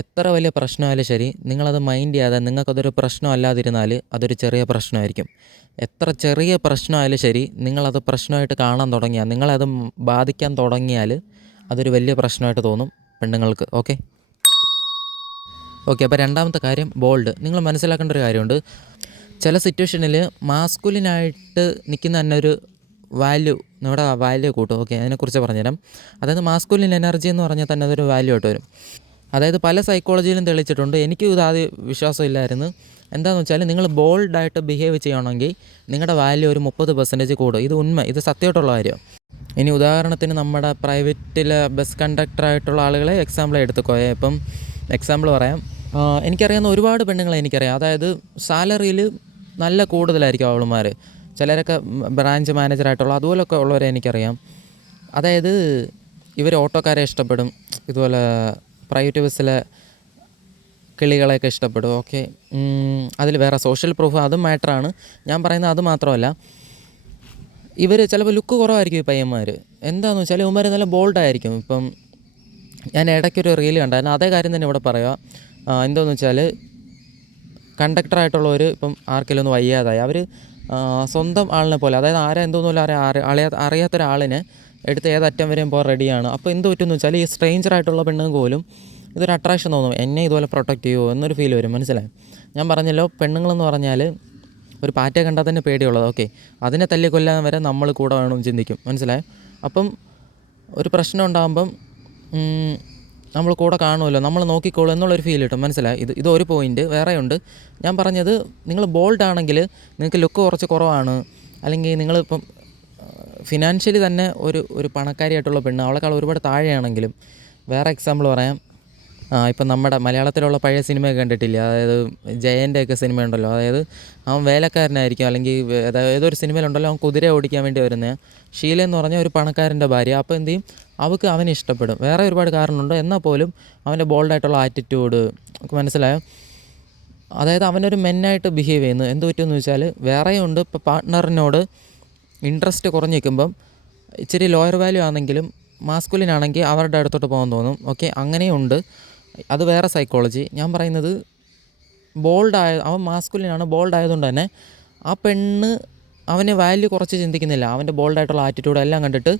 എത്ര വലിയ പ്രശ്നമായാലും ശരി നിങ്ങളത് മൈൻഡ് ചെയ്യാതെ നിങ്ങൾക്കതൊരു പ്രശ്നമല്ലാതിരുന്നാൽ അതൊരു ചെറിയ പ്രശ്നമായിരിക്കും. എത്ര ചെറിയ പ്രശ്നമായാലും ശരി നിങ്ങളത് പ്രശ്നമായിട്ട് കാണാൻ തുടങ്ങിയാൽ, നിങ്ങളത് ബാധിക്കാൻ തുടങ്ങിയാൽ അതൊരു വലിയ പ്രശ്നമായിട്ട് തോന്നും പെണ്ണുങ്ങൾക്ക്. ഓക്കെ, അപ്പോൾ രണ്ടാമത്തെ കാര്യം ബോൾഡ്. നിങ്ങൾ മനസ്സിലാക്കേണ്ട ഒരു കാര്യമുണ്ട്, ചില സിറ്റുവേഷനിൽ മാസ്കുലിനായിട്ട് നിൽക്കുന്ന തന്നെ ഒരു വാല്യൂ, നമ്മുടെ വാല്യൂ കൂട്ടും. ഓക്കെ, അതിനെക്കുറിച്ച് പറഞ്ഞുതരാം. അതായത് മാസ്കുലിൻ എനർജി എന്ന് പറഞ്ഞാൽ തന്നെ അതൊരു വാല്യൂ ആയിട്ട് വരും. അതായത് പല സൈക്കോളജിയിലും തെളിയിച്ചിട്ടുണ്ട്, എനിക്കും ഇത് ആദ്യം വിശ്വാസമില്ലായിരുന്നു. എന്താണെന്ന് വെച്ചാൽ നിങ്ങൾ ബോൾഡായിട്ട് ബിഹേവ് ചെയ്യണമെങ്കിൽ നിങ്ങളുടെ വാല്യൂ ഒരു 30% കൂടും. ഇത് സത്യമായിട്ടുള്ള കാര്യമാണ്. ഇനി ഉദാഹരണത്തിന് നമ്മുടെ പ്രൈവറ്റിലെ ബസ് കണ്ടക്ടറായിട്ടുള്ള ആളുകളെ എക്സാമ്പിൾ എടുത്തുക്കോ. ഇപ്പം എക്സാമ്പിൾ പറയാം, എനിക്കറിയാവുന്ന ഒരുപാട് പെണ്ണുങ്ങളെ എനിക്കറിയാം. അതായത് സാലറിയിൽ നല്ല കൂടുതലായിരിക്കും അവളുമാർ, ചിലരൊക്കെ ബ്രാഞ്ച് മാനേജറായിട്ടുള്ള അതുപോലൊക്കെ ഉള്ളവരെ എനിക്കറിയാം. അതായത് ഇവർ ഓട്ടോക്കാരെ ഇഷ്ടപ്പെടും, ഇതുപോലെ പ്രൈവറ്റ് ബസ്സിലെ കിളികളെയൊക്കെ ഇഷ്ടപ്പെടും. ഓക്കെ, അതിൽ വേറെ സോഷ്യൽ പ്രൂഫ് അതും മാറ്ററാണ്. ഞാൻ പറയുന്നത് അത് മാത്രമല്ല, ഇവർ ചിലപ്പോൾ ലുക്ക് കുറവായിരിക്കും ഈ പയ്യന്മാർ. എന്താണെന്ന് വെച്ചാൽ ഇവന്മാർ നല്ല ബോൾഡായിരിക്കും. ഇപ്പം ഞാൻ ഇടയ്ക്കൊരു റീൽ കണ്ടായിരുന്നു, അതേ കാര്യം തന്നെ ഇവിടെ പറയുക. എന്താണെന്ന് വെച്ചാൽ കണ്ടക്ടറായിട്ടുള്ളവർ ഇപ്പം ആർക്കെങ്കിലും ഒന്ന് വയ്യാതായി, അവർ സ്വന്തം ആളിനെ പോലെ, അതായത് അറിയാത്തൊരാളിനെ എടുത്ത് ഏതറ്റം വരെയും പോകാൻ റെഡിയാണ്. അപ്പോൾ എന്ത് പറ്റുമെന്ന് വെച്ചാൽ ഈ സ്ട്രേഞ്ചറായിട്ടുള്ള പെണ്ണുങ്ങൾക്ക് പോലും ഇതൊരു അട്രാക്ഷൻ തോന്നും, എന്നെ ഇതുപോലെ പ്രൊട്ടക്റ്റ് ചെയ്യുമോ എന്നൊരു ഫീൽ വരും. മനസ്സിലായി? ഞാൻ പറഞ്ഞല്ലോ, പെണ്ണുങ്ങളെന്ന് പറഞ്ഞാൽ ഒരു പാറ്റയെ കണ്ടാൽ തന്നെ പേടിയുള്ളത്. ഓക്കെ, അതിനെ തല്ലിക്കൊല്ലാൻ വരെ നമ്മൾ കൂടെ വേണം ചിന്തിക്കും. മനസ്സിലായോ? അപ്പം ഒരു പ്രശ്നം ഉണ്ടാകുമ്പം നമ്മൾ കൂടെ കാണുമല്ലോ, നമ്മൾ നോക്കിക്കോളൂ എന്നുള്ളൊരു ഫീൽ കിട്ടും. മനസ്സിലായി? ഇതൊരു പോയിൻറ്റ്. വേറെയുണ്ട്. ഞാൻ പറഞ്ഞത്, നിങ്ങൾ ബോൾഡ് ആണെങ്കിൽ നിങ്ങൾക്ക് ലുക്ക് കുറച്ച് കുറവാണ്, അല്ലെങ്കിൽ നിങ്ങളിപ്പം ഫിനാൻഷ്യലി തന്നെ ഒരു പണക്കാരിയായിട്ടുള്ള പെണ്ണ്, അവളെക്കാൾ ഒരുപാട് താഴെയാണെങ്കിലും, വേറെ എക്സാമ്പിൾ പറയാം. ഇപ്പം നമ്മുടെ മലയാളത്തിലുള്ള പഴയ സിനിമയൊക്കെ കണ്ടിട്ടില്ല, അതായത് ജയൻ്റെയൊക്കെ സിനിമ ഉണ്ടല്ലോ, അതായത് അവൻ വേലക്കാരനായിരിക്കും, അല്ലെങ്കിൽ ഏതൊരു സിനിമയിലുണ്ടല്ലോ അവൻ കുതിര ഓടിക്കാൻ വേണ്ടി വരുന്നത്. ഷീല എന്ന് പറഞ്ഞാൽ ഒരു പണക്കാരൻ്റെ ഭാര്യ. അപ്പോൾ എന്ത് ചെയ്യും, അവന് ഇഷ്ടപ്പെടും. വേറെ ഒരുപാട് കാരണമുണ്ട്, എന്നാൽ പോലും അവൻ്റെ ബോൾഡായിട്ടുള്ള ആറ്റിറ്റ്യൂഡ് മനസ്സിലായോ? അതായത് അവനൊരു മെന്നായിട്ട് ബിഹേവ് ചെയ്യുന്നു. എന്ത് പറ്റുമെന്ന് വെച്ചാൽ, വേറെയുണ്ട്. ഇപ്പോൾ പാർട്ട്ണറിനോട് ഇൻട്രസ്റ്റ് കുറഞ്ഞ് നിൽക്കുമ്പം ഇച്ചിരി ലോയർ വാല്യൂ ആണെങ്കിലും മാസ്കുലിൻ ആണെങ്കിൽ അവരുടെ അടുത്തോട്ട് പോകാൻ തോന്നും. ഓക്കെ, അങ്ങനെയുണ്ട്. അത് വേറെ സൈക്കോളജി. ഞാൻ പറയുന്നത്, അവൻ മാസ്കുലിനാണ്, ബോൾഡ് ആയതുകൊണ്ട് തന്നെ ആ പെണ്ണ് അവന് വാല്യൂ കുറച്ച് ചിന്തിക്കുന്നില്ല. അവൻ്റെ ബോൾഡായിട്ടുള്ള ആറ്റിറ്റ്യൂഡ് എല്ലാം കണ്ടിട്ട്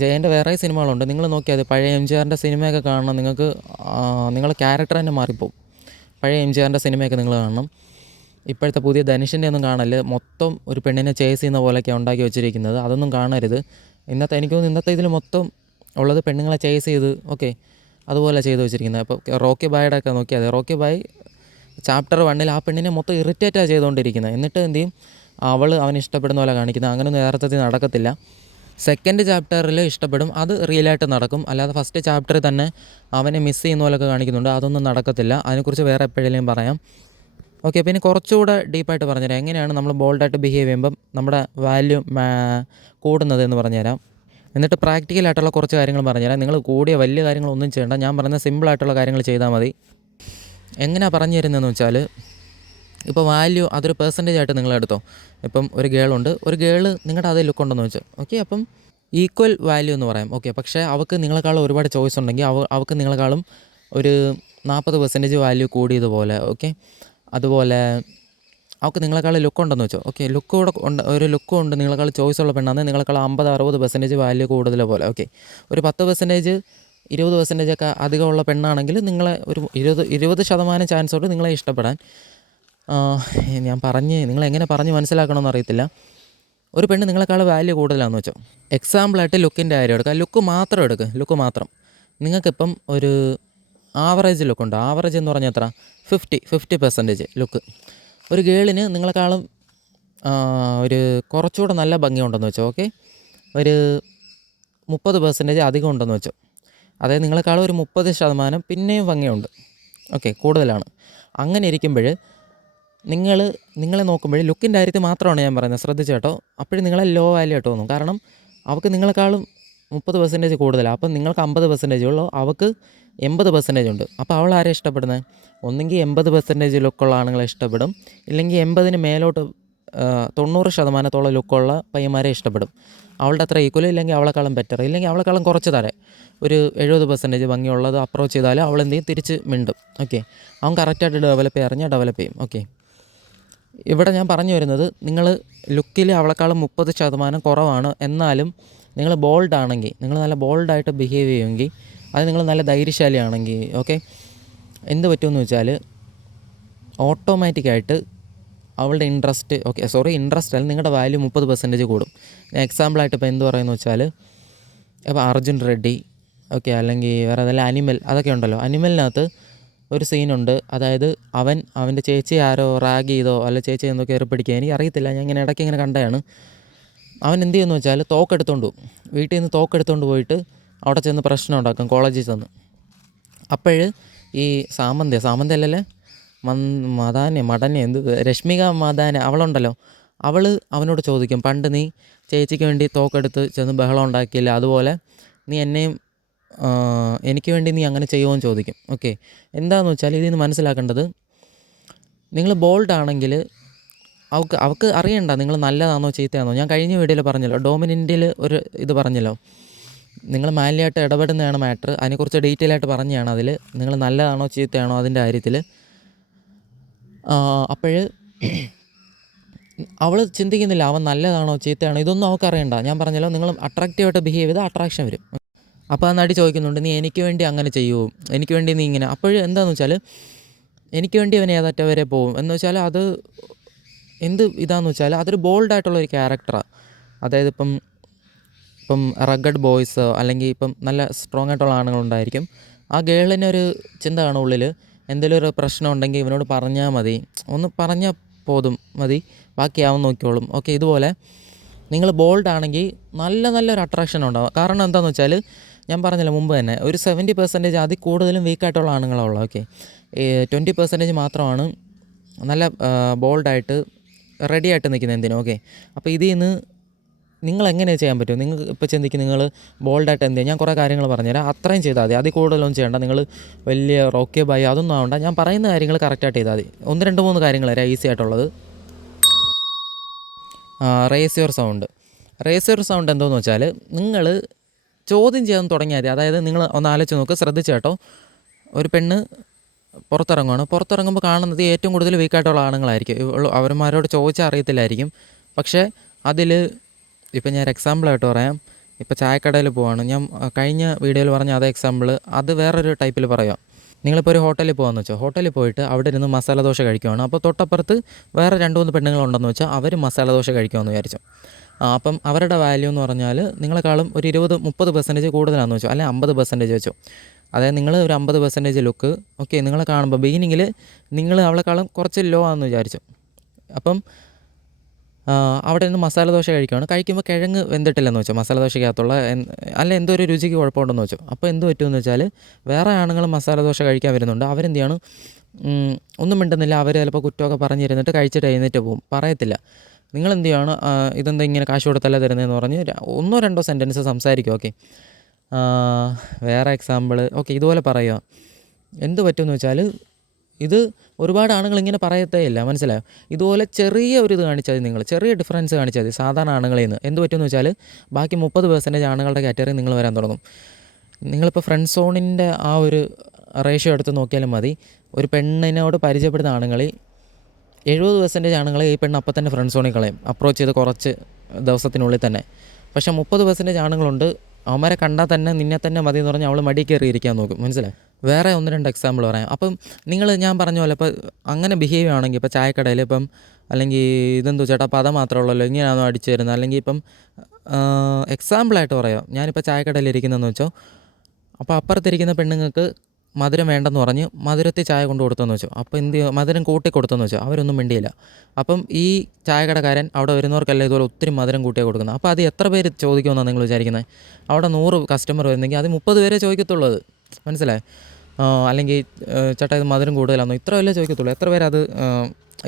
ജയൻ്റെ വേറെ സിനിമകളുണ്ട്, നിങ്ങൾ നോക്കിയാൽ പഴയ MGRൻ്റെ സിനിമയൊക്കെ കാണണം. നിങ്ങൾ ക്യാരക്ടർ തന്നെ മാറിപ്പോവും. പഴയ MGRൻ്റെ സിനിമയൊക്കെ നിങ്ങൾ കാണണം. ഇപ്പോഴത്തെ പുതിയ ധനുഷിൻ്റെ ഒന്നും കാണല്, മൊത്തം ഒരു പെണ്ണിനെ ചേസ് ചെയ്യുന്ന പോലെയൊക്കെ ഉണ്ടാക്കി വെച്ചിരിക്കുന്നത്. അതൊന്നും കാണരുത്. എനിക്ക് തോന്നുന്നു ഇന്നത്തെ ഇതിൽ മൊത്തം ഉള്ളത് പെണ്ണുങ്ങളെ ചേസ് ചെയ്ത്, ഓക്കെ, അതുപോലെ ചെയ്ത് വെച്ചിരിക്കുന്നത്. ഇപ്പോൾ റോക്കി ബായുടെ ഒക്കെ നോക്കിയാൽ മതി. റോക്കി ബായ് ചാപ്റ്റർ 1 ആ പെണ്ണിനെ മൊത്തം ഇറിറ്റേറ്റാണ് ചെയ്തുകൊണ്ടിരിക്കുന്നത്. എന്നിട്ട് എന്ത് ചെയ്യും, അവന് ഇഷ്ടപ്പെടുന്ന പോലെ കാണിക്കുന്നത്. അങ്ങനെയൊന്നും യഥാർത്ഥത്തിൽ നടക്കത്തില്ല. സെക്കൻഡ് ചാപ്റ്ററിൽ ഇഷ്ടപ്പെടും, അത് റിയലായിട്ട് നടക്കും. അല്ലാതെ ഫസ്റ്റ് ചാപ്റ്ററിൽ തന്നെ അവനെ മിസ് ചെയ്യുന്ന പോലെയൊക്കെ കാണിക്കുന്നുണ്ട്, അതൊന്നും നടക്കത്തില്ല. അതിനെക്കുറിച്ച് വേറെ എപ്പോഴെങ്കിലും പറയാം. ഓക്കെ, പിന്നെ കുറച്ചുകൂടെ ഡീപ്പായിട്ട് പറഞ്ഞുതരാം എങ്ങനെയാണ് നമ്മൾ ബോൾഡായിട്ട് ബിഹേവ് ചെയ്യുമ്പം നമ്മുടെ വാല്യൂ കൂടുന്നത് എന്ന് പറഞ്ഞുതരാം. എന്നിട്ട് പ്രാക്ടിക്കലായിട്ടുള്ള കുറച്ച് കാര്യങ്ങൾ പറഞ്ഞുതരാം. നിങ്ങൾ കൂടിയ വലിയ കാര്യങ്ങളൊന്നും ചെയ്യേണ്ട, ഞാൻ പറയുന്ന സിമ്പിളായിട്ടുള്ള കാര്യങ്ങൾ ചെയ്താൽ മതി. എങ്ങനെയാണ് പറഞ്ഞു തരുന്നതെന്ന് വെച്ചാൽ, ഇപ്പോൾ വാല്യൂ അതൊരു പെർസെൻറ്റേജ് ആയിട്ട് നിങ്ങളെടുത്തോ. ഇപ്പം ഒരു ഗേളുണ്ട്, ഒരു ഗേള് നിങ്ങളുടെ അതേ ലുക്ക് ഉണ്ടെന്ന് വെച്ചോ. ഓക്കെ, അപ്പം ഈക്വൽ വാല്യൂ എന്ന് പറയാം. ഓക്കെ, പക്ഷേ അവൾക്ക് നിങ്ങളെക്കാളും ഒരുപാട് ചോയ്സ് ഉണ്ടെങ്കിൽ അവൾക്ക് നിങ്ങളെക്കാളും ഒരു 40% വാല്യൂ കൂടിയതുപോലെ. ഓക്കെ, അതുപോലെ അവൾക്ക് നിങ്ങളെക്കാളും ലുക്ക് ഉണ്ടെന്ന് വെച്ചോ. ഓക്കെ, ഒരു ലുക്കും ഉണ്ട്, നിങ്ങളെക്കാൾ ചോയ്സ് ഉള്ള പെണ്ണാണ്, നിങ്ങളെക്കാൾ 50-60% വാല്യൂ കൂടുതൽ പോലെ. ഓക്കെ, ഒരു 10% 20% ഒക്കെ അധികമുള്ള പെണ്ണാണെങ്കിൽ നിങ്ങളെ ഒരു 20% ചാൻസോട് നിങ്ങളെ ഇഷ്ടപ്പെടാൻ. നിങ്ങളെങ്ങനെ പറഞ്ഞ് മനസ്സിലാക്കണമെന്ന് അറിയത്തില്ല. ഒരു പെണ്ണ് നിങ്ങളെക്കാൾ വാല്യൂ കൂടുതലാണെന്ന് വെച്ചോ. എക്സാമ്പിളായിട്ട് ലുക്കിൻ്റെ കാര്യം എടുക്കുക. ലുക്ക് മാത്രം. നിങ്ങൾക്കിപ്പം ഒരു ആവറേജ് ലുക്കുണ്ട്. ആവറേജ് എന്ന് പറഞ്ഞാൽ എത്ര? 50% ലുക്ക്. ഒരു ഗേളിന് നിങ്ങളെക്കാളും ഒരു കുറച്ചുകൂടെ നല്ല ഭംഗിയുണ്ടെന്ന് വെച്ചോ. ഓക്കെ, ഒരു 30% അധികം ഉണ്ടെന്ന് വെച്ചോ. അതായത് നിങ്ങളെക്കാളും ഒരു 30% പിന്നെയും ഭംഗിയുണ്ട്. ഓക്കെ, കൂടുതലാണ്. അങ്ങനെ ഇരിക്കുമ്പോൾ നിങ്ങളെ നോക്കുമ്പോൾ ലുക്കിൻ്റെ കാര്യത്തിൽ മാത്രമാണ് ഞാൻ പറയുന്നത്, ശ്രദ്ധിച്ചു കേട്ടോ. അപ്പോഴും നിങ്ങളെ ലോ വാല്യൂ ആയിട്ട് തോന്നും. കാരണം അവൾക്ക് നിങ്ങളെക്കാളും 30% കൂടുതലാണ്. അപ്പം നിങ്ങൾക്ക് 50% ഉള്ളൂ, അവൾക്ക് 80% ഉണ്ട്. അപ്പോൾ അവൾ ആരെ ഇഷ്ടപ്പെടുന്നത്? ഒന്നെങ്കിൽ 80% ലുക്കുള്ള ആണുങ്ങളെ ഇഷ്ടപ്പെടും, ഇല്ലെങ്കിൽ 80-ന് മേലോട്ട് 90% ലുക്കുള്ള പയ്യന്മാരെ ഇഷ്ടപ്പെടും. അവളുടെ അത്ര ഈക്വൽ, ഇല്ലെങ്കിൽ അവളെക്കാളും ബെറ്റർ, ഇല്ലെങ്കിൽ അവളെക്കാളും കുറച്ച് തരാം. ഒരു 70% ഭംഗിയുള്ളത് അപ്രോച്ച് ചെയ്താൽ അവൾ എന്ത് ചെയ്യും, തിരിച്ച് മിണ്ടും. ഓക്കെ, അവൻ കറക്റ്റായിട്ട് ഡെവലപ്പ് ചെയ്യും. ഓക്കെ, ഇവിടെ ഞാൻ പറഞ്ഞു വരുന്നത്, നിങ്ങൾ ലുക്കിൽ അവളെക്കാളും 30% കുറവാണ്, എന്നാലും നിങ്ങൾ ബോൾഡാണെങ്കിൽ, നിങ്ങൾ നല്ല ബോൾഡായിട്ട് ബിഹേവ് ചെയ്യുമെങ്കിൽ, അത് നിങ്ങൾ നല്ല ധൈര്യശാലിയാണെങ്കിൽ, ഓക്കെ, എന്ത് പറ്റുമെന്ന് വെച്ചാൽ ഓട്ടോമാറ്റിക്കായിട്ട് അവളുടെ ഇൻട്രസ്റ്റ് അല്ല, നിങ്ങളുടെ വാല്യൂ 30% കൂടും. എക്സാമ്പിളായിട്ട് ഇപ്പോൾ എന്ത് പറയുന്നു വെച്ചാൽ, ഇപ്പോൾ അർജുൻ റെഡ്ഡി, ഓക്കെ, അല്ലെങ്കിൽ വേറെ ഏതെല്ലാം അനിമൽ, അതൊക്കെ ഉണ്ടല്ലോ. അനിമലിനകത്ത് ഒരു സീനുണ്ട്, അതായത് അവൻ്റെ ചേച്ചി ആരോ റാഗ് ചെയ്തോ അല്ല ചേച്ചി എന്തോ കയറി പിടിക്കുക, എനിക്ക് അറിയത്തില്ല, ഞാൻ ഇടയ്ക്ക് ഇങ്ങനെ കണ്ടതാണ്. അവൻ എന്ത് ചെയ്യുന്നു വെച്ചാൽ വീട്ടിൽ നിന്ന് തോക്കെടുത്തുകൊണ്ട് പോയിട്ട് അവിടെ ചെന്ന് പ്രശ്നം ഉണ്ടാക്കും, കോളേജിൽ ചെന്ന്. അപ്പോൾ ഈ സാമന്ത അല്ലല്ലേ, രശ്മിക മദാന, അവളുണ്ടല്ലോ, അവനോട് ചോദിക്കും, പണ്ട് നീ ചേച്ചിക്ക് വേണ്ടി തോക്കെടുത്ത് ചെന്ന് ബഹളം ഉണ്ടാക്കിയില്ല, അതുപോലെ നീ എനിക്ക് വേണ്ടി നീ അങ്ങനെ ചെയ്യുമോയെന്ന് ചോദിക്കും. ഓക്കെ, എന്താണെന്ന് വെച്ചാൽ ഇതിൽ നിന്ന് മനസ്സിലാക്കേണ്ടത്, നിങ്ങൾ ബോൾഡ് ആണെങ്കിൽ അവൾക്ക് അറിയണ്ട നിങ്ങൾ നല്ലതാണോ ചീത്തയാണോ. ഞാൻ കഴിഞ്ഞ വീഡിയോയിൽ പറഞ്ഞല്ലോ, ഡോമിനൻ്റിൽ ഒരു ഇത് പറഞ്ഞല്ലോ, നിങ്ങൾ മാന്യമായിട്ട് ഇടപെടുന്നതാണ് മാറ്റർ. അതിനെക്കുറിച്ച് ഡീറ്റെയിൽ ആയിട്ട് പറഞ്ഞതാണ് അതിൽ. നിങ്ങൾ നല്ലതാണോ ചീത്തയാണോ അതിൻ്റെ കാര്യത്തിൽ. അപ്പോൾ അവൾ ചിന്തിക്കുന്നില്ല അവൻ നല്ലതാണോ ചീത്തയാണോ, ഇതൊന്നും അവൾക്ക് അറിയണ്ട. ഞാൻ പറഞ്ഞല്ലോ, നിങ്ങൾ അട്രാക്റ്റീവായിട്ട് ബിഹേവ് ചെയ്താൽ അട്രാക്ഷൻ വരും. അപ്പോൾ ആ നടി ചോദിക്കുന്നുണ്ട്, നീ എനിക്ക് വേണ്ടി അങ്ങനെ ചെയ്യുമോ, എനിക്ക് വേണ്ടി നീ ഇങ്ങനെ. അപ്പോൾ എന്താണെന്ന് വെച്ചാൽ, എനിക്ക് വേണ്ടി അവൻ ഏതറ്റം വരെ പോകും എന്ന് വെച്ചാൽ, അത് എന്ത് ഇതാണെന്ന് വെച്ചാൽ അതൊരു ബോൾഡായിട്ടുള്ളൊരു ക്യാരക്ടറാണ്. അതായത് ഇപ്പം റഗഡ് ബോയ്സ് അല്ലെങ്കിൽ ഇപ്പം നല്ല സ്ട്രോങ് ആയിട്ടുള്ള ആണുങ്ങളുണ്ടായിരിക്കും. ആ ഗേളിനൊരു ചിന്ത കാണും ഉള്ളിൽ, എന്തെങ്കിലും ഒരു പ്രശ്നം ഉണ്ടെങ്കിൽ ഇവനോട് പറഞ്ഞാൽ മതി, ഒന്ന് പറഞ്ഞാൽ പോതും മതി, ബാക്കിയാവും നോക്കിക്കോളും. ഓക്കെ, ഇതുപോലെ നിങ്ങൾ ബോൾഡ് ആണെങ്കിൽ നല്ലൊരു അട്രാക്ഷൻ ഉണ്ടാവും. കാരണം എന്താണെന്ന് വെച്ചാൽ ഞാൻ പറഞ്ഞില്ല മുമ്പ് തന്നെ, ഒരു 70% അതിൽ കൂടുതലും വീക്കായിട്ടുള്ള ആണുങ്ങളാണ് ഉള്ളത്. ഓക്കെ, 20% മാത്രമാണ് നല്ല ബോൾഡായിട്ട് റെഡിയായിട്ട് നിൽക്കുന്നത് എന്തിനും. ഓക്കെ, അപ്പോൾ ഇതിൽ നിന്ന് നിങ്ങളെങ്ങനെ ചെയ്യാൻ പറ്റും? നിങ്ങൾ ഇപ്പോൾ ചിന്തിക്കും നിങ്ങൾ ബോൾഡായിട്ട് എന്ത് ചെയ്യും? ഞാൻ കുറേ കാര്യങ്ങൾ പറഞ്ഞുതരാം, അത്രയും ചെയ്താൽ മതി. അതിൽ കൂടുതലൊന്നും ചെയ്യേണ്ട. നിങ്ങൾ വലിയ റോക്കി ബൈ അതൊന്നും ആവണ്ട. ഞാൻ പറയുന്ന കാര്യങ്ങൾ കറക്റ്റായിട്ട് ചെയ്താൽ മതി. 1 2 3 കാര്യങ്ങൾ തരാം ഈസി ആയിട്ടുള്ളത്. Raise your sound. Raise your sound എന്തോന്ന് വെച്ചാൽ, നിങ്ങൾ ചോദ്യം ചെയ്യാൻ തുടങ്ങിയാൽ മതി. അതായത് നിങ്ങൾ ഒന്ന് ആലോചിച്ച് നോക്ക്, ശ്രദ്ധിച്ച് കേട്ടോ. ഒരു പെണ്ണ് പുറത്തിറങ്ങുമ്പോൾ കാണുന്നത് ഏറ്റവും കൂടുതൽ വീക്കായിട്ടുള്ള ആണുങ്ങളായിരിക്കും. അവന്മാരോട് ചോദിച്ചാൽ അറിയത്തില്ലായിരിക്കും. പക്ഷേ അതിൽ ഇപ്പം ഞാൻ എക്സാമ്പിളായിട്ട് പറയാം. ഇപ്പോൾ ചായക്കടയിൽ പോവാണ്, ഞാൻ കഴിഞ്ഞ വീഡിയോയിൽ പറഞ്ഞ അതേ എക്സാമ്പിൾ അത് വേറൊരു ടൈപ്പിൽ പറയാം. നിങ്ങളിപ്പോൾ ഒരു ഹോട്ടലിൽ പോകാമെന്ന് വെച്ചോ, ഹോട്ടലിൽ പോയിട്ട് അവിടെ ഇരുന്ന് മസാല ദോശ കഴിക്കുവാണ്. അപ്പോൾ തൊട്ടപ്പുറത്ത് വേറെ 2 3 പെണ്ണുങ്ങളുണ്ടെന്ന് വെച്ചാൽ അവർ മസാല ദോശ കഴിക്കുമെന്ന് വിചാരിച്ചു. അപ്പം അവരുടെ വാല്യൂ എന്ന് പറഞ്ഞാൽ നിങ്ങളെക്കാളും ഒരു 20-30% കൂടുതലാണെന്ന് വെച്ചോ, അല്ലെങ്കിൽ 50% വെച്ചോ. അതായത് നിങ്ങൾ ഒരു 50% ലുക്ക്, ഓക്കെ, നിങ്ങളെ കാണുമ്പോൾ ബിഗിനിങ്ങിൽ നിങ്ങൾ അവളെക്കാളും കുറച്ച് ലോ ആണെന്ന് വിചാരിച്ചു. അപ്പം അവിടെ നിന്ന് മസാല ദോശ കഴിക്കുമ്പോൾ കിഴങ്ങ് വെന്തിട്ടില്ലെന്ന് വെച്ചോ, മസാല ദോശയ്ക്കകത്തുള്ള അല്ല എന്തോ ഒരു രുചിക്ക് കുഴപ്പമുണ്ടെന്ന് വെച്ചോ. അപ്പോൾ എന്ത് പറ്റുമെന്ന് വെച്ചാൽ വേറെ ആണുങ്ങൾ മസാല ദോശ കഴിക്കാൻ വരുന്നുണ്ട്. അവരെന്ത് ചെയ്യാണ്, ഒന്നും മിണ്ടുന്നില്ല. അവർ ചിലപ്പോൾ കുറ്റമൊക്കെ പറഞ്ഞിരുന്നിട്ട് കഴിച്ചിട്ട് എഴുന്നേറ്റ് പോകും, പറയത്തില്ല. നിങ്ങളെന്ത് ചെയ്യുകയാണ്, ഇതെന്താ ഇങ്ങനെ കാശ് കൊടുത്തല്ല തരുന്നതെന്ന് പറഞ്ഞ് 1 2 സെൻറ്റൻസ് സംസാരിക്കും. ഓക്കെ, വേറെ എക്സാമ്പിൾ. ഓക്കെ, ഇതുപോലെ പറയുക. എന്ത് പറ്റുമെന്ന് വെച്ചാൽ ഇത് ഒരുപാട് ആണുങ്ങൾ ഇങ്ങനെ പറയത്തേ ഇല്ല, മനസ്സിലായോ? ഇതുപോലെ ചെറിയ ഒരു ഇത് കാണിച്ചാൽ മതി, നിങ്ങൾ ചെറിയ ഡിഫറൻസ് കാണിച്ചാൽ മതി സാധാരണ ആണുങ്ങളിൽ നിന്ന്. എന്ത് പറ്റുമെന്ന് വെച്ചാൽ ബാക്കി 30% ആണുങ്ങളുടെ കാറ്റഗറി നിങ്ങൾ വരാൻ തുടങ്ങും. നിങ്ങളിപ്പോൾ ഫ്രണ്ട് സോണിൻ്റെ ആ ഒരു റേഷ്യോ എടുത്ത് നോക്കിയാലും മതി. ഒരു പെണ്ണിനോട് പരിചയപ്പെടുന്ന ആണുങ്ങളിൽ 70% ആണുങ്ങളെ ഈ പെണ്ണ് അപ്പം തന്നെ ഫ്രണ്ട് സോണിൽ കളയും, അപ്രോച്ച് ചെയ്ത് കുറച്ച് ദിവസത്തിനുള്ളിൽ തന്നെ. പക്ഷേ 30% ആണുങ്ങളുണ്ട്, അവന്മാരെ കണ്ടാൽ തന്നെ നിന്നെ തന്നെ മതി എന്ന് പറഞ്ഞാൽ അവൾ മടി കയറിയിരിക്കാൻ നോക്കും, മനസ്സിലായി? വേറെ 1 2 എക്സാമ്പിൾ പറയാം. അപ്പം ഞാൻ പറഞ്ഞ പോലെ ഇപ്പോൾ അങ്ങനെ ബിഹേവ് ചെയ്യുകയാണെങ്കിൽ, ഇപ്പോൾ ചായക്കടയിൽ ഇപ്പം അല്ലെങ്കിൽ ഇതെന്തോ ചേട്ടാ അപ്പോൾ അത് മാത്രമേ ഉള്ളല്ലോ, ഇങ്ങനെയാണോ അടിച്ചു തരുന്നത്? അല്ലെങ്കിൽ ഇപ്പം എക്സാമ്പിളായിട്ട് പറയാം, ഞാനിപ്പോൾ ചായക്കടയിൽ ഇരിക്കുന്നതെന്ന് വെച്ചോ, അപ്പോൾ അപ്പുറത്തിരിക്കുന്ന പെണ്ണുങ്ങൾക്ക് മധുരം വേണ്ടെന്ന് പറഞ്ഞ് മധുരത്തിൽ ചായ കൊണ്ട് കൊടുത്തെന്ന് വെച്ചോ. അപ്പോൾ എന്ത് ചെയ്യും, മധുരം കൂട്ടി കൊടുത്തെന്ന് വെച്ചോ, അവരൊന്നും മിണ്ടിയില്ല. അപ്പം ഈ ചായക്കടക്കാരൻ അവിടെ വരുന്നവർക്കല്ല ഇതുപോലെ ഒത്തിരി മധുരം കൂട്ടിയാണ് കൊടുക്കുന്നത്. അപ്പോൾ അത് എത്ര പേര് ചോദിക്കുമെന്നാണ് നിങ്ങൾ വിചാരിക്കുന്നത്? അവിടെ 100 കസ്റ്റമർ വരുന്നെങ്കിൽ അത് 30 പേരെ ചോദിക്കത്തുള്ളൂ, അത് മനസ്സിലായി? അല്ലെങ്കിൽ ചേട്ടാ ഇത് മധുരം കൂടുതലാണെന്നോ, ഇത്ര വല്ലേ ചോദിക്കത്തുള്ളൂ. എത്ര പേരത്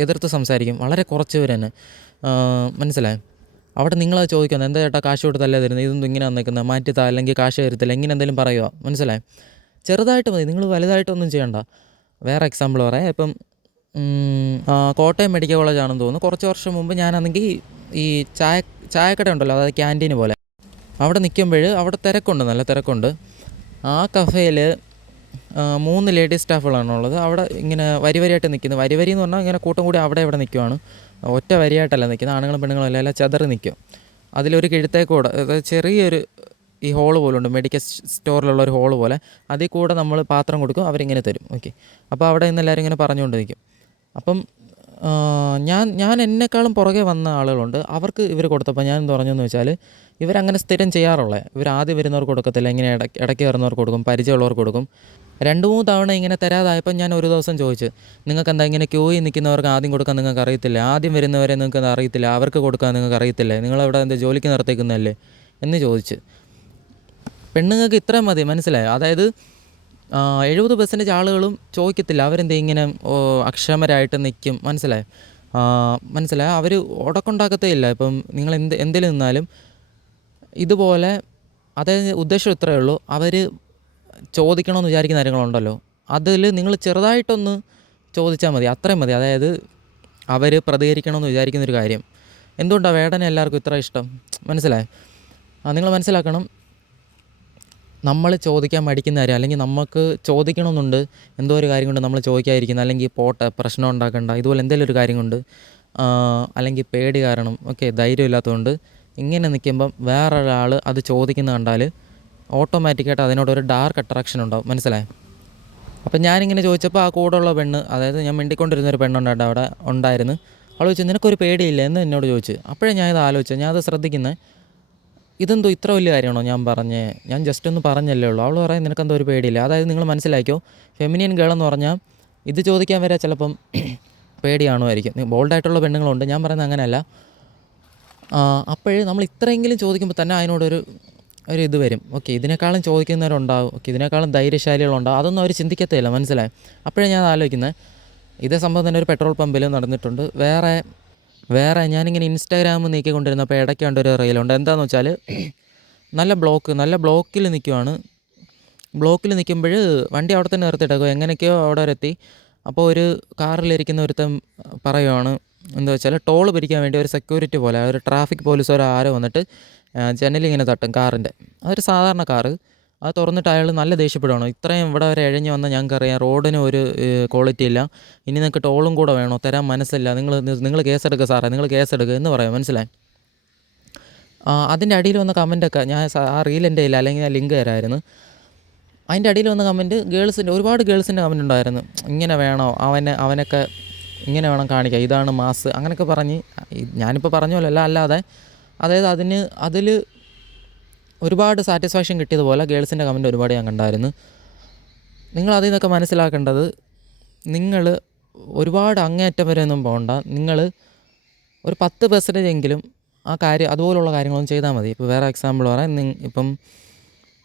എതിർത്ത് സംസാരിക്കും? വളരെ കുറച്ച് പേര് തന്നെ, മനസ്സിലായി? അവിടെ നിങ്ങളത് ചോദിക്കുന്നത്, എന്താ ചേട്ടാ കാശ് കൊടുത്തല്ലേ തരുന്നത്, ഇതൊന്നും ഇങ്ങനെയാണ് നിൽക്കുന്നത്, മാറ്റിത്താ, അല്ലെങ്കിൽ കാശ് തരത്തില്ല, ഇങ്ങനെ എന്തെങ്കിലും പറയുക, മനസ്സിലായി? ചെറുതായിട്ട് മതി, നിങ്ങൾ വലുതായിട്ടൊന്നും ചെയ്യണ്ട. വേറെ എക്സാമ്പിൾ പറയാം. ഇപ്പം കോട്ടയം മെഡിക്കൽ കോളേജാണെന്ന് തോന്നുന്നു. കുറച്ച് വർഷം മുമ്പ് ഞാനാണെങ്കിൽ ഈ ചായക്കട ഉണ്ടല്ലോ, അതായത് ക്യാൻറ്റീൻ പോലെ, അവിടെ നിൽക്കുമ്പോൾ അവിടെ തിരക്കുണ്ട്, നല്ല തിരക്കുണ്ട്. ആ കഫേയിൽ 3 ലേഡീസ് സ്റ്റാഫുകളാണുള്ളത്. അവിടെ ഇങ്ങനെ വരിയായിട്ട് നിൽക്കുന്നത്. വരി എന്ന് പറഞ്ഞാൽ ഇങ്ങനെ കൂട്ടം കൂടി അവിടെ ഇവിടെ നിൽക്കുവാണ്. ഒറ്റ വരിയായിട്ടല്ല നിൽക്കുന്നത്, ആണുങ്ങളും പെണ്ണുങ്ങളും എല്ലാം ചെതറി നിൽക്കും. അതിലൊരു കിഴുത്തേക്കൂടെ, അതായത് ചെറിയൊരു ഈ ഹോള് പോലെ ഉണ്ട്, മെഡിക്കൽ സ്റ്റോറിലുള്ള ഒരു ഹോള് പോലെ. അതിൽ കൂടെ നമ്മൾ പാത്രം കൊടുക്കും, അവരിങ്ങനെ തരും. ഓക്കെ, അപ്പോൾ അവിടെ നിന്ന് എല്ലാവരും ഇങ്ങനെ പറഞ്ഞുകൊണ്ട് നിൽക്കും. അപ്പം ഞാൻ എന്നെക്കാളും പുറകെ വന്ന ആളുകളുണ്ട്. അവർക്ക് ഇവർ കൊടുത്തപ്പോൾ ഞാൻ എന്ത് പറഞ്ഞെന്ന് വെച്ചാൽ, ഇവരങ്ങനെ സ്ഥിരം ചെയ്യാറുള്ളത്. ഇവർ ആദ്യം വരുന്നവർക്ക് കൊടുക്കത്തില്ല, ഇങ്ങനെ ഇടയ്ക്ക് വരുന്നവർക്ക് കൊടുക്കും, പരിചയമുള്ളവർക്ക് കൊടുക്കും. 2 3 തവണ ഇങ്ങനെ തരാതായപ്പോൾ ഞാൻ ഒരു ദിവസം ചോദിച്ചു, നിങ്ങൾക്ക് എന്താ ഇങ്ങനെ ക്യൂയിൽ നിൽക്കുന്നവർക്ക് ആദ്യം കൊടുക്കാൻ നിങ്ങൾക്ക് അറിയത്തില്ല? ആദ്യം വരുന്നവരെ നിങ്ങൾക്ക് അറിയത്തില്ല, അവർക്ക് കൊടുക്കാൻ നിങ്ങൾക്ക് അറിയത്തില്ലേ? നിങ്ങളവിടെ എന്താ ജോലിക്ക് നിർത്തിക്കുന്നതല്ലേ എന്ന് ചോദിച്ച്. പെണ്ണുങ്ങൾക്ക് ഇത്രയും മതി, മനസ്സിലായോ? അതായത് 70% ആളുകളും ചോദിക്കത്തില്ല, അവരെന്താ ഇങ്ങനെ അക്ഷമരായിട്ട് നിൽക്കും, മനസ്സിലായോ? അവർ ഉടക്കുണ്ടാക്കത്തേ ഇല്ല. ഇപ്പം നിങ്ങൾ എന്തിൽ നിന്നാലും ഇതുപോലെ, അതായത് ഉദ്ദേശം ഇത്രയേ ഉള്ളൂ, അവർ ചോദിക്കണമെന്ന് വിചാരിക്കുന്ന കാര്യങ്ങളുണ്ടല്ലോ, അതിൽ നിങ്ങൾ ചെറുതായിട്ടൊന്ന് ചോദിച്ചാൽ മതി, അത്രയും മതി. അതായത് അവർ പ്രതികരിക്കണമെന്ന് വിചാരിക്കുന്നൊരു കാര്യം. എന്തുകൊണ്ടാണ് വേടനെ എല്ലാവർക്കും ഇത്ര ഇഷ്ടം, മനസ്സിലായോ? നിങ്ങൾ മനസ്സിലാക്കണം, നമ്മൾ ചോദിക്കാൻ മടിക്കുന്ന കാര്യം, അല്ലെങ്കിൽ നമുക്ക് ചോദിക്കണമെന്നുണ്ട്, എന്തോ ഒരു കാര്യം കൊണ്ട് നമ്മൾ ചോദിക്കാതിരിക്കുന്നത്, അല്ലെങ്കിൽ പോട്ടെ പ്രശ്നം ഉണ്ടാക്കണ്ട, ഇതുപോലെ എന്തെങ്കിലും ഒരു കാര്യം കൊണ്ട്, അല്ലെങ്കിൽ പേടി കാരണം, ഓക്കെ, ധൈര്യം ഇല്ലാത്തതുകൊണ്ട് ഇങ്ങനെ നിൽക്കുമ്പം വേറൊരാൾ അത് ചോദിക്കുന്ന കണ്ടാൽ ഓട്ടോമാറ്റിക്കായിട്ട് അതിനോടൊരു ഡാർക്ക് അട്രാക്ഷൻ ഉണ്ടാവും, മനസ്സിലായി? അപ്പം ഞാനിങ്ങനെ ചോദിച്ചപ്പോൾ ആ കൂടെയുള്ള പെണ്ണ്, അതായത് ഞാൻ മിണ്ടിക്കൊണ്ടിരുന്നൊരു പെണ്ണുണ്ടായിട്ട് അവിടെ ഉണ്ടായിരുന്നു, അവൾ ചോദിച്ചു നിനക്കൊരു പേടിയില്ല എന്ന് എന്നോട് ചോദിച്ചു. അപ്പോഴേ ഞാൻ ഇത് ആലോചിച്ചത്, ഞാൻ അത് ശ്രദ്ധിക്കുന്നത്, ഇതെന്തോ ഇത്ര വലിയ കാര്യമാണോ ഞാൻ ജസ്റ്റ് ഒന്ന് പറഞ്ഞല്ലേ ഉള്ളൂ. അവൾ പറയാൻ നിനക്കെന്തോ ഒരു പേടിയില്ല. അതായത് നിങ്ങൾ മനസ്സിലാക്കിയോ, ഫെമിനിയൻ ഗേൾ എന്ന് പറഞ്ഞാൽ ഇത് ചോദിക്കാൻ വരെ ചിലപ്പം പേടിയാണുമായിരിക്കും. ബോൾഡായിട്ടുള്ള പെണ്ണുങ്ങളുണ്ട്, ഞാൻ പറയുന്നത് അങ്ങനെയല്ല. അപ്പോഴേ നമ്മൾ ഇത്രയെങ്കിലും ചോദിക്കുമ്പോൾ തന്നെ അതിനോടൊരു ഇത് വരും. ഓക്കെ, ഇതിനേക്കാളും ചോദിക്കുന്നവരുണ്ടാവും, ഓക്കെ ഇതിനേക്കാളും ധൈര്യശാലികളുണ്ടാവും. അതൊന്നും അവർ ചിന്തിക്കത്തേയില്ല, മനസ്സിലായി. അപ്പോഴേ ഞാൻ ആലോചിക്കുന്നത്, ഇതേ സംഭവം തന്നെ ഒരു പെട്രോൾ പമ്പിൽ നടന്നിട്ടുണ്ട്. വേറെ ഞാനിങ്ങനെ ഇൻസ്റ്റാഗ്രാം നീക്കിക്കൊണ്ടിരുന്നപ്പോൾ ഇടയ്ക്ക് കണ്ടൊരു റീലുണ്ട്. എന്താണെന്ന് വെച്ചാൽ നല്ല ബ്ലോക്കിൽ നിൽക്കുവാണ്. ബ്ലോക്കിൽ നിൽക്കുമ്പോൾ വണ്ടി അവിടെ തന്നെ നിർത്തിയിട്ടേക്കും, എങ്ങനെയൊക്കെയോ അവിടെ വരെ എത്തി. അപ്പോൾ ഒരു കാറിലിരിക്കുന്ന ഒരുത്തൻ പറയുവാണ്, എന്താ വെച്ചാൽ ടോൾ പിരിക്കാൻ വേണ്ടി ഒരു സെക്യൂരിറ്റി പോലെ ഒരു ട്രാഫിക് പോലീസുകാരോ ആരോ വന്നിട്ട് ജനലിങ്ങനെ തട്ടും കാറിൻ്റെ. അതൊരു സാധാരണ കാറ്. അത് തുറന്നിട്ട് അയാൾ നല്ല ദേഷ്യപ്പെടുവാണ്, ഇത്രയും ഇവിടെ വരെ ഇഴഞ്ഞ് വന്ന ഞങ്ങൾക്കറിയാം റോഡിന് ഒരു ക്വാളിറ്റി ഇല്ല, ഇനി നിങ്ങൾക്ക് ടോളും കൂടെ വേണോ, തരാൻ മനസ്സില്ല, നിങ്ങൾ കേസെടുക്കുക സാറേ, നിങ്ങൾ കേസെടുക്കുക എന്ന് പറയാം, മനസ്സിലായി. അതിൻ്റെ അടിയിൽ വന്ന കമൻറ്റൊക്കെ ഞാൻ ആ റീൽ എൻ്റെ ഇല്ല, അല്ലെങ്കിൽ ഞാൻ ലിങ്ക് തരാമായിരുന്നു. അതിൻ്റെ അടിയിൽ വന്ന കമൻറ്റ് ഒരുപാട് ഗേൾസിൻ്റെ കമൻറ്റ് ഉണ്ടായിരുന്നു. ഇങ്ങനെ വേണോ, അവനൊക്കെ ഇങ്ങനെ വേണം കാണിക്കുക, ഇതാണ് മാസ്, അങ്ങനെയൊക്കെ പറഞ്ഞ് ഞാനിപ്പോൾ പറഞ്ഞ പോലെയല്ല, അല്ലാതെ അതായത് അതിൽ ഒരുപാട് സാറ്റിസ്ഫാക്ഷൻ കിട്ടിയതുപോലെ ഗേൾസിൻ്റെ കമൻറ്റ് ഒരുപാട് ഞാൻ കണ്ടായിരുന്നു. നിങ്ങൾ അതിൽ നിന്നൊക്കെ മനസ്സിലാക്കേണ്ടത്, നിങ്ങൾ ഒരുപാട് അങ്ങേയറ്റം വരെ ഒന്നും പോകണ്ട. നിങ്ങൾ ഒരു 10% എങ്കിലും ആ കാര്യം അതുപോലുള്ള കാര്യങ്ങളൊന്നും ചെയ്താൽ മതി. ഇപ്പോൾ വേറെ എക്സാമ്പിൾ പറയാം, ഇപ്പം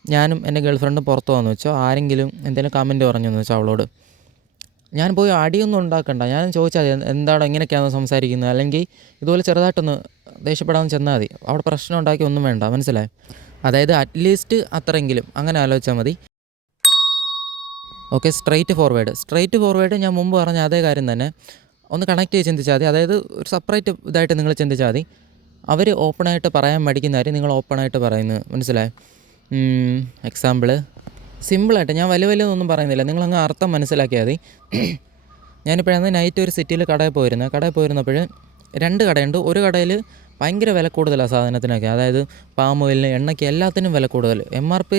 ഞാനും എൻ്റെ ഗേൾ ഫ്രണ്ടും പുറത്ത് പോകുമെന്ന് വെച്ചോ, ആരെങ്കിലും എന്തെങ്കിലും കമൻറ്റ് പറഞ്ഞെന്ന് വെച്ചാൽ അവളോട്, ഞാൻ പോയി അടിയൊന്നും ഉണ്ടാക്കണ്ട, ഞാൻ ചോദിച്ചാൽ എന്താണോ ഇങ്ങനെയൊക്കെയാണോ സംസാരിക്കുന്നത്, അല്ലെങ്കിൽ ഇതുപോലെ ചെറുതായിട്ടൊന്ന് ദേഷ്യപ്പെടാൻ ചെന്നാൽ മതി, അവിടെ പ്രശ്നം ഉണ്ടാക്കി ഒന്നും വേണ്ട, മനസ്സിലായി. അതായത് അറ്റ്ലീസ്റ്റ് അത്രയെങ്കിലും അങ്ങനെ ആലോചിച്ചാൽ മതി. ഓക്കെ, സ്ട്രെയിറ്റ് ഫോർവേഡ് ഞാൻ മുമ്പ് പറഞ്ഞ അതേ കാര്യം തന്നെ ഒന്ന് കണക്ട് ചെയ്ത് ചിന്തിച്ചാൽ മതി. അതായത് ഒരു സെപ്പറേറ്റ് ഇതായിട്ട് നിങ്ങൾ ചിന്തിച്ചാൽ മതി. അവർ ഓപ്പണായിട്ട് പറയാൻ മടിക്കുന്ന കാര്യം നിങ്ങൾ ഓപ്പണായിട്ട് പറയുന്നത്, മനസ്സിലായി. എക്സാമ്പിള് സിമ്പിളായിട്ട്, ഞാൻ വലിയൊന്നും പറയുന്നില്ല, നിങ്ങളങ്ങ് അർത്ഥം മനസ്സിലാക്കിയാൽ മതി. ഞാനിപ്പോഴാണ് നൈറ്റ് ഒരു സിറ്റിയിൽ കടയിൽ പോയിരുന്നപ്പോൾ 2 കടയുണ്ട്. ഒരു കടയിൽ ഭയങ്കര വില കൂടുതലാണ് സാധനത്തിനൊക്കെ, അതായത് പാം ഓയിലിന്, എണ്ണയ്ക്ക്, എല്ലാത്തിനും വില കൂടുതൽ. MRP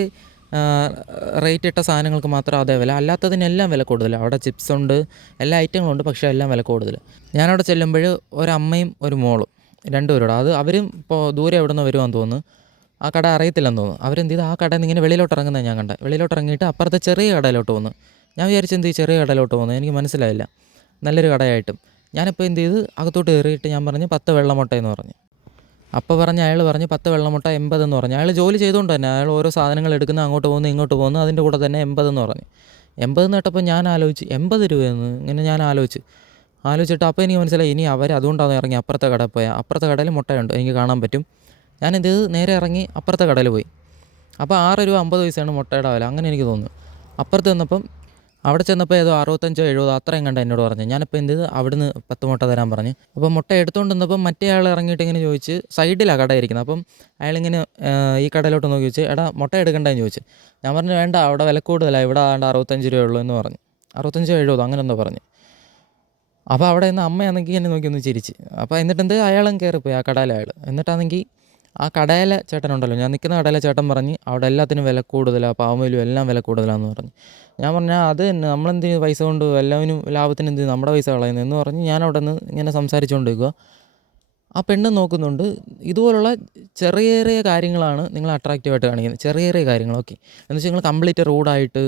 റേറ്റ് ഇട്ട സാധനങ്ങൾക്ക് മാത്രം അതേ വില, അല്ലാത്തതിനെല്ലാം വില കൂടുതൽ. അവിടെ ചിപ്സ് ഉണ്ട്, എല്ലാ ഐറ്റങ്ങളുണ്ട്, പക്ഷേ എല്ലാം വില കൂടുതൽ. ഞാനവിടെ ചെല്ലുമ്പോൾ ഒരമ്മയും ഒരു മോളും 2 പേരോട്, അവരും ഇപ്പോൾ ദൂരെ എവിടെ നിന്ന് വരുവാന്ന് തോന്നുന്നു, ആ കട അറിയത്തില്ലെന്ന് തോന്നുന്നു. അവരെന്ത് ചെയ്ത് ആ കടയിൽ നിന്ന് ഇങ്ങനെ വെളിയിലോട്ട് ഇറങ്ങുന്നത് ഞാൻ കണ്ടത്. വെളിയിലോട്ട് ഇറങ്ങിയിട്ട് അപ്പുറത്തെ ചെറിയ കടയിലോട്ട് വന്നു. ഞാൻ വിചാരിച്ചു എന്ത് ഈ ചെറിയ കടയിലോട്ട് പോകുന്നത്, എനിക്ക് മനസ്സിലായില്ല, നല്ലൊരു കടയായിട്ടും. ഞാനിപ്പോൾ എന്ത് ചെയ്ത് അകത്തോട്ട് കയറിയിട്ട് ഞാൻ പറഞ്ഞു 10 വെള്ളമുട്ടയെന്ന് പറഞ്ഞു. അപ്പോൾ അയാൾ പറഞ്ഞു 10 വെള്ളമുട്ട 80 എന്ന് പറഞ്ഞു. അയാൾ ജോലി ചെയ്തുകൊണ്ട് തന്നെ അയാൾ ഓരോ സാധനങ്ങൾ എടുക്കുന്ന, അങ്ങോട്ട് പോകുന്നു ഇങ്ങോട്ട് പോകുന്നു, അതിൻ്റെ കൂടെ തന്നെ 80 എന്ന് പറഞ്ഞു. 80 എന്ന് കേട്ടപ്പോൾ ഞാൻ ആലോചിച്ച് 80 രൂപയെന്ന്, ഇങ്ങനെ ഞാൻ ആലോചിച്ചിട്ട് അപ്പോൾ എനിക്ക് മനസ്സിലായി, ഇനി അവർ അതുകൊണ്ടാണ് ഇറങ്ങി അപ്പുറത്തെ കടയിൽ പോയാൽ, അപ്പുറത്തെ കടയിൽ മുട്ടയുണ്ട്, എനിക്ക് കാണാൻ പറ്റും. ഞാൻ എന്ത് ചെയ്ത് നേരെ ഇറങ്ങി അപ്പുറത്തെ കടയിൽ പോയി. അപ്പോൾ 6 രൂപ 50 പൈസയാണ് മുട്ടയുടെ വില, അങ്ങനെ എനിക്ക് തോന്നുന്നു. അപ്പുറത്ത് ചെന്നപ്പം അവിടെ ചെന്നപ്പോൾ ഏതോ 65 70 അത്രയും കണ്ട എന്നോട് പറഞ്ഞു. ഞാനിപ്പോൾ എന്ത് ചെയ്ത് അവിടുന്ന് 10 മുട്ട തരാൻ പറഞ്ഞു. അപ്പോൾ മുട്ട എടുത്തുകൊണ്ട് വന്നപ്പം മറ്റേ ആൾ ഇറങ്ങിയിട്ട് ഇങ്ങനെ ചോദിച്ച്, സൈഡിലാണ് കട ഇരിക്കുന്നത്. അപ്പം അയാളിങ്ങനെ ഈ കടയിലോട്ട് നോക്കി ചോദിച്ചു, എടാ മുട്ട എടുക്കണ്ടെന്ന് ചോദിച്ചു. ഞാൻ പറഞ്ഞു വേണ്ട, അവിടെ വില കൂടുതലാണ്, ഇവിടെ 65 രൂപയുള്ളൂ എന്ന് പറഞ്ഞു. 65 70 അങ്ങനെ എന്തോ പറഞ്ഞു. അപ്പോൾ അവിടെ നിന്ന് അമ്മയാണെങ്കിൽ എന്നെ നോക്കി ഒന്ന് ചിരിച്ച്. അപ്പോൾ എന്നിട്ട് അയാളും കയറിപ്പോയി ആ കടയിലെ ആൾ. എന്നിട്ടാണെങ്കിൽ ആ കടയിലെ ചേട്ടനുണ്ടല്ലോ, ഞാൻ നിൽക്കുന്ന കടയിലെ ചേട്ടൻ പറഞ്ഞ് അവിടെ എല്ലാത്തിനും വില കൂടുതലാണ്, പാമോയിലും എല്ലാം വില കൂടുതലാണെന്ന് പറഞ്ഞു. ഞാൻ പറഞ്ഞാൽ അത് തന്നെ, നമ്മളെന്ത് പൈസ കൊണ്ട് എല്ലാവരും ലാഭത്തിന് എന്ത് നമ്മുടെ പൈസ കളയുന്നത് എന്ന് പറഞ്ഞ് ഞാൻ അവിടെ നിന്ന് ഇങ്ങനെ സംസാരിച്ചുകൊണ്ടിരിക്കുക. ആ പെണ്ണ് നോക്കുന്നുണ്ട്. ഇതുപോലുള്ള ചെറിയ കാര്യങ്ങളാണ് നിങ്ങൾ അട്രാക്റ്റീവായിട്ട് കാണിക്കുന്നത്, ചെറിയ കാര്യങ്ങൾ. ഓക്കെ, എന്ന് വെച്ചാൽ നിങ്ങൾ കംപ്ലീറ്റ് റൂഡായിട്ട്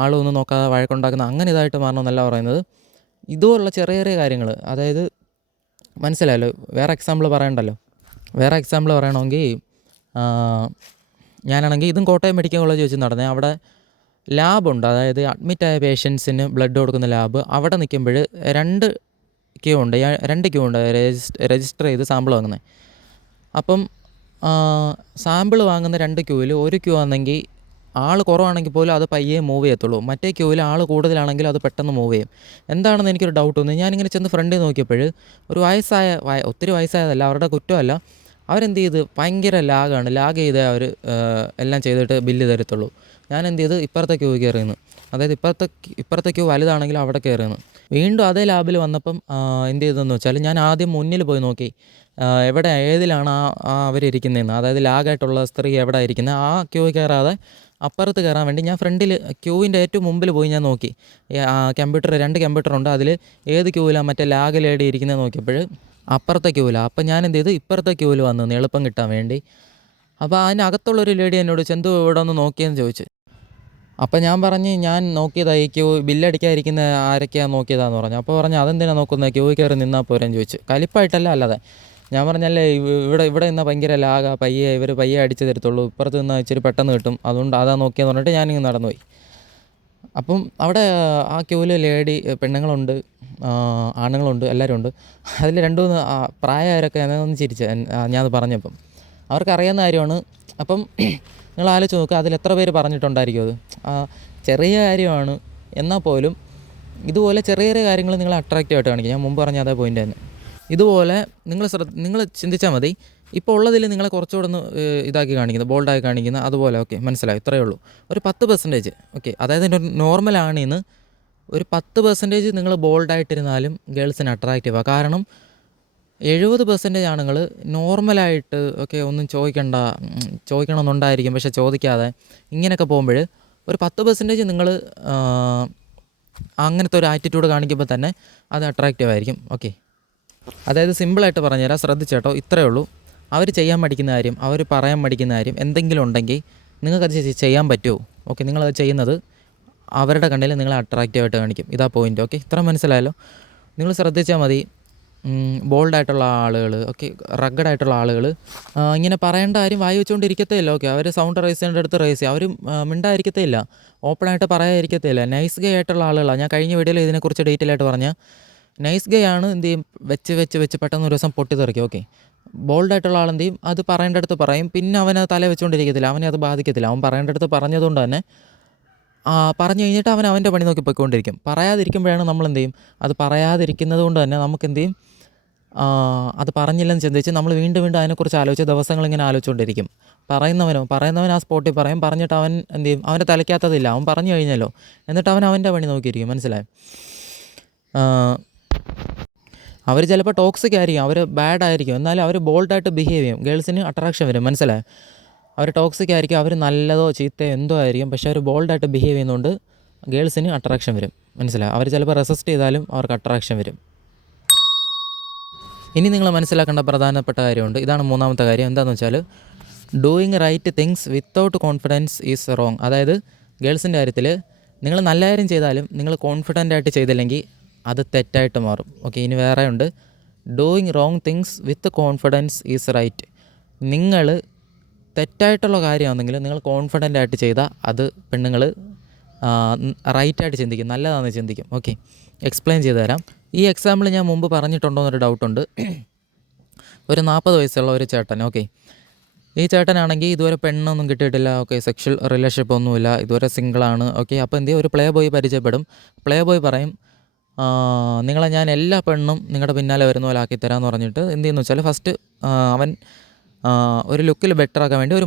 ആളൊന്നും നോക്കാതെ വഴക്കുണ്ടാക്കുന്ന അങ്ങനെ ഇതായിട്ട് മാറണമെന്നല്ല പറയുന്നത്. ഇതുപോലുള്ള ചെറിയ കാര്യങ്ങൾ, അതായത് മനസ്സിലായല്ലോ. വേറെ എക്സാമ്പിൾ പറയണമെങ്കിൽ ഞാനാണെങ്കിൽ ഇതും കോട്ടയം മെഡിക്കൽ കോളേജ് വെച്ച് നടന്നത്. അവിടെ ലാബുണ്ട്, അതായത് അഡ്മിറ്റായ പേഷ്യൻസിന് ബ്ലഡ് കൊടുക്കുന്ന ലാബ്. അവിടെ നിൽക്കുമ്പോൾ 2 ക്യൂ ഉണ്ട്, രജിസ്റ്റർ ചെയ്ത് സാമ്പിൾ വാങ്ങുന്നത്. അപ്പം സാമ്പിൾ വാങ്ങുന്ന 2 ക്യൂവിൽ ഒരു ക്യൂ ആണെങ്കിൽ ആൾ കുറവാണെങ്കിൽ പോലും അത് പയ്യെ മൂവ് ചെയ്യത്തുള്ളൂ, മറ്റേ ക്യൂവിൽ ആൾ കൂടുതലാണെങ്കിൽ അത് പെട്ടെന്ന് മൂവ് ചെയ്യും. എന്താണെന്ന് എനിക്കൊരു ഡൗട്ട് തോന്നി. ഞാനിങ്ങനെ ചെന്ന് ഫ്രണ്ടിൽ നോക്കിയപ്പോൾ ഒരു ഒത്തിരി വയസ്സായതല്ല, അവരുടെ കുറ്റമല്ല, അവരെന്ത് ചെയ്ത് ഭയങ്കര ലാഗ് ചെയ്തേ അവർ എല്ലാം ചെയ്തിട്ട് ബില്ല് തരത്തുള്ളൂ. ഞാൻ എന്ത് ചെയ്ത് ഇപ്പുറത്തെ ക്യൂ കയറിയെന്ന്, അതായത് ഇപ്പുറത്തെ ക്യൂ വലുതാണെങ്കിൽ അവിടെ കയറിയെന്ന്. വീണ്ടും അതേ ലാബിൽ വന്നപ്പം എന്ത് ചെയ്തതെന്ന് വെച്ചാൽ ഞാൻ ആദ്യം മുന്നിൽ പോയി നോക്കി എവിടെ ഏതിലാണ് അവരിരിക്കുന്നതെന്ന്, അതായത് ലാഗായിട്ടുള്ള സ്ത്രീ എവിടെ ഇരിക്കുന്നത്. ആ ക്യൂ കയറാതെ അപ്പുറത്ത് കയറാൻ വേണ്ടി ഞാൻ ഫ്രണ്ടിൽ ക്യൂവിൻ്റെ ഏറ്റവും മുമ്പിൽ പോയി ഞാൻ നോക്കി. കമ്പ്യൂട്ടർ 2 കമ്പ്യൂട്ടറുണ്ട്, അതിൽ ഏത് ക്യൂവിലാണ് മറ്റേ ലാഗ് ലേഡി ഇരിക്കുന്നത് നോക്കിയപ്പോൾ അപ്പുറത്തെ ക്യൂവിലാണ്. അപ്പം ഞാൻ എന്ത് ചെയ്തു, ഇപ്പുറത്തെ ക്യൂവിൽ വന്നു എളുപ്പം കിട്ടാൻ വേണ്ടി. അപ്പോൾ അതിനകത്തുള്ളൊരു ലേഡി എന്നോട് ചെന്തു ഇവിടെ ഒന്ന് നോക്കിയെന്ന് ചോദിച്ചു. അപ്പോൾ ഞാൻ പറഞ്ഞ് ഞാൻ നോക്കിയതാണ് ഈ ക്യൂ ബില്ലടിക്കാതിരിക്കുന്ന ആരൊക്കെയാണ് നോക്കിയതാന്ന് പറഞ്ഞു. അപ്പോൾ പറഞ്ഞു അതെന്തിനാണ് നോക്കുന്നത്, ക്യൂ കയറി നിന്നാൽ പോരെന്ന് ചോദിച്ചു. കലിപ്പായിട്ടല്ല, അല്ലാതെ. ഞാൻ പറഞ്ഞല്ലേ ഇവിടെ നിന്നാൽ ഭയങ്കര ലാഗാ, ഇവർ പയ്യെ അടിച്ച് തരത്തുള്ളൂ, ഇപ്പുറത്ത് നിന്നാൽ ഇച്ചിരി പെട്ടെന്ന് കിട്ടും, അതുകൊണ്ട് അതാ നോക്കിയെന്ന് പറഞ്ഞിട്ട് ഞാനിങ്ങ് നടന്നുപോയി. അപ്പം അവിടെ ആ ക്യൂവിൽ പെണ്ണുങ്ങളുണ്ട്, ആണുങ്ങളുണ്ട്, എല്ലാവരും ഉണ്ട്. അതിൽ 2-3 പ്രായമായവരൊക്കെ ഒന്ന് ചിരിച്ച് ഞാനത് പറഞ്ഞപ്പം. അവർക്കറിയാവുന്ന കാര്യമാണ്. അപ്പം നിങ്ങൾ ആലോചിച്ച് നോക്കുക, അതിലെത്ര പേര് പറഞ്ഞിട്ടുണ്ടായിരിക്കും അത്. ചെറിയ കാര്യമാണ്, എന്നാൽ പോലും ഇതുപോലെ ചെറിയ ചെറിയ കാര്യങ്ങൾ നിങ്ങൾ അട്രാക്റ്റീവായിട്ട് കാണിക്കും. ഞാൻ മുമ്പ് പറഞ്ഞ അതേ പോയിൻ്റ് തന്നെ. ഇതുപോലെ നിങ്ങൾ ചിന്തിച്ചാൽ മതി. ഇപ്പോൾ ഉള്ളതിൽ നിങ്ങളെ കുറച്ചുകൂടെ ഒന്ന് ഇതാക്കി കാണിക്കുന്നത്, ബോൾഡാക്കി കാണിക്കുന്നത്, അതുപോലെ. ഓക്കെ, മനസ്സിലായി, ഇത്രയേ ഉള്ളൂ. ഒരു 10%, ഓക്കെ, അതായത് നോർമലാണിന്ന് ഒരു 10% നിങ്ങൾ ബോൾഡായിട്ടിരുന്നാലും ഗേൾസിന് അട്രാക്റ്റീവാണ്. കാരണം 70% ആണുങ്ങൾ നോർമലായിട്ട് ഓക്കെ ഒന്നും ചോദിക്കണമെന്നുണ്ടായിരിക്കും, പക്ഷെ ചോദിക്കാതെ ഇങ്ങനെയൊക്കെ പോകുമ്പോൾ ഒരു 10% നിങ്ങൾ അങ്ങനത്തെ ഒരു ആറ്റിറ്റ്യൂഡ് കാണിക്കുമ്പോൾ തന്നെ അത് അട്രാക്റ്റീവ് ആയിരിക്കും. ഓക്കെ, അതായത് സിമ്പിളായിട്ട് പറഞ്ഞുതരാം, ശ്രദ്ധിച്ചേട്ടോ, ഇത്രയേ ഉള്ളൂ. അവർ ചെയ്യാൻ മടിക്കുന്ന കാര്യം, അവർ പറയാൻ മടിക്കുന്ന കാര്യം എന്തെങ്കിലും ഉണ്ടെങ്കിൽ നിങ്ങൾക്കത് ചെയ്യാൻ പറ്റുമോ? ഓക്കെ, നിങ്ങളത് ചെയ്യുന്നത് അവരുടെ കണ്ണിൽ നിങ്ങളെ അട്രാക്റ്റീവായിട്ട് കാണിക്കും. ഇതാ പോയിൻ്റ്. ഓക്കെ, ഇത്ര മനസ്സിലായല്ലോ. നിങ്ങൾ ശ്രദ്ധിച്ചാൽ മതി. ബോൾഡായിട്ടുള്ള ആളുകൾ, ഓക്കെ, റഗ്ഗഡായിട്ടുള്ള ആളുകൾ ഇങ്ങനെ പറയേണ്ട കാര്യം വായി വെച്ചുകൊണ്ടിരിക്കത്തേ ഇല്ല. ഓക്കെ, അവർ സൗണ്ട് റൈസ് ചെയ്യേണ്ട അടുത്ത് റൈസ് ചെയ്യും, അവർ മിണ്ടായിരിക്കത്തേ ഇല്ല, ഓപ്പണായിട്ട് പറയാതിരിക്കത്തേ ഇല്ല. നൈസ് ഗേ ആയിട്ടുള്ള ആളുകളാണ്. ഞാൻ കഴിഞ്ഞ വീഡിയോയിൽ ഇതിനെക്കുറിച്ച് ഡീറ്റെയിൽ ആയിട്ട് പറഞ്ഞ നൈസ് ഗേ ആണ് എന്ത് ചെയ്യും, വെച്ച് പെട്ടെന്ന് ഒരു ദിവസം പൊട്ടിത്തെറിക്കും. ഓക്കെ, ബോൾഡായിട്ടുള്ള ആളെന്ത് ചെയ്യും, അത് പറയേണ്ട അടുത്ത് പറയും, പിന്നെ അവനത് തല വെച്ചുകൊണ്ടിരിക്കത്തില്ല, അവനെ അത് ബാധിക്കത്തില്ല. അവൻ പറയേണ്ട അടുത്ത് പറഞ്ഞതുകൊണ്ട് തന്നെ പറഞ്ഞു കഴിഞ്ഞിട്ട് അവൻ്റെ പണി നോക്കി പോയിക്കൊണ്ടിരിക്കും. പറയാതിരിക്കുമ്പോഴാണ് നമ്മളെന്ത് ചെയ്യും, അത് പറയാതിരിക്കുന്നത് കൊണ്ട് തന്നെ നമുക്കെന്ത് ചെയ്യും, അത് പറഞ്ഞില്ലെന്ന് ചിന്തിച്ച് നമ്മൾ വീണ്ടും അതിനെക്കുറിച്ച് ആലോചിച്ച് ദിവസങ്ങളിങ്ങനെ ആലോചിച്ചുകൊണ്ടിരിക്കും. പറയുന്നവൻ ആ സ്പോട്ടിൽ പറയും, പറഞ്ഞിട്ട് അവൻ എന്ത് ചെയ്യും, അവൻ്റെ തലയ്ക്കകത്തതില്ല, അവൻ പറഞ്ഞു കഴിഞ്ഞല്ലോ, എന്നിട്ട് അവൻ്റെ പണി നോക്കിയിരിക്കും. മനസ്സിലായി? അവർ ചിലപ്പോൾ ടോക്സിക് ആയിരിക്കും, അവർ ബാഡ് ആയിരിക്കും, എന്നാലും അവർ ബോൾഡായിട്ട് ബിഹേവ് ചെയ്യും, ഗേൾസിന് അട്രാക്ഷൻ വരും. മനസ്സിലായി? അവർ ടോക്സിക് ആയിരിക്കും, അവർ നല്ലതോ ചീത്തയോ എന്തോ ആയിരിക്കും, പക്ഷേ അവർ ബോൾഡായിട്ട് ബിഹേവ് ചെയ്യുന്നതുകൊണ്ട് ഗേൾസിന് അട്രാക്ഷൻ വരും. മനസ്സിലായി? അവർ ചിലപ്പോൾ റെസിസ്റ്റ് ചെയ്താലും അവർക്ക് അട്രാക്ഷൻ വരും. ഇനി നിങ്ങൾ മനസ്സിലാക്കേണ്ട പ്രധാനപ്പെട്ട കാര്യമുണ്ട്. ഇതാണ് 3ാമത്തെ കാര്യം. എന്താണെന്ന് വെച്ചാൽ doing right things without confidence is wrong. അതായത് ഗേൾസിൻ്റെ കാര്യത്തിൽ നിങ്ങൾ നല്ല കാര്യം ചെയ്താലും നിങ്ങൾ കോൺഫിഡൻ്റ് ആയിട്ട് ചെയ്തില്ലെങ്കിൽ അത് തെറ്റായിട്ട് മാറും. ഓക്കെ, ഇനി വേറെ ഉണ്ട്. Doing wrong things with confidence is right. നിങ്ങൾ തെറ്റായിട്ടുള്ള കാര്യമാണെങ്കിൽ നിങ്ങൾ കോൺഫിഡൻ്റ് ആയിട്ട് ചെയ്താൽ അത് പെണ്ണുങ്ങൾ റൈറ്റായിട്ട് ചിന്തിക്കും, നല്ലതാണെന്ന് ചിന്തിക്കും. ഓക്കെ, എക്സ്പ്ലെയിൻ ചെയ്ത് തരാം. ഈ എക്സാമ്പിൾ ഞാൻ മുമ്പ് പറഞ്ഞിട്ടുണ്ടോ എന്നൊരു ഡൗട്ടുണ്ട്. ഒരു 40 വയസ്സുള്ള ഒരു ചേട്ടൻ. ഓക്കെ, ഈ ചേട്ടനാണെങ്കിൽ ഇതുവരെ പെണ്ണൊന്നും കിട്ടിയിട്ടില്ല. ഓക്കെ, സെക്ഷൽ റിലേഷൻഷിപ്പ് ഒന്നുമില്ല, ഇതുവരെ സിംഗിളാണ്. ഓക്കെ, അപ്പോൾ എന്ത് ചെയ്യും, ഒരു പ്ലേ ബോയ് പരിചയപ്പെടും. പ്ലേ ബോയ് പറയും, നിങ്ങളെ ഞാൻ എല്ലാ പെണ്ണും നിങ്ങളുടെ പിന്നാലെ വരുന്ന പോലെ ആക്കിത്തരാമെന്ന് പറഞ്ഞിട്ട് എന്ത് ചെയ്യുന്നു വെച്ചാൽ ഫസ്റ്റ് അവൻ ഒരു ലുക്കിൽ ബെറ്റർ ആക്കാൻ വേണ്ടി ഒരു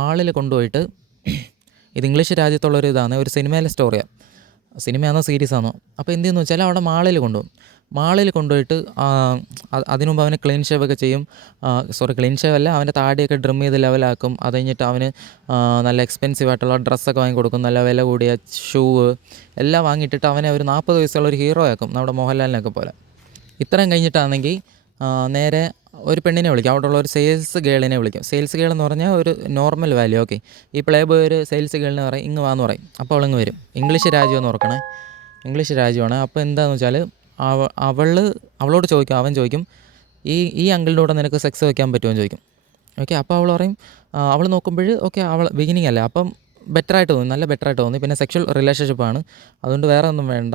മാളിൽ കൊണ്ടുപോയിട്ട്, ഇത് ഇംഗ്ലീഷ് രാജ്യത്തുള്ളൊരു ഇതാണ്, ഒരു സിനിമയിലെ സ്റ്റോറിയാണ്, സിനിമയാണോ സീരീസാണോ. അപ്പോൾ എന്ത് ചെയ്യുന്നു വെച്ചാൽ അവിടെ മാളിൽ കൊണ്ടുപോയിട്ട് അതിനു മുമ്പ് അവന് ക്ലീൻ ഷേവ് ഒക്കെ ചെയ്യും. ക്ലീൻ ഷേവ് അല്ല, അവൻ്റെ താടിയൊക്കെ ഡ്രിം ചെയ്ത് ലെവലാക്കും. അത് കഴിഞ്ഞിട്ട് അവന് നല്ല എക്സ്പെൻസീവ് ആയിട്ടുള്ള ഡ്രസ്സൊക്കെ വാങ്ങി കൊടുക്കും, നല്ല വില കൂടിയ ഷൂവ് എല്ലാം വാങ്ങിയിട്ടിട്ട് അവനെ ഒരു 40 വയസ്സുള്ള ഒരു ഹീറോ ആക്കും, നമ്മുടെ മോഹൻലാലിനൊക്കെ പോലെ. ഇത്രയും കഴിഞ്ഞിട്ടാണെങ്കിൽ നേരെ ഒരു പെണ്ണിനെ വിളിക്കും, അവിടെയുള്ള ഒരു സെയിൽസ് ഗേളിനെ വിളിക്കും. സെയിൽസ് ഗേൾ എന്ന് പറഞ്ഞാൽ ഒരു നോർമൽ വാല്യൂ. ഓക്കെ, ഈ പ്ലേ ബോയ് ഒരു സെയിൽസ് ഗേളിനെ പറയും, ഇങ്ങ് വാന്ന് പറയും. അപ്പോൾ അവളിങ്ങ് വരും. ഇംഗ്ലീഷ് രാജ്യമെന്ന് ഓർക്കണേ, ഇംഗ്ലീഷ് രാജ്യമാണ്. അപ്പോൾ എന്താണെന്ന് വെച്ചാൽ അവളോട് ചോദിക്കും, അവൻ ചോദിക്കും, ഈ അങ്കിളിൻ്റെ കൂടെ നിനക്ക് സെക്സ് വയ്ക്കാൻ പറ്റുമെന്ന് ചോദിക്കും. ഓക്കെ, അപ്പോൾ അവൾ പറയും, അവൾ നോക്കുമ്പോൾ ഓക്കെ, അവൾ ബിഗിനിങ് അല്ലേ, അപ്പം ബെറ്ററായിട്ട് തോന്നി, നല്ല ബെറ്ററായിട്ട് തോന്നി. പിന്നെ സെക്ഷൽ റിലേഷൻഷിപ്പാണ്, അതുകൊണ്ട് വേറെ ഒന്നും വേണ്ട.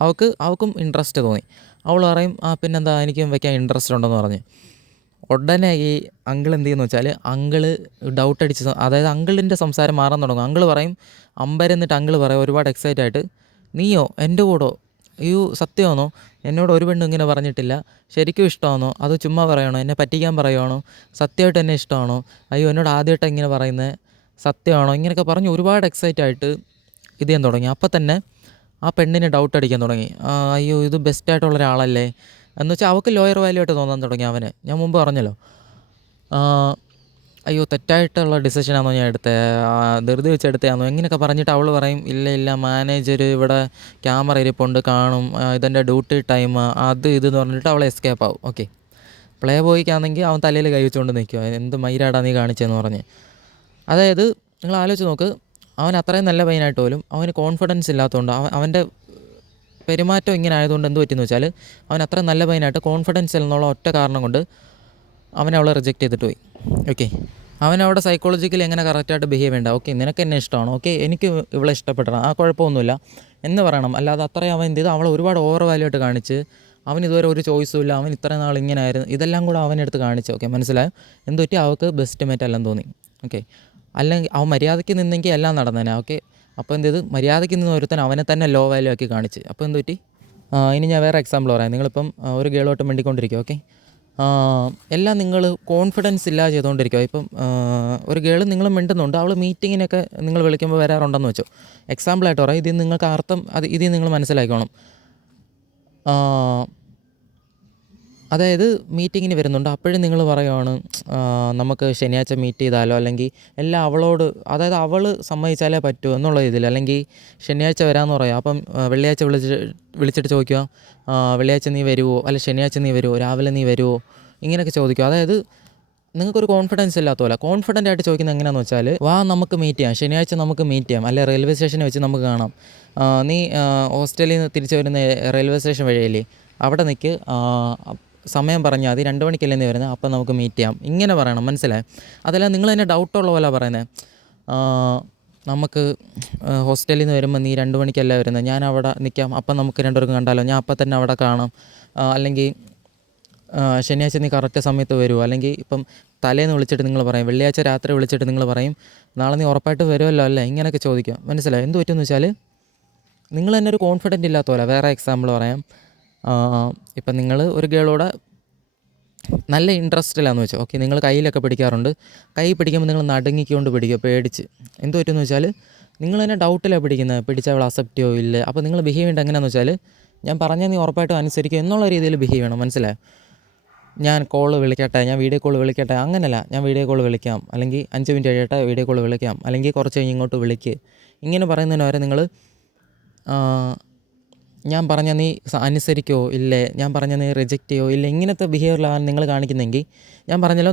അവൾക്കും ഇൻട്രസ്റ്റ് തോന്നി. അവൾ പറയും, പിന്നെന്താ, എനിക്കും വയ്ക്കാൻ ഇൻട്രസ്റ്റ് ഉണ്ടെന്ന് പറഞ്ഞ്. ഉടനെ ഈ അങ്കിൾ എന്ത് ചെയ്യുന്നു വെച്ചാൽ അങ്കിള് ഡൗട്ട് അടിച്ച്, അതായത് അങ്കിളിൻ്റെ സംസാരം മാറാൻ തുടങ്ങും. അങ്കിൾ പറയും, അമ്പരന്നിട്ട് അങ്കിൾ പറയും ഒരുപാട് എക്സൈറ്റ് ആയിട്ട്, നീയോ എൻ്റെ കൂടോ, അയ്യോ സത്യമാണോ, എന്നോട് ഒരു പെണ്ണും ഇങ്ങനെ പറഞ്ഞിട്ടില്ല, ശരിക്കും ഇഷ്ടമാണോ, അത് ചുമ്മാ പറയണോ, എന്നെ പറ്റിക്കാൻ പറയുവാണോ, സത്യമായിട്ട് എന്നെ ഇഷ്ടമാണോ, അയ്യോ എന്നോട് ആദ്യമായിട്ടാണ് ഇങ്ങനെ പറയുന്നത്, സത്യമാണോ, ഇങ്ങനെയൊക്കെ പറഞ്ഞ് ഒരുപാട് എക്സൈറ്റ് ആയിട്ട് ഇത് ചെയ്യാൻ തുടങ്ങി. അപ്പം തന്നെ ആ പെണ്ണിന് ഡൗട്ട് അടിക്കാൻ തുടങ്ങി. അയ്യോ ഇത് ബെസ്റ്റായിട്ടുള്ള ഒരാളല്ലേ എന്ന് വെച്ചാൽ അവൾക്ക് ലോയർ വാല്യൂ ആയിട്ട് തോന്നാൻ തുടങ്ങി അവന്. ഞാൻ മുമ്പ് പറഞ്ഞല്ലോ. ആ, അയ്യോ തെറ്റായിട്ടുള്ള ഡിസിഷനാണോ ഞാൻ എടുത്തത്, ധൃതി വെച്ച് എടുത്തതാണോ ഇങ്ങനെയൊക്കെ പറഞ്ഞിട്ട് അവൾ പറയും ഇല്ല ഇല്ല മാനേജർ ഇവിടെ ക്യാമറ ഇരിപ്പുണ്ട് കാണും, ഇതെൻ്റെ ഡ്യൂട്ടി ടൈം അത് ഇതെന്ന് പറഞ്ഞിട്ട് അവൾ എസ്കേപ്പ് ആവും. ഓക്കെ, പ്ലേ ബോയ്ക്കാണെങ്കിൽ അവൻ തലയിൽ കൈ വെച്ചുകൊണ്ട് നിൽക്കുക, എന്ത് മയിരാടാ നീ കാണിച്ചതെന്ന് പറഞ്ഞ്. അതായത് നിങ്ങൾ ആലോചിച്ച് നോക്ക്, അവൻ അത്രയും നല്ല പയ്യനായിട്ട് പോലും അവന് കോൺഫിഡൻസ് ഇല്ലാത്തതുകൊണ്ട് അവൻ്റെ പെരുമാറ്റം ഇങ്ങനെ ആയതുകൊണ്ട് എന്ത് പറ്റിയെന്ന് വെച്ചാൽ അവൻ അത്ര നല്ല പയ്യനായിട്ട് കോൺഫിഡൻസ് എന്നുള്ള ഒറ്റ കാരണം കൊണ്ട് അവനെ അവളെ റിജക്റ്റ് ചെയ്തിട്ട് പോയി. ഓക്കെ, അവനവിടെ സൈക്കോളജിക്കലി എങ്ങനെ കറക്റ്റായിട്ട് ബിഹേവ് ചെയ്യേണ്ട, ഓക്കെ നിനക്ക് എന്നെ ഇഷ്ടമാണ്, ഓക്കെ എനിക്ക് ഇവളെ ഇഷ്ടപ്പെടണം, ആ കുഴപ്പമൊന്നുമില്ല എന്ന് പറയണം. അല്ലാതെ അത്രയും അവൻ എന്ത് ചെയ്ത് അവളെ ഒരുപാട് ഓവർ വാല്യൂ ആയിട്ട് കാണിച്ച് അവൻ ഇതുവരെ ഒരു ചോയ്സും ഇല്ല, അവൻ ഇത്ര നാൾ ഇങ്ങനെ ആയിരുന്നു, ഇതെല്ലാം കൂടെ അവനെടുത്ത് കാണിച്ചു. ഓക്കെ മനസ്സിലായോ, എന്ത് പറ്റി അവൾക്ക് ബെസ്റ്റ് മേറ്റ് എല്ലാം തോന്നി. ഓക്കെ, അല്ലെങ്കിൽ അവൻ മര്യാദയ്ക്ക് നിന്നെങ്കിൽ എല്ലാം നടന്നേനെ. ഓക്കെ, അപ്പോൾ എന്ത് ചെയ്ത് മര്യാദയ്ക്ക് നിന്ന് ഒരുത്തൻ അവനെ തന്നെ ലോ വാല്യൂ ആക്കി കാണിച്ച്. അപ്പോൾ എന്ത് പറ്റി, ഇനി ഞാൻ വേറെ എക്സാമ്പിൾ പറയാം. നിങ്ങളിപ്പം ഒരു ഗേളോട്ട് മിണ്ടിക്കൊണ്ടിരിക്കുക. ഓക്കെ, എല്ലാം നിങ്ങൾ കോൺഫിഡൻസ് ഇല്ലാതെ ചെയ്തുകൊണ്ടിരിക്കുക. ഇപ്പം ഒരു ഗേൾ നിങ്ങൾ മിണ്ടുന്നുണ്ട്, അവൾ മീറ്റിങ്ങിനൊക്കെ നിങ്ങൾ വിളിക്കുമ്പോൾ വരാറുണ്ടെന്ന് വെച്ചോ. എക്സാമ്പിളായിട്ട് പറയാം, ഇതിൽ നിങ്ങൾക്ക് അർത്ഥം ഇതിൽ നിങ്ങൾ മനസ്സിലാക്കണം. അതായത് മീറ്റിങ്ങിന് വരുന്നുണ്ട്, അപ്പോഴും നിങ്ങൾ പറയുവാണ് നമുക്ക് ശനിയാഴ്ച മീറ്റ് ചെയ്താലോ, അല്ലെങ്കിൽ എല്ലാം അവളോട്, അതായത് അവൾ സമ്മതിച്ചാലേ പറ്റൂ എന്നുള്ള ഇതിൽ, അല്ലെങ്കിൽ ശനിയാഴ്ച വരാമെന്ന് പറയാം. അപ്പം വെള്ളിയാഴ്ച വിളിച്ചിട്ട് ചോദിക്കുക വെള്ളിയാഴ്ച നീ വരുമോ, അല്ല ശനിയാഴ്ച നീ വരുമോ, രാവിലെ നീ വരുമോ, ഇങ്ങനെയൊക്കെ ചോദിക്കുക. അതായത് നിങ്ങൾക്കൊരു കോൺഫിഡൻസ് ഇല്ലാത്ത പോലെ കോൺഫിഡൻ്റ് ആയിട്ട് ചോദിക്കുന്നത് എങ്ങനെയാണെന്ന് വെച്ചാൽ, വാ നമുക്ക് മീറ്റ് ചെയ്യാം, ശനിയാഴ്ച നമുക്ക് മീറ്റ് ചെയ്യാം, അല്ലെ റെയിൽവേ സ്റ്റേഷനിൽ വെച്ച് നമുക്ക് കാണാം, നീ ഹോസ്റ്റലിൽ നിന്ന് തിരിച്ച് വരുന്ന റെയിൽവേ സ്റ്റേഷൻ വഴിയല്ലേ, അവിടെ നിൽക്ക്, സമയം പറഞ്ഞാൽ മതി, 2 മണിക്കല്ലേ നീ വരുന്നത്, അപ്പം നമുക്ക് മീറ്റ് ചെയ്യാം, ഇങ്ങനെ പറയണം. മനസ്സിലായി? അതല്ല നിങ്ങൾ തന്നെ ഡൗട്ടുള്ള പോലെ പറയുന്നത്, നമുക്ക് ഹോസ്റ്റലിൽ നിന്ന് വരുമ്പോൾ നീ 2 മണിക്കല്ല വരുന്നത്, ഞാൻ അവിടെ നിൽക്കാം, അപ്പം നമുക്ക് രണ്ടുപേർക്കും കണ്ടാലോ, ഞാൻ അപ്പം തന്നെ അവിടെ കാണാം, അല്ലെങ്കിൽ ശനിയാഴ്ച നീ കറക്റ്റ് സമയത്ത് വരുമോ, അല്ലെങ്കിൽ ഇപ്പം തലേന്ന് വിളിച്ചിട്ട് നിങ്ങൾ പറയും, വെള്ളിയാഴ്ച രാത്രി വിളിച്ചിട്ട് നിങ്ങൾ പറയും നാളെ നീ ഉറപ്പായിട്ട് വരുമല്ലോ അല്ലേ, ഇങ്ങനെയൊക്കെ ചോദിക്കുക. മനസ്സിലായി? എന്ത് പറ്റുമെന്ന് വെച്ചാൽ നിങ്ങൾ തന്നെ ഒരു കോൺഫിഡൻറ്റ് ഇല്ലാത്ത പോലെ. വേറെ എക്സാമ്പിൾ പറയാം, ഇപ്പം നിങ്ങൾ ഒരു ഗേളോട് നല്ല ഇൻട്രസ്റ്റിലാന്ന് വെച്ചോ. ഓക്കെ, നിങ്ങൾ കയ്യിലൊക്കെ പിടിക്കാറുണ്ട്, കൈ പിടിക്കുമ്പോൾ നിങ്ങൾ നടുങ്ങിക്കൊണ്ട് പിടിക്കുക പേടിച്ച്. എന്ത് പറ്റുമെന്ന് വെച്ചാൽ നിങ്ങൾ തന്നെ ഡൗട്ടിലാണ് പിടിക്കുന്നത്, പിടിച്ചാൽ അവൾ അക്സെപ്റ്റോ ഇല്ല. അപ്പോൾ നിങ്ങൾ ബിഹേവ് ചെയ്യേണ്ടത് എങ്ങനെയാണെന്ന് വെച്ചാൽ, ഞാൻ പറഞ്ഞാൽ നീ ഉറപ്പായിട്ടും അനുസരിക്കുക എന്നുള്ള രീതിയിൽ ബിഹേവ് ചെയ്യണം. മനസ്സിലായോ? ഞാൻ കോള് വിളിക്കട്ടെ, ഞാൻ വീഡിയോ കോൾ വിളിക്കട്ടെ, അങ്ങനെയല്ല, ഞാൻ വീഡിയോ കോൾ വിളിക്കാം, അല്ലെങ്കിൽ 5 മിനിറ്റ് കഴിയട്ടെ വീഡിയോ കോൾ വിളിക്കാം, അല്ലെങ്കിൽ കുറച്ച് കഴിഞ്ഞ് ഇങ്ങോട്ട് വിളിക്ക്, ഇങ്ങനെ പറയുന്നതിന് വരെ നിങ്ങൾ ഞാൻ പറഞ്ഞ നീ അനുസരിക്കോ ഇല്ലേ, ഞാൻ പറഞ്ഞ നീ റിജക്റ്റ് ചെയ്യോ ഇല്ല, ഇങ്ങനത്തെ ബിഹേവിയറിലാണ് നിങ്ങൾ കാണിക്കുന്നെങ്കിൽ, ഞാൻ പറഞ്ഞല്ലോ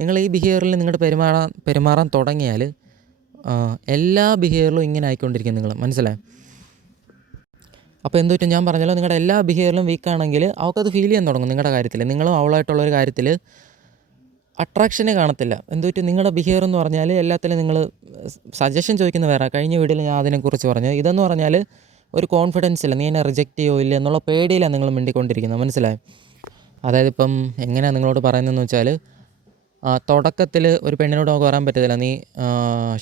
നിങ്ങൾ ഈ ബിഹേവിയറിൽ നിങ്ങളുടെ പെരുമാറാൻ തുടങ്ങിയാൽ എല്ലാ ബിഹേവിയറിലും ഇങ്ങനെ ആയിക്കൊണ്ടിരിക്കും നിങ്ങൾ. മനസ്സിലായി? അപ്പോൾ എന്ത് പറ്റും, ഞാൻ പറഞ്ഞല്ലോ നിങ്ങളുടെ എല്ലാ ബിഹേവിയറിലും വീക്കാണെങ്കിൽ അവൾക്കത് ഫീൽ ചെയ്യാൻ തുടങ്ങും നിങ്ങളുടെ കാര്യത്തിൽ. നിങ്ങളും അവളായിട്ടുള്ളൊരു കാര്യത്തിൽ അട്രാക്ഷനെ കാണത്തില്ല. എന്ത് പറ്റും, നിങ്ങളുടെ ബിഹേവിയർ എന്ന് പറഞ്ഞാൽ എല്ലാത്തിലും നിങ്ങൾ സജഷൻ ചോദിക്കുന്ന വേറെ. കഴിഞ്ഞ വീഡിയോയിൽ ഞാൻ അതിനെക്കുറിച്ച് പറഞ്ഞു. ഇതെന്ന് പറഞ്ഞാൽ ഒരു കോൺഫിഡൻസ് ഇല്ല, നീ എന്നെ റിജക്റ്റ് ചെയ്യോ ഇല്ല എന്നുള്ള പേടിയിലാണ് നിങ്ങൾ മിണ്ടിക്കൊണ്ടിരിക്കുന്നത്. മനസ്സിലായി? അതായത് ഇപ്പം എങ്ങനെയാണ് നിങ്ങളോട് പറയുന്നതെന്ന് വെച്ചാൽ, തുടക്കത്തിൽ ഒരു പെണ്ണിനോട് നമുക്ക് പറയാൻ പറ്റത്തില്ല നീ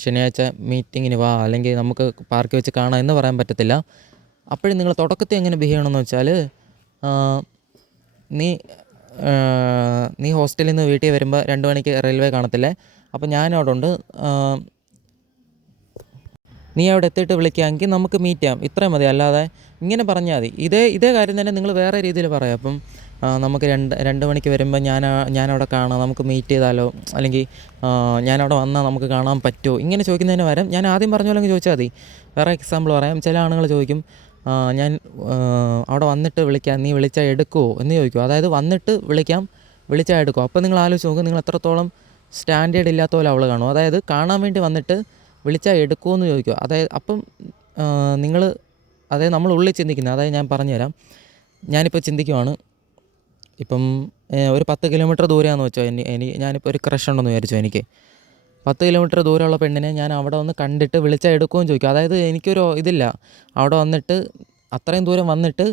ശനിയാഴ്ച മീറ്റിങ്ങിന് വാ, അല്ലെങ്കിൽ നമുക്ക് പാർക്കിൽ വെച്ച് കാണാം എന്ന് പറയാൻ പറ്റത്തില്ല. അപ്പോഴും നിങ്ങൾ തുടക്കത്തിൽ എങ്ങനെ ബിഹേവ് ചെയ്യണമെന്ന് വെച്ചാൽ, നീ ഹോസ്റ്റലിൽ നിന്ന് വീട്ടിൽ വരുമ്പോൾ 2 മണിക്ക് റെയിൽവേ കാണത്തില്ലേ, അപ്പോൾ ഞാനവിടെ ഉണ്ട്, നീ അവിടെ എത്തിയിട്ട് വിളിക്കുകയാണെങ്കിൽ നമുക്ക് മീറ്റ് ചെയ്യാം, ഇത്രയും മതി. അല്ലാതെ ഇങ്ങനെ പറഞ്ഞാൽ മതി. ഇതേ കാര്യം തന്നെ നിങ്ങൾ വേറെ രീതിയിൽ പറയാം. അപ്പം നമുക്ക് 2 മണിക്ക് വരുമ്പോൾ ഞാനവിടെ കാണാം, നമുക്ക് മീറ്റ് ചെയ്താലോ, അല്ലെങ്കിൽ ഞാനവിടെ വന്നാൽ നമുക്ക് കാണാൻ പറ്റുമോ, ഇങ്ങനെ ചോദിക്കുന്നതിന് പകരം ഞാൻ ആദ്യം പറഞ്ഞ പോലെ ചോദിച്ചാൽ മതി. വേറെ എക്സാമ്പിൾ പറയാം, ചില ആണുങ്ങൾ ചോദിക്കും ഞാൻ അവിടെ വന്നിട്ട് വിളിക്കാം, നീ വിളിച്ചാൽ എടുക്കുമോ എന്ന് ചോദിക്കും. അതായത് വന്നിട്ട് വിളിക്കാം, വിളിച്ചാൽ എടുക്കുമോ. അപ്പോൾ നിങ്ങൾ ആലോചിച്ച് നോക്കും, നിങ്ങൾ എത്രത്തോളം സ്റ്റാൻഡേർഡ് ഇല്ലാത്ത പോലെ അവൾ കാണും. അതായത് കാണാൻ വേണ്ടി വന്നിട്ട് വിളിച്ചാൽ എടുക്കുമോ എന്ന് ചോദിക്കുക. അതായത് അപ്പം അതായത് നമ്മൾ ഉള്ളിൽ ചിന്തിക്കുന്നത്, അതായത് ഞാൻ പറഞ്ഞുതരാം, ഞാനിപ്പോൾ ചിന്തിക്കുവാണ്, ഇപ്പം ഒരു 10 കിലോമീറ്റർ ദൂരെയാണെന്ന് വെച്ചോ, ഞാനിപ്പോൾ ഒരു ക്രഷ് ഉണ്ടെന്ന് വിചാരിച്ചോ, എനിക്ക് 10 കിലോമീറ്റർ ദൂരമുള്ള പെണ്ണിനെ ഞാൻ അവിടെ വന്ന് കണ്ടിട്ട് വിളിച്ചാൽ എടുക്കുമെന്ന് ചോദിക്കും. അതായത് എനിക്കൊരു ഇതില്ല, അവിടെ വന്നിട്ട് അത്രയും ദൂരം വന്നിട്ട്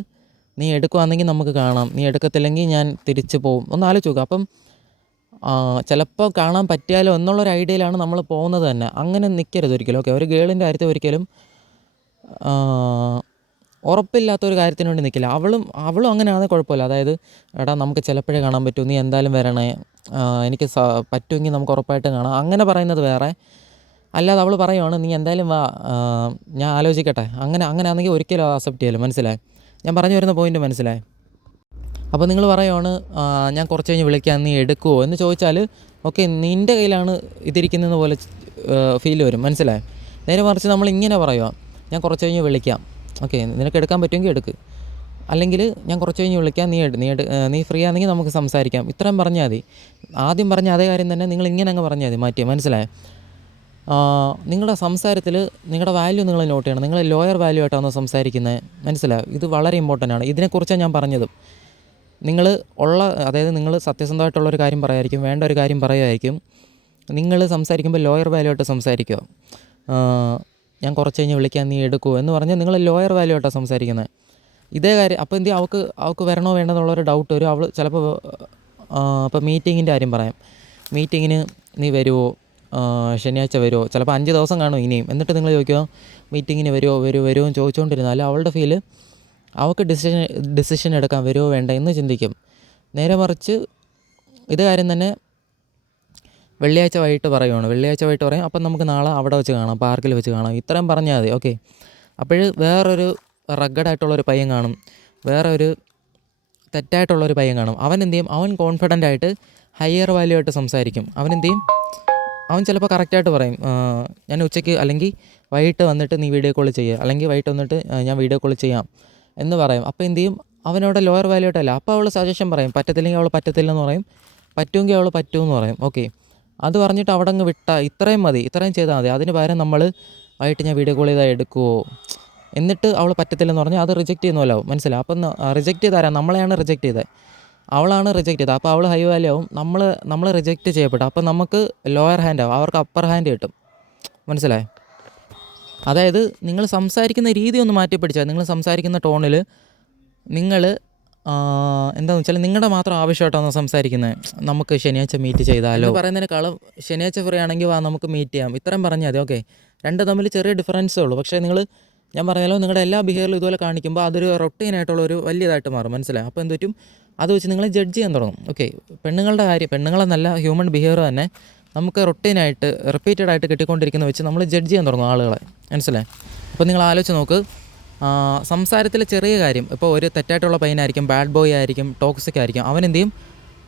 നീ എടുക്കുവാണെങ്കിൽ നമുക്ക് കാണാം, നീ എടുക്കത്തില്ലെങ്കിൽ ഞാൻ തിരിച്ച് പോകും. ഒന്ന് ആലോചിച്ച് നോക്കുക. അപ്പം ചിലപ്പോൾ കാണാൻ പറ്റിയാലോ എന്നുള്ളൊരു ഐഡിയയിലാണ് നമ്മൾ പോകുന്നത് തന്നെ. അങ്ങനെ നിൽക്കരുത് ഒരിക്കലും. ഓക്കെ, ഒരു ഗേളിൻ്റെ കാര്യത്തിൽ ഒരിക്കലും ഉറപ്പില്ലാത്തൊരു കാര്യത്തിന് വേണ്ടി നിൽക്കില്ല. അവളും അങ്ങനെയാണെങ്കിൽ കുഴപ്പമില്ല. അതായത് എടാ നമുക്ക് ചിലപ്പോഴേ കാണാൻ പറ്റൂ, നീ എന്തായാലും വരണേ, എനിക്ക് പറ്റുമെങ്കിൽ നമുക്ക് ഉറപ്പായിട്ട് കാണാം, അങ്ങനെ പറയുന്നത് വേറെ. അല്ലാതെ അവൾ പറയുവാണ് നീ എന്തായാലും വാ, ഞാൻ ആലോചിക്കട്ടെ, അങ്ങനെയാണെങ്കിൽ ഒരിക്കലും അക്സെപ്റ്റ് ചെയ്യല്ലോ. മനസ്സിലായി? ഞാൻ പറഞ്ഞു വരുന്ന പോയിൻ്റ് മനസ്സിലായി? അപ്പോൾ നിങ്ങൾ പറയുവാണ് ഞാൻ കുറച്ച് കഴിഞ്ഞ് വിളിക്കാം, നീ എടുക്കുമോ എന്ന് ചോദിച്ചാൽ ഓക്കെ, നിൻ്റെ കയ്യിലാണ് ഇതിരിക്കുന്നത് പോലെ ഫീൽ വരും. മനസ്സിലായി? നേരെ മറിച്ച് നമ്മളിങ്ങനെ പറയുക, ഞാൻ കുറച്ച് കഴിഞ്ഞ് വിളിക്കാം, ഓക്കെ നിനക്ക് എടുക്കാൻ പറ്റുമെങ്കിൽ എടുക്ക്, അല്ലെങ്കിൽ ഞാൻ കുറച്ച് കഴിഞ്ഞ് വിളിക്കാം, നീ ഫ്രീ ആണെങ്കിൽ നമുക്ക് സംസാരിക്കാം, ഇത്രയും പറഞ്ഞാൽ മതി. ആദ്യം പറഞ്ഞ അതേ കാര്യം തന്നെ നിങ്ങൾ ഇങ്ങനെ അങ്ങ് പറഞ്ഞാൽ മതി, മാറ്റി. മനസ്സിലായി? നിങ്ങളുടെ സംസാരത്തിൽ നിങ്ങളുടെ വാല്യൂ നിങ്ങൾ നോട്ട് ചെയ്യണം. നിങ്ങൾ ലോയർ വാല്യൂ ആയിട്ടാണ് സംസാരിക്കുന്നത്. മനസ്സിലായി? ഇത് വളരെ ഇമ്പോർട്ടൻ്റ് ആണ്. ഇതിനെക്കുറിച്ചാണ് ഞാൻ പറഞ്ഞത്. നിങ്ങൾ അതായത് നിങ്ങൾ സത്യസന്ധമായിട്ടുള്ളൊരു കാര്യം പറയുമായിരിക്കും, വേണ്ട ഒരു കാര്യം പറയുമായിരിക്കും. നിങ്ങൾ സംസാരിക്കുമ്പോൾ ലോയർ വാല്യൂ ആയിട്ട് സംസാരിക്കുക. ഞാൻ കുറച്ച് കഴിഞ്ഞ് വിളിക്കാൻ, നീ എടുക്കുമോ എന്ന് പറഞ്ഞാൽ നിങ്ങൾ ലോയർ വാല്യൂ ആയിട്ടാണ് സംസാരിക്കുന്നത്. ഇതേ കാര്യം അപ്പോൾ എന്ത് ചെയ്യും, അവൾക്ക് വരണോ വേണ്ടെന്നുള്ളൊരു ഡൗട്ട് വരും. അവൾ ചിലപ്പോൾ ഇപ്പോൾ മീറ്റിങ്ങിൻ്റെ കാര്യം പറയാം, മീറ്റിങ്ങിന് നീ വരുമോ, ശനിയാഴ്ച വരുമോ, ചിലപ്പോൾ 5 ദിവസം കാണും ഇനിയും. എന്നിട്ട് നിങ്ങൾ ചോദിക്കുക മീറ്റിങ്ങിന് വരുമോ എന്ന് ചോദിച്ചുകൊണ്ടിരുന്നാൽ അവളുടെ ഫീല് അവൾക്ക് ഡിസിഷൻ എടുക്കാൻ വരുമോ വേണ്ട എന്ന് ചിന്തിക്കും. നേരെ മറിച്ച് ഇത് കാര്യം തന്നെ വെള്ളിയാഴ്ച വൈകിട്ട് പറയും, അപ്പം നമുക്ക് നാളെ അവിടെ വെച്ച് കാണാം, പാർക്കിൽ വെച്ച് കാണാം, ഇത്രയും പറഞ്ഞാൽ മതി. ഓക്കെ, അപ്പോൾ വേറൊരു റഗ്ഗഡായിട്ടുള്ളൊരു പയ്യൻ കാണും, വേറെ ഒരു തെറ്റായിട്ടുള്ളൊരു പയ്യൻ കാണും. അവൻ എന്ത് ചെയ്യും, അവൻ കോൺഫിഡൻ്റ് ആയിട്ട് ഹയർ വാല്യൂ ആയിട്ട് സംസാരിക്കും. അവൻ ചിലപ്പോൾ കറക്റ്റായിട്ട് പറയും, ഞാൻ ഉച്ചയ്ക്ക് അല്ലെങ്കിൽ വൈകിട്ട് വന്നിട്ട് നീ വീഡിയോ കോൾ ചെയ്യുക, അല്ലെങ്കിൽ വൈകിട്ട് വന്നിട്ട് ഞാൻ വീഡിയോ കോൾ ചെയ്യാം എന്ന് പറയും. അപ്പോൾ എന്ത് ചെയ്യും, അവനോട് ലോയർ വാല്യൂ ആയിട്ടല്ല. അപ്പോൾ അവൾ സജഷൻ പറയും, പറ്റത്തില്ലെങ്കിൽ അവൾ പറ്റത്തില്ലെന്ന് പറയും, പറ്റുമെങ്കിൽ അവൾ പറ്റുമെന്ന് പറയും. ഓക്കെ, അത് പറഞ്ഞിട്ട് അവിടെ അങ്ങ് ഇത്രയും മതി, ഇത്രയും ചെയ്താൽ മതി. അതിന് പകരം നമ്മൾ വൈകിട്ട് ഞാൻ വീഡിയോ കോൾ ചെയ്താൽ എടുക്കുമോ, എന്നിട്ട് അവൾ പറ്റത്തില്ലെന്ന് പറഞ്ഞാൽ അത് റിജക്റ്റ് ചെയ്യുന്നല്ലോ. മനസ്സിലായി? അപ്പം റിജക്റ്റ് ചെയ്താരാ, നമ്മളെയാണ് റിജക്റ്റ് ചെയ്തത്, അവളാണ് റിജക്റ്റ് ചെയ്തത്. അപ്പോൾ അവൾ ഹൈ വാല്യൂ ആവും, നമ്മൾ റിജക്റ്റ് ചെയ്യപ്പെട്ടു. അപ്പോൾ നമുക്ക് ലോയർ ഹാൻഡ് ആവും, അവർക്ക് അപ്പർ ഹാൻഡ് കിട്ടും. മനസ്സിലായി? അതായത് നിങ്ങൾ സംസാരിക്കുന്ന രീതി ഒന്ന് മാറ്റി പിടിച്ചാൽ, നിങ്ങൾ സംസാരിക്കുന്ന ടോണിൽ നിങ്ങൾ എന്താണെന്ന് വെച്ചാൽ നിങ്ങളുടെ മാത്രം ആവശ്യമായിട്ടാണ് സംസാരിക്കുന്നത്. നമുക്ക് ശനിയാഴ്ച മീറ്റ് ചെയ്താലോ പറയുന്നതിനേക്കാളും ശനിയാഴ്ച ഫ്രീ ആണെങ്കിൽ വാ നമുക്ക് മീറ്റ് ചെയ്യാം, ഇത്രയും പറഞ്ഞാൽ മതി. ഓക്കെ, രണ്ട് തമ്മിൽ ചെറിയ ഡിഫറൻസേ ഉള്ളൂ. പക്ഷേ ഞാൻ പറഞ്ഞാലോ നിങ്ങളുടെ എല്ലാ ബിഹേവിയറും ഇതുപോലെ കാണിക്കുമ്പോൾ അതൊരു റൊട്ടീനായിട്ടുള്ള ഒരു വലിയതായിട്ട് മാറും. മനസ്സിലായി? അപ്പോൾ എന്ത് പറ്റും, അത് വെച്ച് നിങ്ങൾ ജഡ്ജ് ചെയ്യാൻ തുടങ്ങും. ഓക്കെ, പെണ്ണുങ്ങളെന്നല്ല ഹ്യൂമൻ ബിഹേവിയർ തന്നെ നമുക്ക് റൊട്ടീനായിട്ട് റിപ്പീറ്റഡ് ആയിട്ട് കിട്ടിക്കൊണ്ടിരിക്കുന്ന വെച്ച് നമ്മൾ ജഡ്ജ് ചെയ്യാൻ തുടങ്ങും ആളുകളെ. മനസ്സിലായി? അപ്പോൾ നിങ്ങൾ ആലോചിച്ച് നോക്ക്, സംസാരത്തിൽ ചെറിയ കാര്യം, ഇപ്പോൾ ഒരു തെറ്റായിട്ടുള്ള പയ്യനായിരിക്കും, ബാഡ് ബോയ് ആയിരിക്കും, ടോക്സിക് ആയിരിക്കും, അവൻ എന്ത് ചെയ്യും,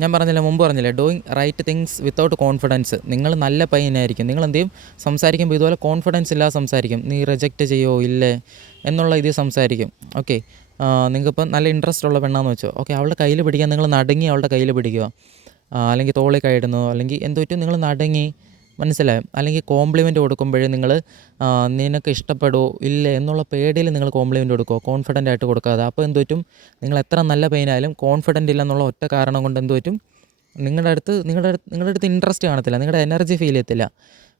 ഞാൻ മുമ്പ് പറഞ്ഞില്ലേ, doing right things without confidence. നിങ്ങൾ നല്ല പയ്യനായിരിക്കും, നിങ്ങൾ എന്ത് ചെയ്യും, സംസാരിക്കുമ്പോൾ ഇതുപോലെ കോൺഫിഡൻസ് ഇല്ലാതെ സംസാരിക്കും. നീ റിജക്റ്റ് ചെയ്യോ ഇല്ലേ എന്നുള്ള ഇത് സംസാരിക്കും. ഓക്കെ, നിങ്ങൾക്കിപ്പോൾ നല്ല ഇൻട്രസ്റ്റ് ഉള്ള പെണ്ണാന്ന് വെച്ചോ, ഓക്കെ അവളുടെ കയ്യിൽ പിടിക്കാൻ നിങ്ങൾ നടുങ്ങി അവളുടെ കയ്യിൽ പിടിക്കുക, അല്ലെങ്കിൽ തോളിൽ കൈയിടുന്നു, അല്ലെങ്കിൽ എന്ത് പറ്റും നിങ്ങൾ നടുങ്ങി. മനസ്സിലായോ? അല്ലെങ്കിൽ കോംപ്ലിമെൻറ്റ് കൊടുക്കുമ്പോഴേ നിങ്ങൾ നിനക്ക് ഇഷ്ടപ്പെടുമോ ഇല്ലേ എന്നുള്ള പേടിയിൽ നിങ്ങൾ കോംപ്ലിമെൻറ്റ് കൊടുക്കുമോ, കോൺഫിഡൻ്റ് ആയിട്ട് കൊടുക്കാതെ. അപ്പോൾ എന്ത് പറ്റും, നിങ്ങൾ എത്ര നല്ല പെയിനായാലും കോൺഫിഡൻ്റ് ഇല്ലെന്നുള്ള ഒറ്റ കാരണം കൊണ്ട് എന്ത് പറ്റും, നിങ്ങളുടെ അടുത്ത് ഇൻട്രസ്റ്റ് കാണത്തില്ല, നിങ്ങളുടെ എനർജി ഫീൽ ചെയ്യത്തില്ല.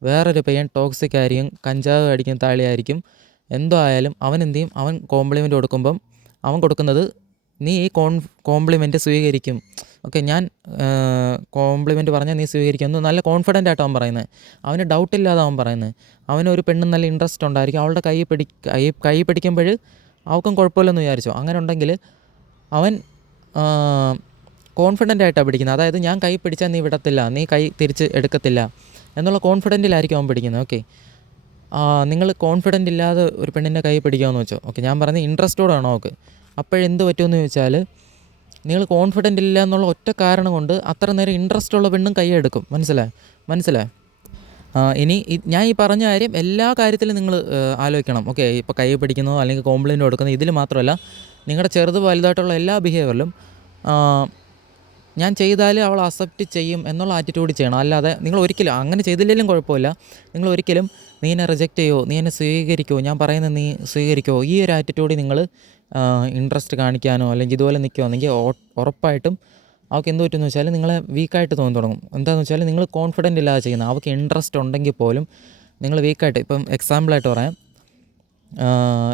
വേറൊരു പയ്യൻ ടോക്സിക് ആയിരിക്കും, കഞ്ചാവ് അടിക്കും, താളിയായിരിക്കും, എന്തോ ആയാലും അവൻ എന്ത് ചെയ്യും, അവൻ കോംപ്ലിമെൻറ്റ് കൊടുക്കുമ്പം അവൻ കൊടുക്കുന്നത് നീ ഈ കോംപ്ലിമെൻറ്റ് സ്വീകരിക്കും. ഓക്കെ, ഞാൻ കോംപ്ലിമെൻറ്റ് പറഞ്ഞാൽ നീ സ്വീകരിക്കും എന്ന് നല്ല കോൺഫിഡൻ്റ് ആയിട്ട് അവൻ പറയുന്നത്, അവന് ഡൗട്ടില്ലാതെ അവൻ പറയുന്നത്. അവനൊരു പെണ്ണ് നല്ല ഇൻട്രസ്റ്റ് ഉണ്ടായിരിക്കും, അവളുടെ കൈ പിടിക്കുമ്പോൾ അവൾക്കും കുഴപ്പമില്ലെന്ന് വിചാരിച്ചോ. അങ്ങനെ ഉണ്ടെങ്കിൽ അവൻ കോൺഫിഡൻ്റ് ആയിട്ടാണ് പിടിക്കുന്നത്. അതായത് ഞാൻ കൈ പിടിച്ചാൽ നീ വിടത്തില്ല, നീ കൈ തിരിച്ച് എടുക്കത്തില്ല എന്നുള്ള കോൺഫിഡൻറ്റിലായിരിക്കും അവൻ പിടിക്കുന്നത്. ഓക്കെ, നിങ്ങൾ കോൺഫിഡൻ്റ് ഇല്ലാതെ ഒരു പെണ്ണിൻ്റെ കൈ പിടിക്കാമെന്ന് വെച്ചോ. ഓക്കെ, ഞാൻ പറഞ്ഞത് ഇൻട്രസ്റ്റോടെ ആണോ അവൾക്ക്. അപ്പോഴെന്ത് പറ്റുമെന്ന് ചോദിച്ചാൽ, നിങ്ങൾ കോൺഫിഡൻ്റ് ഇല്ല എന്നുള്ള ഒറ്റ കാരണം കൊണ്ട് അത്ര നേരം ഇൻട്രസ്റ്റ് ഉള്ള പെണ്ണും കൈ എടുക്കും. മനസ്സിലായി? ഇനി ഞാൻ ഈ പറഞ്ഞ കാര്യം എല്ലാ കാര്യത്തിലും നിങ്ങൾ ആലോചിക്കണം. ഓക്കെ, ഇപ്പോൾ കൈ പിടിക്കുന്നതോ അല്ലെങ്കിൽ കോംപ്ലിമെൻറ്റ് കൊടുക്കുന്നതോ ഇതിൽ മാത്രമല്ല, നിങ്ങളുടെ ചെറുത് വലുതായിട്ടുള്ള എല്ലാ ബിഹേവിയറിലും ഞാൻ ചെയ്താൽ അവൾ അക്സെപ്റ്റ് ചെയ്യും എന്നുള്ള ആറ്റിറ്റ്യൂഡ് ചെയ്യണം. അല്ലാതെ നിങ്ങൾ ഒരിക്കലും അങ്ങനെ ചെയ്തില്ലെങ്കിലും കുഴപ്പമില്ല, നിങ്ങൾ ഒരിക്കലും നീ എന്നെ റിജക്റ്റ് ചെയ്യുമോ, നീ എന്നെ സ്വീകരിക്കുമോ, ഞാൻ പറയുന്നത് നീ സ്വീകരിക്കുമോ, ഈ ഒരു ആറ്റിറ്റ്യൂഡിൽ നിങ്ങൾ ഇൻട്രസ്റ്റ് കാണിക്കാനോ അല്ലെങ്കിൽ ഇതുപോലെ നിൽക്കുകയാണെങ്കിൽ ഉറപ്പായിട്ടും അവൾക്ക് എന്ത് പറ്റുമെന്ന് വെച്ചാൽ നിങ്ങളെ വീക്കായിട്ട് തോന്നി തുടങ്ങും. എന്താണെന്ന് വെച്ചാൽ നിങ്ങൾ കോൺഫിഡൻ്റ് ഇല്ലാതെ ചെയ്യുന്നത്. അവൾക്ക് ഇൻട്രസ്റ്റ് ഉണ്ടെങ്കിൽ പോലും നിങ്ങൾ വീക്കായിട്ട്, ഇപ്പം എക്സാമ്പിളായിട്ട് പറയാം,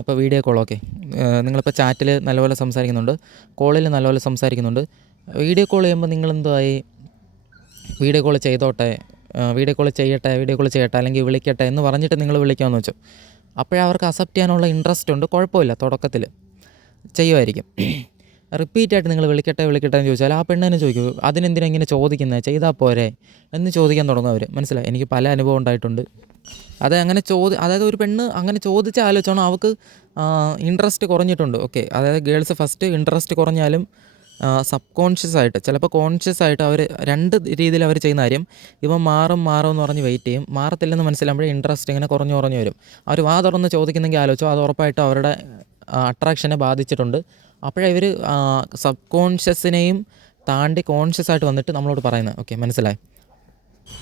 ഇപ്പോൾ വീഡിയോ കോൾ. ഓക്കെ, നിങ്ങളിപ്പോൾ ചാറ്റിൽ നല്ലപോലെ സംസാരിക്കുന്നുണ്ട്, കോളിൽ നല്ലപോലെ സംസാരിക്കുന്നുണ്ട്, വീഡിയോ കോൾ ചെയ്യുമ്പോൾ നിങ്ങളെന്തായി, വീഡിയോ കോൾ ചെയ്തോട്ടെ, വീഡിയോ കോൾ ചെയ്യട്ടെ അല്ലെങ്കിൽ വിളിക്കട്ടെ എന്ന് പറഞ്ഞിട്ട് നിങ്ങൾ വിളിക്കാമെന്ന് വെച്ചു. അപ്പോഴവർക്ക് അക്സെപ്റ്റ് ചെയ്യാനുള്ള ഇൻട്രസ്റ്റ് ഉണ്ട്, കുഴപ്പമില്ല, തുടക്കത്തിൽ ചെയ്യുമായിരിക്കും. റിപ്പീറ്റായിട്ട് നിങ്ങൾ വിളിക്കട്ടെ എന്ന് ചോദിച്ചാൽ ആ പെണ്ണ് തന്നെ ചോദിക്കും, അതിനെന്തിനാ ഇങ്ങനെ ചോദിക്കുന്നത്, ചെയ്താൽ പോരെ എന്ന് ചോദിക്കാൻ തുടങ്ങും അവർ. മനസ്സിലായി? എനിക്ക് പല അനുഭവം ഉണ്ടായിട്ടുണ്ട്. അതായത് ഒരു പെണ്ണ് അങ്ങനെ ചോദിച്ച ആലോചിച്ചോണം അവൾക്ക് ഇൻട്രസ്റ്റ് കുറഞ്ഞിട്ടുണ്ട്. ഓക്കെ, അതായത് ഗേൾസ് ഫസ്റ്റ് ഇൻട്രസ്റ്റ് കുറഞ്ഞാലും സബ് കോൺഷ്യസ് ആയിട്ട്, ചിലപ്പോൾ കോൺഷ്യസ് ആയിട്ട് അവർ രണ്ട് രീതിയിൽ അവർ ചെയ്യുന്ന കാര്യം, ഇവൻ മാറും എന്ന് പറഞ്ഞ് വെയിറ്റ് ചെയ്യും. മാറത്തില്ലെന്ന് മനസ്സിലാകുമ്പോഴേ ഇൻട്രസ്റ്റ് ഇങ്ങനെ കുറഞ്ഞു വരും. അവർ വാ തുറന്ന് ചോദിക്കുന്നെങ്കിൽ ആലോചിച്ചോ, അത് ഉറപ്പായിട്ടും അവരുടെ അട്രാക്ഷനെ ബാധിച്ചിട്ടുണ്ട്. അപ്പോഴേ ഇവർ സബ് കോൺഷ്യസിനെയും താണ്ടി കോൺഷ്യസ് ആയിട്ട് വന്നിട്ട് നമ്മളോട് പറയുന്നത്. ഓക്കെ, മനസ്സിലായി?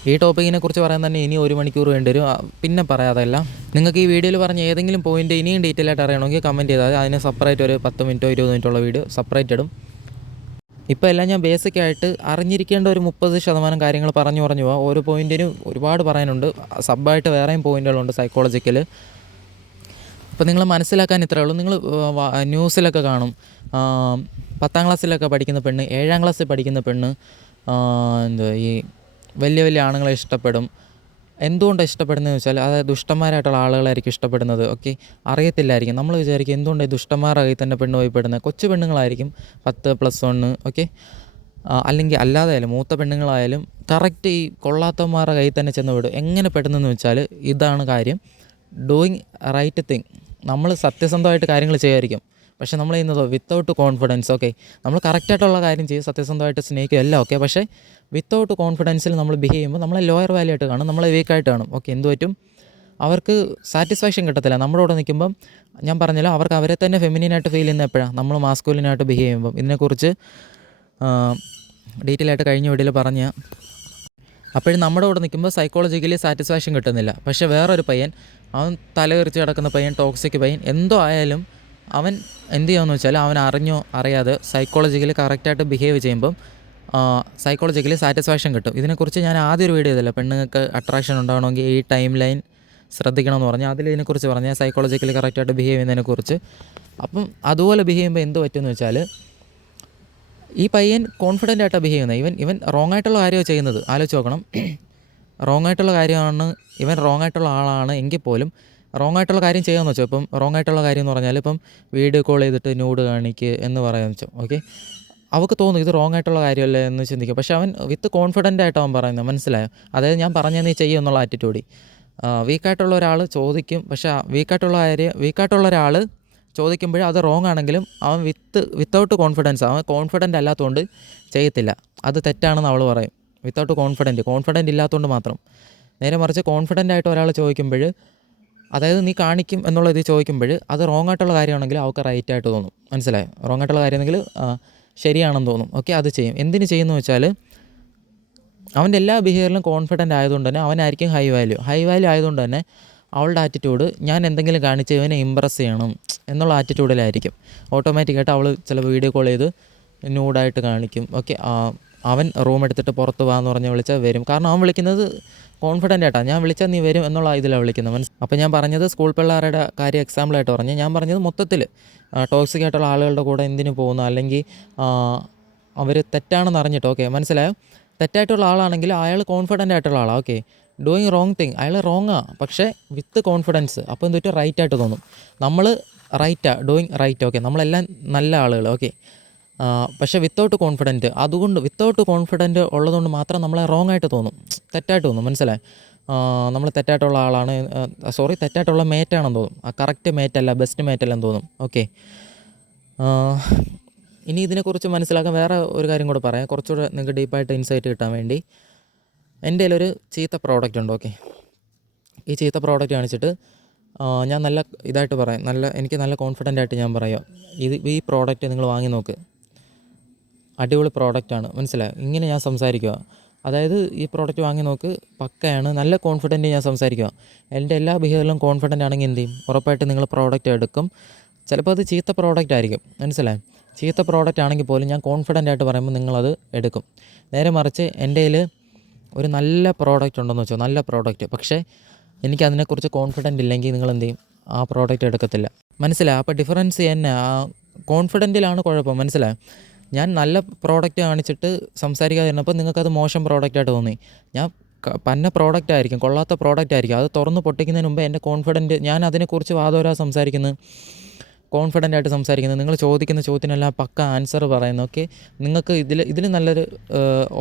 ഈ ടോപ്പിക്കിനെ കുറിച്ച് പറയാൻ തന്നെ ഇനി 1 മണിക്കൂർ വേണ്ടി വരും. പിന്നെ പറയാതല്ല, നിങ്ങൾക്ക് ഈ വീഡിയോയിൽ പറഞ്ഞ ഏതെങ്കിലും പോയിൻ്റ് ഇനിയും ഡീറ്റെയിൽ ആയിട്ട് അറിയണമെങ്കിൽ കമൻറ്റ് ചെയ്താൽ അതിന് സെപ്പറേറ്റ് ഒരു 10 മിനിറ്റോ 20 മിനിറ്റോ ഉള്ള വീഡിയോ സെപ്പറേറ്റ് ഇടും. ഇപ്പോൾ എല്ലാം ഞാൻ ബേസിക്കായിട്ട് അറിഞ്ഞിരിക്കേണ്ട ഒരു 30% കാര്യങ്ങൾ പറഞ്ഞു പോകാം. ഓരോ പോയിൻറ്റിനും ഒരുപാട് പറയാനുണ്ട്. സബ്ബായിട്ട് വേറെയും പോയിൻറ്റുകളുണ്ട് സൈക്കോളജിക്കൽ. അപ്പോൾ നിങ്ങൾ മനസ്സിലാക്കാൻ ഇത്രയേ ഉള്ളൂ. നിങ്ങൾ ന്യൂസിലൊക്കെ കാണും, 10ാം ക്ലാസ്സിലൊക്കെ പഠിക്കുന്ന പെണ്ണ്, 7ാം ക്ലാസ്സിൽ പഠിക്കുന്ന പെണ്ണ് ഈ വലിയ ആണുങ്ങളെ ഇഷ്ടപ്പെടും. എന്തുകൊണ്ടാണ് ഇഷ്ടപ്പെടുന്നതെന്ന് വെച്ചാൽ, അതായത് ദുഷ്ടന്മാരായിട്ടുള്ള ആളുകളായിരിക്കും ഇഷ്ടപ്പെടുന്നത്. ഓക്കെ, അറിയത്തില്ലായിരിക്കും. നമ്മൾ വിചാരിക്കും എന്തുകൊണ്ടാണ് ദുഷ്ടന്മാരുടെ കയ്യിൽ തന്നെ പെണ്ണ് പോയി പെടുന്നത്. കൊച്ചു പെണ്ണുങ്ങളായിരിക്കും 10+1. ഓക്കെ, അല്ലെങ്കിൽ അല്ലാതെ ആയാലും മൂത്ത പെണ്ണുങ്ങളായാലും കറക്റ്റ് ഈ കൊള്ളാത്തവന്മാരുടെ കയ്യിൽ തന്നെ ചെന്ന് വിടും. എങ്ങനെ പെടുന്നതെന്ന് വെച്ചാൽ ഇതാണ് കാര്യം, ഡൂയിങ് റൈറ്റ് തിങ്. നമ്മൾ സത്യസന്ധമായിട്ട് കാര്യങ്ങൾ ചെയ്യുമായിരിക്കും, പക്ഷേ നമ്മൾ ചെയ്യുന്നതോ വിത്തൗട്ട് കോൺഫിഡൻസ്. ഓക്കെ, നമ്മൾ കറക്റ്റായിട്ടുള്ള കാര്യം ചെയ്യും, സത്യസന്ധമായിട്ട് സ്നേഹിക്കും എല്ലാം ഓക്കെ. പക്ഷേ വിത്തൗട്ട് കോൺഫിഡൻസിൽ നമ്മൾ ബിഹേവ് ചെയ്യുമ്പോൾ നമ്മളെ ലോയർ വാല്യൂ ആയിട്ട് കാണും, നമ്മളെ വീക്കായിട്ട് കാണും. ഓക്കെ, എന്ത് പറ്റും, അവർക്ക് സാറ്റിസ്ഫാക്ഷൻ കിട്ടത്തില്ല. നമ്മുടെ കൂടെ നിൽക്കുമ്പം ഞാൻ പറഞ്ഞല്ലോ, അവർക്ക് അവരെ തന്നെ ഫെമിനിനായിട്ട് ഫീൽ ചെയ്യുന്ന എപ്പോഴാണ്, നമ്മൾ മാസ്കുലിനായിട്ട് ബിഹേവ് ചെയ്യുമ്പം. ഇതിനെക്കുറിച്ച് ഡീറ്റെയിൽ ആയിട്ട് കഴിഞ്ഞ വീഡിയോയിൽ പറഞ്ഞ. അപ്പോഴും നമ്മുടെ കൂടെ നിൽക്കുമ്പോൾ സൈക്കോളജിക്കലി സാറ്റിസ്ഫാക്ഷൻ കിട്ടുന്നില്ല. പക്ഷേ വേറൊരു പയ്യൻ, അവൻ തലതെറിച്ച് കിടക്കുന്ന പയ്യൻ, ടോക്സിക് പയ്യൻ, എന്തോ ആയാലും അവൻ എന്ത് ചെയ്യുമെന്ന് വെച്ചാൽ, അവൻ അറിഞ്ഞോ അറിയാതെ സൈക്കോളജിക്കലി കറക്റ്റായിട്ട് ബിഹേവ് ചെയ്യുമ്പം സൈക്കോളജിക്കലി സാറ്റിസ്ഫാക്ഷൻ കിട്ടും. ഇതിനെക്കുറിച്ച് ഞാൻ ആദ്യം ഒരു വീഡിയോ ചെയ്തില്ല, പെണ്ണുങ്ങൾക്ക് അട്രാക്ഷൻ ഉണ്ടാവണമെങ്കിൽ ഈ ടൈം ലൈൻ ശ്രദ്ധിക്കണമെന്ന് പറഞ്ഞാൽ, അതിലിതിനെക്കുറിച്ച് പറഞ്ഞാൽ സൈക്കോളജിക്കലി കറക്റ്റായിട്ട് ബിഹേവ് ചെയ്യുന്നതിനെക്കുറിച്ച്. അപ്പം അതുപോലെ ബിഹേവ് ചെയ്യുമ്പോൾ എന്ത് പറ്റുമെന്ന് വെച്ചാൽ, ഈ പയ്യൻ കോൺഫിഡൻ്റ് ആയിട്ടാണ് ബിഹേവ് ചെയ്യുന്നത്. ഇവൻ റോങ് ആയിട്ടുള്ള കാര്യമാണ് ചെയ്യുന്നത്. ആലോചിച്ച് നോക്കണം, റോങ് ആയിട്ടുള്ള കാര്യമാണ്, ഇവൻ റോങ് ആയിട്ടുള്ള ആളാണ് എങ്കിൽ പോലും റോങ് ആയിട്ടുള്ള കാര്യം ചെയ്യാമെന്ന് വെച്ചോ. ഇപ്പം റോങ് ആയിട്ടുള്ള കാര്യം എന്ന് പറഞ്ഞാൽ, ഇപ്പം വീഡിയോ കോൾ ചെയ്തിട്ട് ന്യൂഡ് കാണിക്കുക എന്ന് പറയാമെന്ന് വെച്ചോ. ഓക്കെ, അവൾക്ക് തോന്നും ഇത് റോങ് ആയിട്ടുള്ള കാര്യമല്ലേ എന്ന് ചിന്തിക്കും. പക്ഷേ അവൻ വിത്ത് കോൺഫിഡൻ്റ് ആയിട്ട് അവൻ പറയുന്നത്, മനസ്സിലായോ? അതായത് ഞാൻ പറഞ്ഞാൽ നീ ചെയ്യും എന്നുള്ള ആറ്റിറ്റ്യൂഡ്. വീക്കായിട്ടുള്ള ഒരാൾ ചോദിക്കും, പക്ഷേ വീക്കായിട്ടുള്ള ഒരാൾ ചോദിക്കുമ്പോഴേ അത് റോങ് ആണെങ്കിലും അവൻ വിത്തൗട്ട് കോൺഫിഡൻസ്, അവൻ കോൺഫിഡൻ്റ് അല്ലാത്തതുകൊണ്ട് ചെയ്യത്തില്ല. അത് തെറ്റാണെന്ന് അവൾ പറയും. വിത്തൗട്ട് കോൺഫിഡൻ്റ് ഇല്ലാത്തതുകൊണ്ട് മാത്രം. നേരെ മറിച്ച് കോൺഫിഡൻ്റ് ആയിട്ട് ഒരാൾ ചോദിക്കുമ്പോൾ, അതായത് നീ കാണിക്കും എന്നുള്ള ഇത് ചോദിക്കുമ്പോൾ, അത് റോങ് ആയിട്ടുള്ള കാര്യമാണെങ്കിൽ അവൾക്ക് റൈറ്റ് ആയിട്ട് തോന്നും. മനസ്സിലായോ? റോങ് ആയിട്ടുള്ള കാര്യമാണെങ്കിൽ ശരിയാണെന്ന് തോന്നും. ഓക്കെ, അത് ചെയ്യും. എന്തിന് ചെയ്യുന്നു വെച്ചാൽ, അവൻ്റെ എല്ലാ ബിഹേവിയറിലും കോൺഫിഡൻ്റ് ആയതുകൊണ്ട് തന്നെ അവനായിരിക്കും ഹൈ വാല്യൂ ആയതുകൊണ്ട് തന്നെ അവളുടെ ആറ്റിറ്റ്യൂഡ്, ഞാൻ എന്തെങ്കിലും കാണിച്ച് ഇവനെ ഇമ്പ്രസ് ചെയ്യണം എന്നുള്ള ആറ്റിറ്റ്യൂഡിലായിരിക്കും. ഓട്ടോമാറ്റിക്കായിട്ട് അവൾ ചിലപ്പോൾ വീഡിയോ കോൾ ചെയ്ത് ന്യൂഡായിട്ട് കാണിക്കും. ഓക്കെ, അവൻ റൂം എടുത്തിട്ട് പുറത്ത് പോകാമെന്ന് പറഞ്ഞ് വിളിച്ചാൽ വരും. കാരണം അവൻ വിളിക്കുന്നത് കോൺഫിഡൻ്റ് ആയിട്ടാണ്, ഞാൻ വിളിച്ചാൽ നീ വരും എന്നുള്ള ഇതിലാണ് വിളിക്കുന്നത്. അപ്പോൾ ഞാൻ പറഞ്ഞത് സ്കൂൾ പിള്ളേരുടെ കാര്യം എക്സാമ്പിളായിട്ട് പറഞ്ഞു. ഞാൻ പറഞ്ഞത് മൊത്തത്തിൽ ടോക്സിക് ആയിട്ടുള്ള ആളുകളുടെ കൂടെ എന്തിനു പോകുന്നു, അല്ലെങ്കിൽ അവർ തെറ്റാണെന്ന് അറിഞ്ഞിട്ട്. ഓക്കെ, മനസ്സിലായോ? തെറ്റായിട്ടുള്ള ആളാണെങ്കിൽ അയാൾ കോൺഫിഡൻ്റ് ആയിട്ടുള്ള ആളാണ്. ഓക്കെ, ഡൂയിങ് റോങ് തിങ്, അയാൾ റോങ്ങാണ് പക്ഷേ വിത്ത് കോൺഫിഡൻസ്. അപ്പോൾ എന്തൊരു റൈറ്റ് ആയിട്ട് തോന്നും, നമ്മൾ റൈറ്റാണ്, ഡൂയിങ് റൈറ്റ്. ഓക്കെ, നമ്മളെല്ലാം നല്ല ആളുകൾ. ഓക്കെ, പക്ഷേ വിത്തൗട്ട് കോൺഫിഡൻറ്റ്, അതുകൊണ്ട് വിത്തൗട്ട് കോൺഫിഡൻറ്റ് ഉള്ളതുകൊണ്ട് മാത്രം നമ്മളെ റോങ് ആയിട്ട് തോന്നും, തെറ്റായിട്ട് തോന്നും. മനസ്സിലായി? നമ്മൾ തെറ്റായിട്ടുള്ള ആളാണ്, തെറ്റായിട്ടുള്ള മേറ്റാണെന്ന് തോന്നും. കറക്റ്റ് മേറ്റല്ല, ബെസ്റ്റ് മേറ്റല്ലെന്ന് തോന്നും. ഓക്കെ, ഇനി ഇതിനെക്കുറിച്ച് മനസ്സിലാക്കാൻ വേറെ ഒരു കാര്യം കൂടെ പറയാം, കുറച്ചുകൂടെ നിങ്ങൾക്ക് ഡീപ്പായിട്ട് ഇൻസൈറ്റ് കിട്ടാൻ വേണ്ടി. എൻ്റെ കയ്യിലൊരു ചീത്ത പ്രോഡക്റ്റ് ഉണ്ട്. ഓക്കെ, ഈ ചീത്ത പ്രോഡക്റ്റ് കാണിച്ചിട്ട് ഞാൻ നല്ല ഇതായിട്ട് പറയാം, എനിക്ക് നല്ല കോൺഫിഡൻ്റ് ആയിട്ട് ഞാൻ പറയാം, ഈ പ്രോഡക്റ്റ് നിങ്ങൾ വാങ്ങി നോക്ക്, അടിപൊളി പ്രോഡക്റ്റാണ്. മനസ്സിലായി? ഇങ്ങനെ ഞാൻ സംസാരിക്കുക, അതായത് ഈ പ്രോഡക്റ്റ് വാങ്ങി നോക്ക്, പക്കയാണ്, നല്ല കോൺഫിഡൻറ്റ് ഞാൻ സംസാരിക്കുക. എൻ്റെ എല്ലാ ബിഹേവിയറിലും കോൺഫിഡൻ്റ് ആണെങ്കിൽ എന്ത് ചെയ്യും, ഉറപ്പായിട്ട് നിങ്ങൾ പ്രോഡക്റ്റ് എടുക്കും. ചിലപ്പോൾ അത് ചീത്ത പ്രോഡക്റ്റ് ആയിരിക്കും. മനസ്സിലായി? ചീത്ത പ്രോഡക്റ്റ് ആണെങ്കിൽ പോലും ഞാൻ കോൺഫിഡൻ്റ് ആയിട്ട് പറയുമ്പോൾ നിങ്ങളത് എടുക്കും. നേരെ മറിച്ച് എൻ്റെ കയ്യിൽ ഒരു നല്ല പ്രോഡക്റ്റ് ഉണ്ടെന്ന് വെച്ചോ, നല്ല പ്രോഡക്റ്റ്, പക്ഷേ എനിക്ക് അതിനെക്കുറിച്ച് കോൺഫിഡൻ്റ് ഇല്ലെങ്കിൽ നിങ്ങൾ എന്ത് ചെയ്യും, ആ പ്രോഡക്റ്റ് എടുക്കത്തില്ല. മനസ്സിലായി? അപ്പോൾ ഡിഫറൻസ് തന്നെ കോൺഫിഡൻറ്റിലാണ് കുഴപ്പം. മനസ്സിലായി? ഞാൻ നല്ല പ്രോഡക്റ്റ് കാണിച്ചിട്ട് സംസാരിക്കാതിരുന്നപ്പോൾ നിങ്ങൾക്കത് മോശം പ്രോഡക്റ്റായിട്ട് തോന്നി. ഞാൻ പന്ന പ്രോഡക്റ്റ് ആയിരിക്കും, കൊള്ളാത്ത പ്രോഡക്റ്റ് ആയിരിക്കും, അത് തുറന്ന് പൊട്ടിക്കുന്നതിന് മുമ്പ് എൻ്റെ കോൺഫിഡൻറ്റ്, ഞാൻ അതിനെക്കുറിച്ച് വാദോരാ സംസാരിക്കുന്നത്, കോൺഫിഡൻ്റ് ആയിട്ട് സംസാരിക്കുന്നത്, നിങ്ങൾ ചോദിക്കുന്ന ചോദ്യത്തിനെല്ലാം പക്ക ആൻസർ പറയുന്നു. ഓക്കെ, നിങ്ങൾക്ക് ഇതിൽ നല്ലൊരു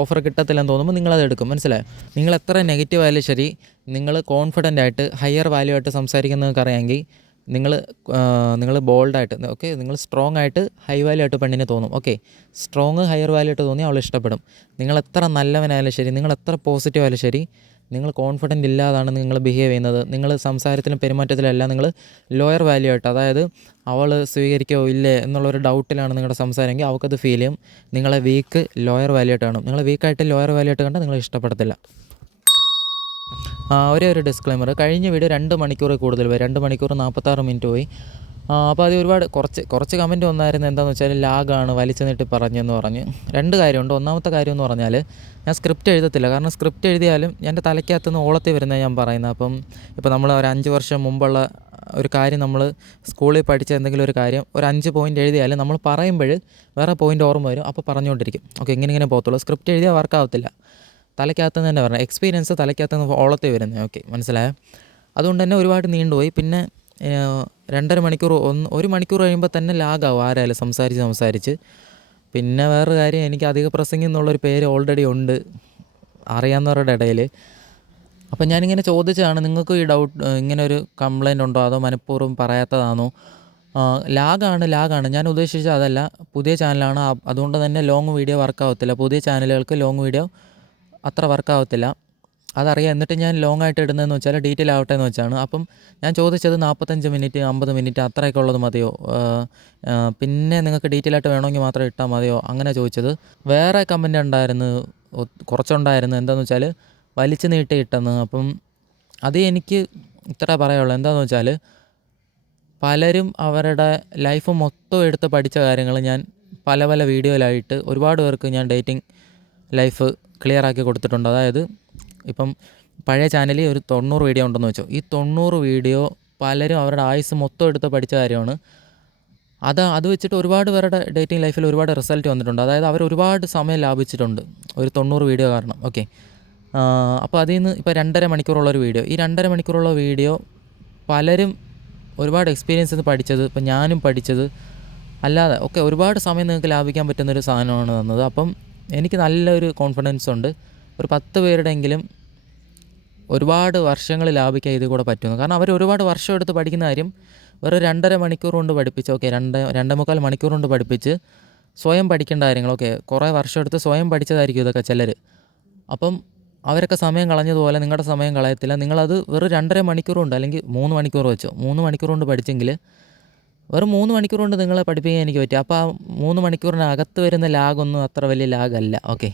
ഓഫർ കിട്ടത്തില്ലെന്ന് തോന്നുമ്പോൾ നിങ്ങളത് എടുക്കും. മനസ്സിലായോ? നിങ്ങൾ എത്ര നെഗറ്റീവ് ആയാലും ശരി, നിങ്ങൾ കോൺഫിഡൻ്റ് ആയിട്ട് ഹയർ വാല്യൂ ആയിട്ട് സംസാരിക്കുന്നതൊക്കെ അറിയാമെങ്കിൽ നിങ്ങൾ ബോൾഡായിട്ട്, ഓക്കെ, നിങ്ങൾ സ്ട്രോങ് ആയിട്ട് ഹൈ വാല്യൂ ആയിട്ട് പെണ്ണിന് തോന്നും. ഓക്കെ, സ്ട്രോങ് ഹയർ വാല്യൂ ആയിട്ട് തോന്നി അവൾ ഇഷ്ടപ്പെടും. നിങ്ങൾ എത്ര നല്ലവനായാലും ശരി, നിങ്ങൾ എത്ര പോസിറ്റീവ് ആയാലും ശരി, നിങ്ങൾ കോൺഫിഡൻ്റ് ഇല്ലാതാണ് നിങ്ങൾ ബിഹേവ് ചെയ്യുന്നത്, നിങ്ങൾ സംസാരത്തിലും പെരുമാറ്റത്തിലെല്ലാം നിങ്ങൾ ലോയർ വാല്യൂ ആയിട്ട്, അതായത് അവൾ സ്വീകരിക്കോ ഇല്ലേ എന്നുള്ളൊരു ഡൗട്ടിലാണ് നിങ്ങളുടെ സംസാരമെങ്കിൽ അവൾക്കത് ഫീൽ ചെയ്യും. നിങ്ങളെ വീക്ക് ലോയർ വാല്യൂ ആയിട്ട് കാണും. നിങ്ങളെ വീക്കായിട്ട് ലോയർ വാല്യൂ ആയിട്ട് കണ്ടാൽ നിങ്ങൾ ഇഷ്ടപ്പെടത്തില്ല. ഒരേ ഒരു ഡിസ്ക്ലൈമർ, കഴിഞ്ഞ വീഡിയോ 2 മണിക്കൂർ കൂടുതൽ പോയി, 2 മണിക്കൂർ 46 മിനിറ്റ് പോയി. അപ്പോൾ അത് ഒരുപാട് കുറച്ച് കമൻറ്റ് വന്നായിരുന്നു. എന്താണെന്ന് വെച്ചാൽ ലാഗാണ്, വലിച്ചു നീട്ടി പറഞ്ഞെന്ന് പറഞ്ഞ്. 2 കാര്യമുണ്ട്. ഒന്നാമത്തെ കാര്യം എന്ന് പറഞ്ഞാൽ ഞാൻ സ്ക്രിപ്റ്റ് എഴുതത്തില്ല. കാരണം സ്ക്രിപ്റ്റ് എഴുതിയാലും എൻ്റെ തലയ്ക്കകത്തുനിന്ന് ഓളത്തിൽ വരുന്നത് ഞാൻ പറയുന്നത്. അപ്പം ഇപ്പോൾ നമ്മൾ ഒരു 5 വർഷം മുമ്പുള്ള ഒരു കാര്യം, നമ്മൾ സ്കൂളിൽ പഠിച്ച എന്തെങ്കിലും ഒരു കാര്യം ഒരു 5 പോയിൻ്റ് എഴുതിയാലും നമ്മൾ പറയുമ്പോൾ വേറെ പോയിൻ്റ് ഓർമ്മ വരും. അപ്പോൾ പറഞ്ഞുകൊണ്ടിരിക്കും. ഓക്കെ, ഇങ്ങനെ പോകത്തുള്ളൂ. സ്ക്രിപ്റ്റ് എഴുതിയാൽ വർക്കാവത്തില്ല. തലയ്ക്കകത്ത് തന്നെ പറഞ്ഞത്, എക്സ്പീരിയൻസ് തലയ്ക്കകത്ത് നിന്ന് ഓളത്തിൽ വരുന്നത്. ഓക്കെ, മനസ്സിലായോ? അതുകൊണ്ട് തന്നെ ഒരുപാട് നീണ്ടുപോയി. പിന്നെ 2.5 മണിക്കൂർ 1 മണിക്കൂർ കഴിയുമ്പോൾ തന്നെ ലാഗാവും ആരായാലും സംസാരിച്ച്. പിന്നെ വേറൊരു കാര്യം, എനിക്ക് അധിക പ്രസംഗം എന്നുള്ളൊരു പേര് ഓൾറെഡി ഉണ്ട് അറിയാവുന്നവരുടെ ഇടയിൽ. അപ്പം ഞാനിങ്ങനെ ചോദിച്ചതാണ്, നിങ്ങൾക്ക് ഈ ഡൗട്ട് ഇങ്ങനെ ഒരു കംപ്ലയിൻ്റ് ഉണ്ടോ, അതോ മനഃപൂർവ്വം പറയാത്തതാണോ? ലാഗാണ്. ഞാൻ ഉദ്ദേശിച്ചത് അതല്ല. പുതിയ ചാനലാണ്, അതുകൊണ്ട് തന്നെ ലോങ് വീഡിയോ വർക്കാവത്തില്ല. പുതിയ ചാനലുകൾക്ക് ലോങ് വീഡിയോ അത്ര വർക്കാവത്തില്ല, അതറിയാം. എന്നിട്ട് ഞാൻ ലോങ് ആയിട്ട് ഇടുന്നതെന്ന് വെച്ചാൽ ഡീറ്റെയിൽ ആവട്ടെ എന്ന് വെച്ചാണ്. അപ്പം ഞാൻ ചോദിച്ചത് 45 മിനിറ്റ് 50 മിനിറ്റ് അത്രയൊക്കെ ഉള്ളത് മതിയോ, പിന്നെ നിങ്ങൾക്ക് ഡീറ്റെയിൽ ആയിട്ട് വേണമെങ്കിൽ മാത്രം ഇട്ടാൽ മതിയോ, അങ്ങനെ ചോദിച്ചത്. വേറെ കമൻ്റ് ഉണ്ടായിരുന്നു, കുറച്ചുണ്ടായിരുന്നു. എന്താണെന്ന് വെച്ചാൽ വലിച്ചു നീട്ടി ഇട്ടെന്ന്. അപ്പം അത് എനിക്ക് ഇത്ര പറയുള്ളൂ. എന്താണെന്ന് വെച്ചാൽ പലരും അവരുടെ ലൈഫ് മൊത്തം എടുത്ത് പഠിച്ച കാര്യങ്ങൾ ഞാൻ പല വീഡിയോയിലായിട്ട് ഒരുപാട് പേർക്ക് ഞാൻ ഡേറ്റിംഗ് ലൈഫ് ക്ലിയർ ആക്കി കൊടുത്തിട്ടുണ്ട്. അതായത് ഇപ്പം പഴയ ചാനലിൽ ഒരു 90 വീഡിയോ ഉണ്ടെന്ന് വെച്ചോ. ഈ 90 വീഡിയോ പലരും അവരുടെ ആയുസ് മൊത്തം എടുത്ത് പഠിച്ച കാര്യമാണ്. അത് വെച്ചിട്ട് ഒരുപാട് പേരുടെ ഡേറ്റിംഗ് ലൈഫിൽ ഒരുപാട് റിസൾട്ട് വന്നിട്ടുണ്ട്. അതായത് അവർ ഒരുപാട് സമയം ലാഭിച്ചിട്ടുണ്ട് ഒരു 90 വീഡിയോ കാരണം. ഓക്കെ, അപ്പോൾ അതിൽ നിന്ന് ഇപ്പോൾ 2.5 മണിക്കൂറുള്ളൊരു വീഡിയോ, ഈ 2.5 മണിക്കൂറുള്ള വീഡിയോ പലരും ഒരുപാട് എക്സ്പീരിയൻസ് ചെയ്ത് പഠിച്ചത്, ഇപ്പം ഞാനും പഠിച്ചത് അല്ലാതെ ഒക്കെ ഒരുപാട് സമയം നിങ്ങൾക്ക് ലാഭിക്കാൻ പറ്റുന്നൊരു സാധനമാണ് തന്നത്. അപ്പം എനിക്ക് നല്ലൊരു കോൺഫിഡൻസ് ഉണ്ട്, ഒരു 10 പേരുടെയെങ്കിലും ഒരുപാട് വർഷങ്ങൾ ലാഭിക്കാൻ ഇതിൽ കൂടെ പറ്റുന്നു. കാരണം അവർ ഒരുപാട് വർഷം എടുത്ത് പഠിക്കുന്ന കാര്യം വെറും 2.5 മണിക്കൂർ കൊണ്ട് പഠിപ്പിച്ച്, ഓക്കെ 2.25 മണിക്കൂർ കൊണ്ട് പഠിപ്പിച്ച് സ്വയം പഠിക്കേണ്ട കാര്യങ്ങൾ, ഓക്കെ കുറേ വർഷം എടുത്ത് സ്വയം പഠിച്ചതായിരിക്കും ഇതൊക്കെ ചിലർ. അപ്പം അവരൊക്കെ സമയം കളഞ്ഞതുപോലെ നിങ്ങളുടെ സമയം കളയത്തില്ല. നിങ്ങളത് വെറും 2.5 മണിക്കൂർ കൊണ്ട്, അല്ലെങ്കിൽ 3 മണിക്കൂർ വെച്ചോ, 3 മണിക്കൂർ കൊണ്ട് പഠിച്ചെങ്കിൽ വെറും 3 മണിക്കൂർ കൊണ്ട് നിങ്ങളെ പഠിപ്പിക്കാൻ എനിക്ക് പറ്റും. അപ്പോൾ ആ 3 മണിക്കൂറിനകത്ത് വരുന്ന ലാഗൊന്നും അത്ര വലിയ ലാഗല്ല. ഓക്കെ.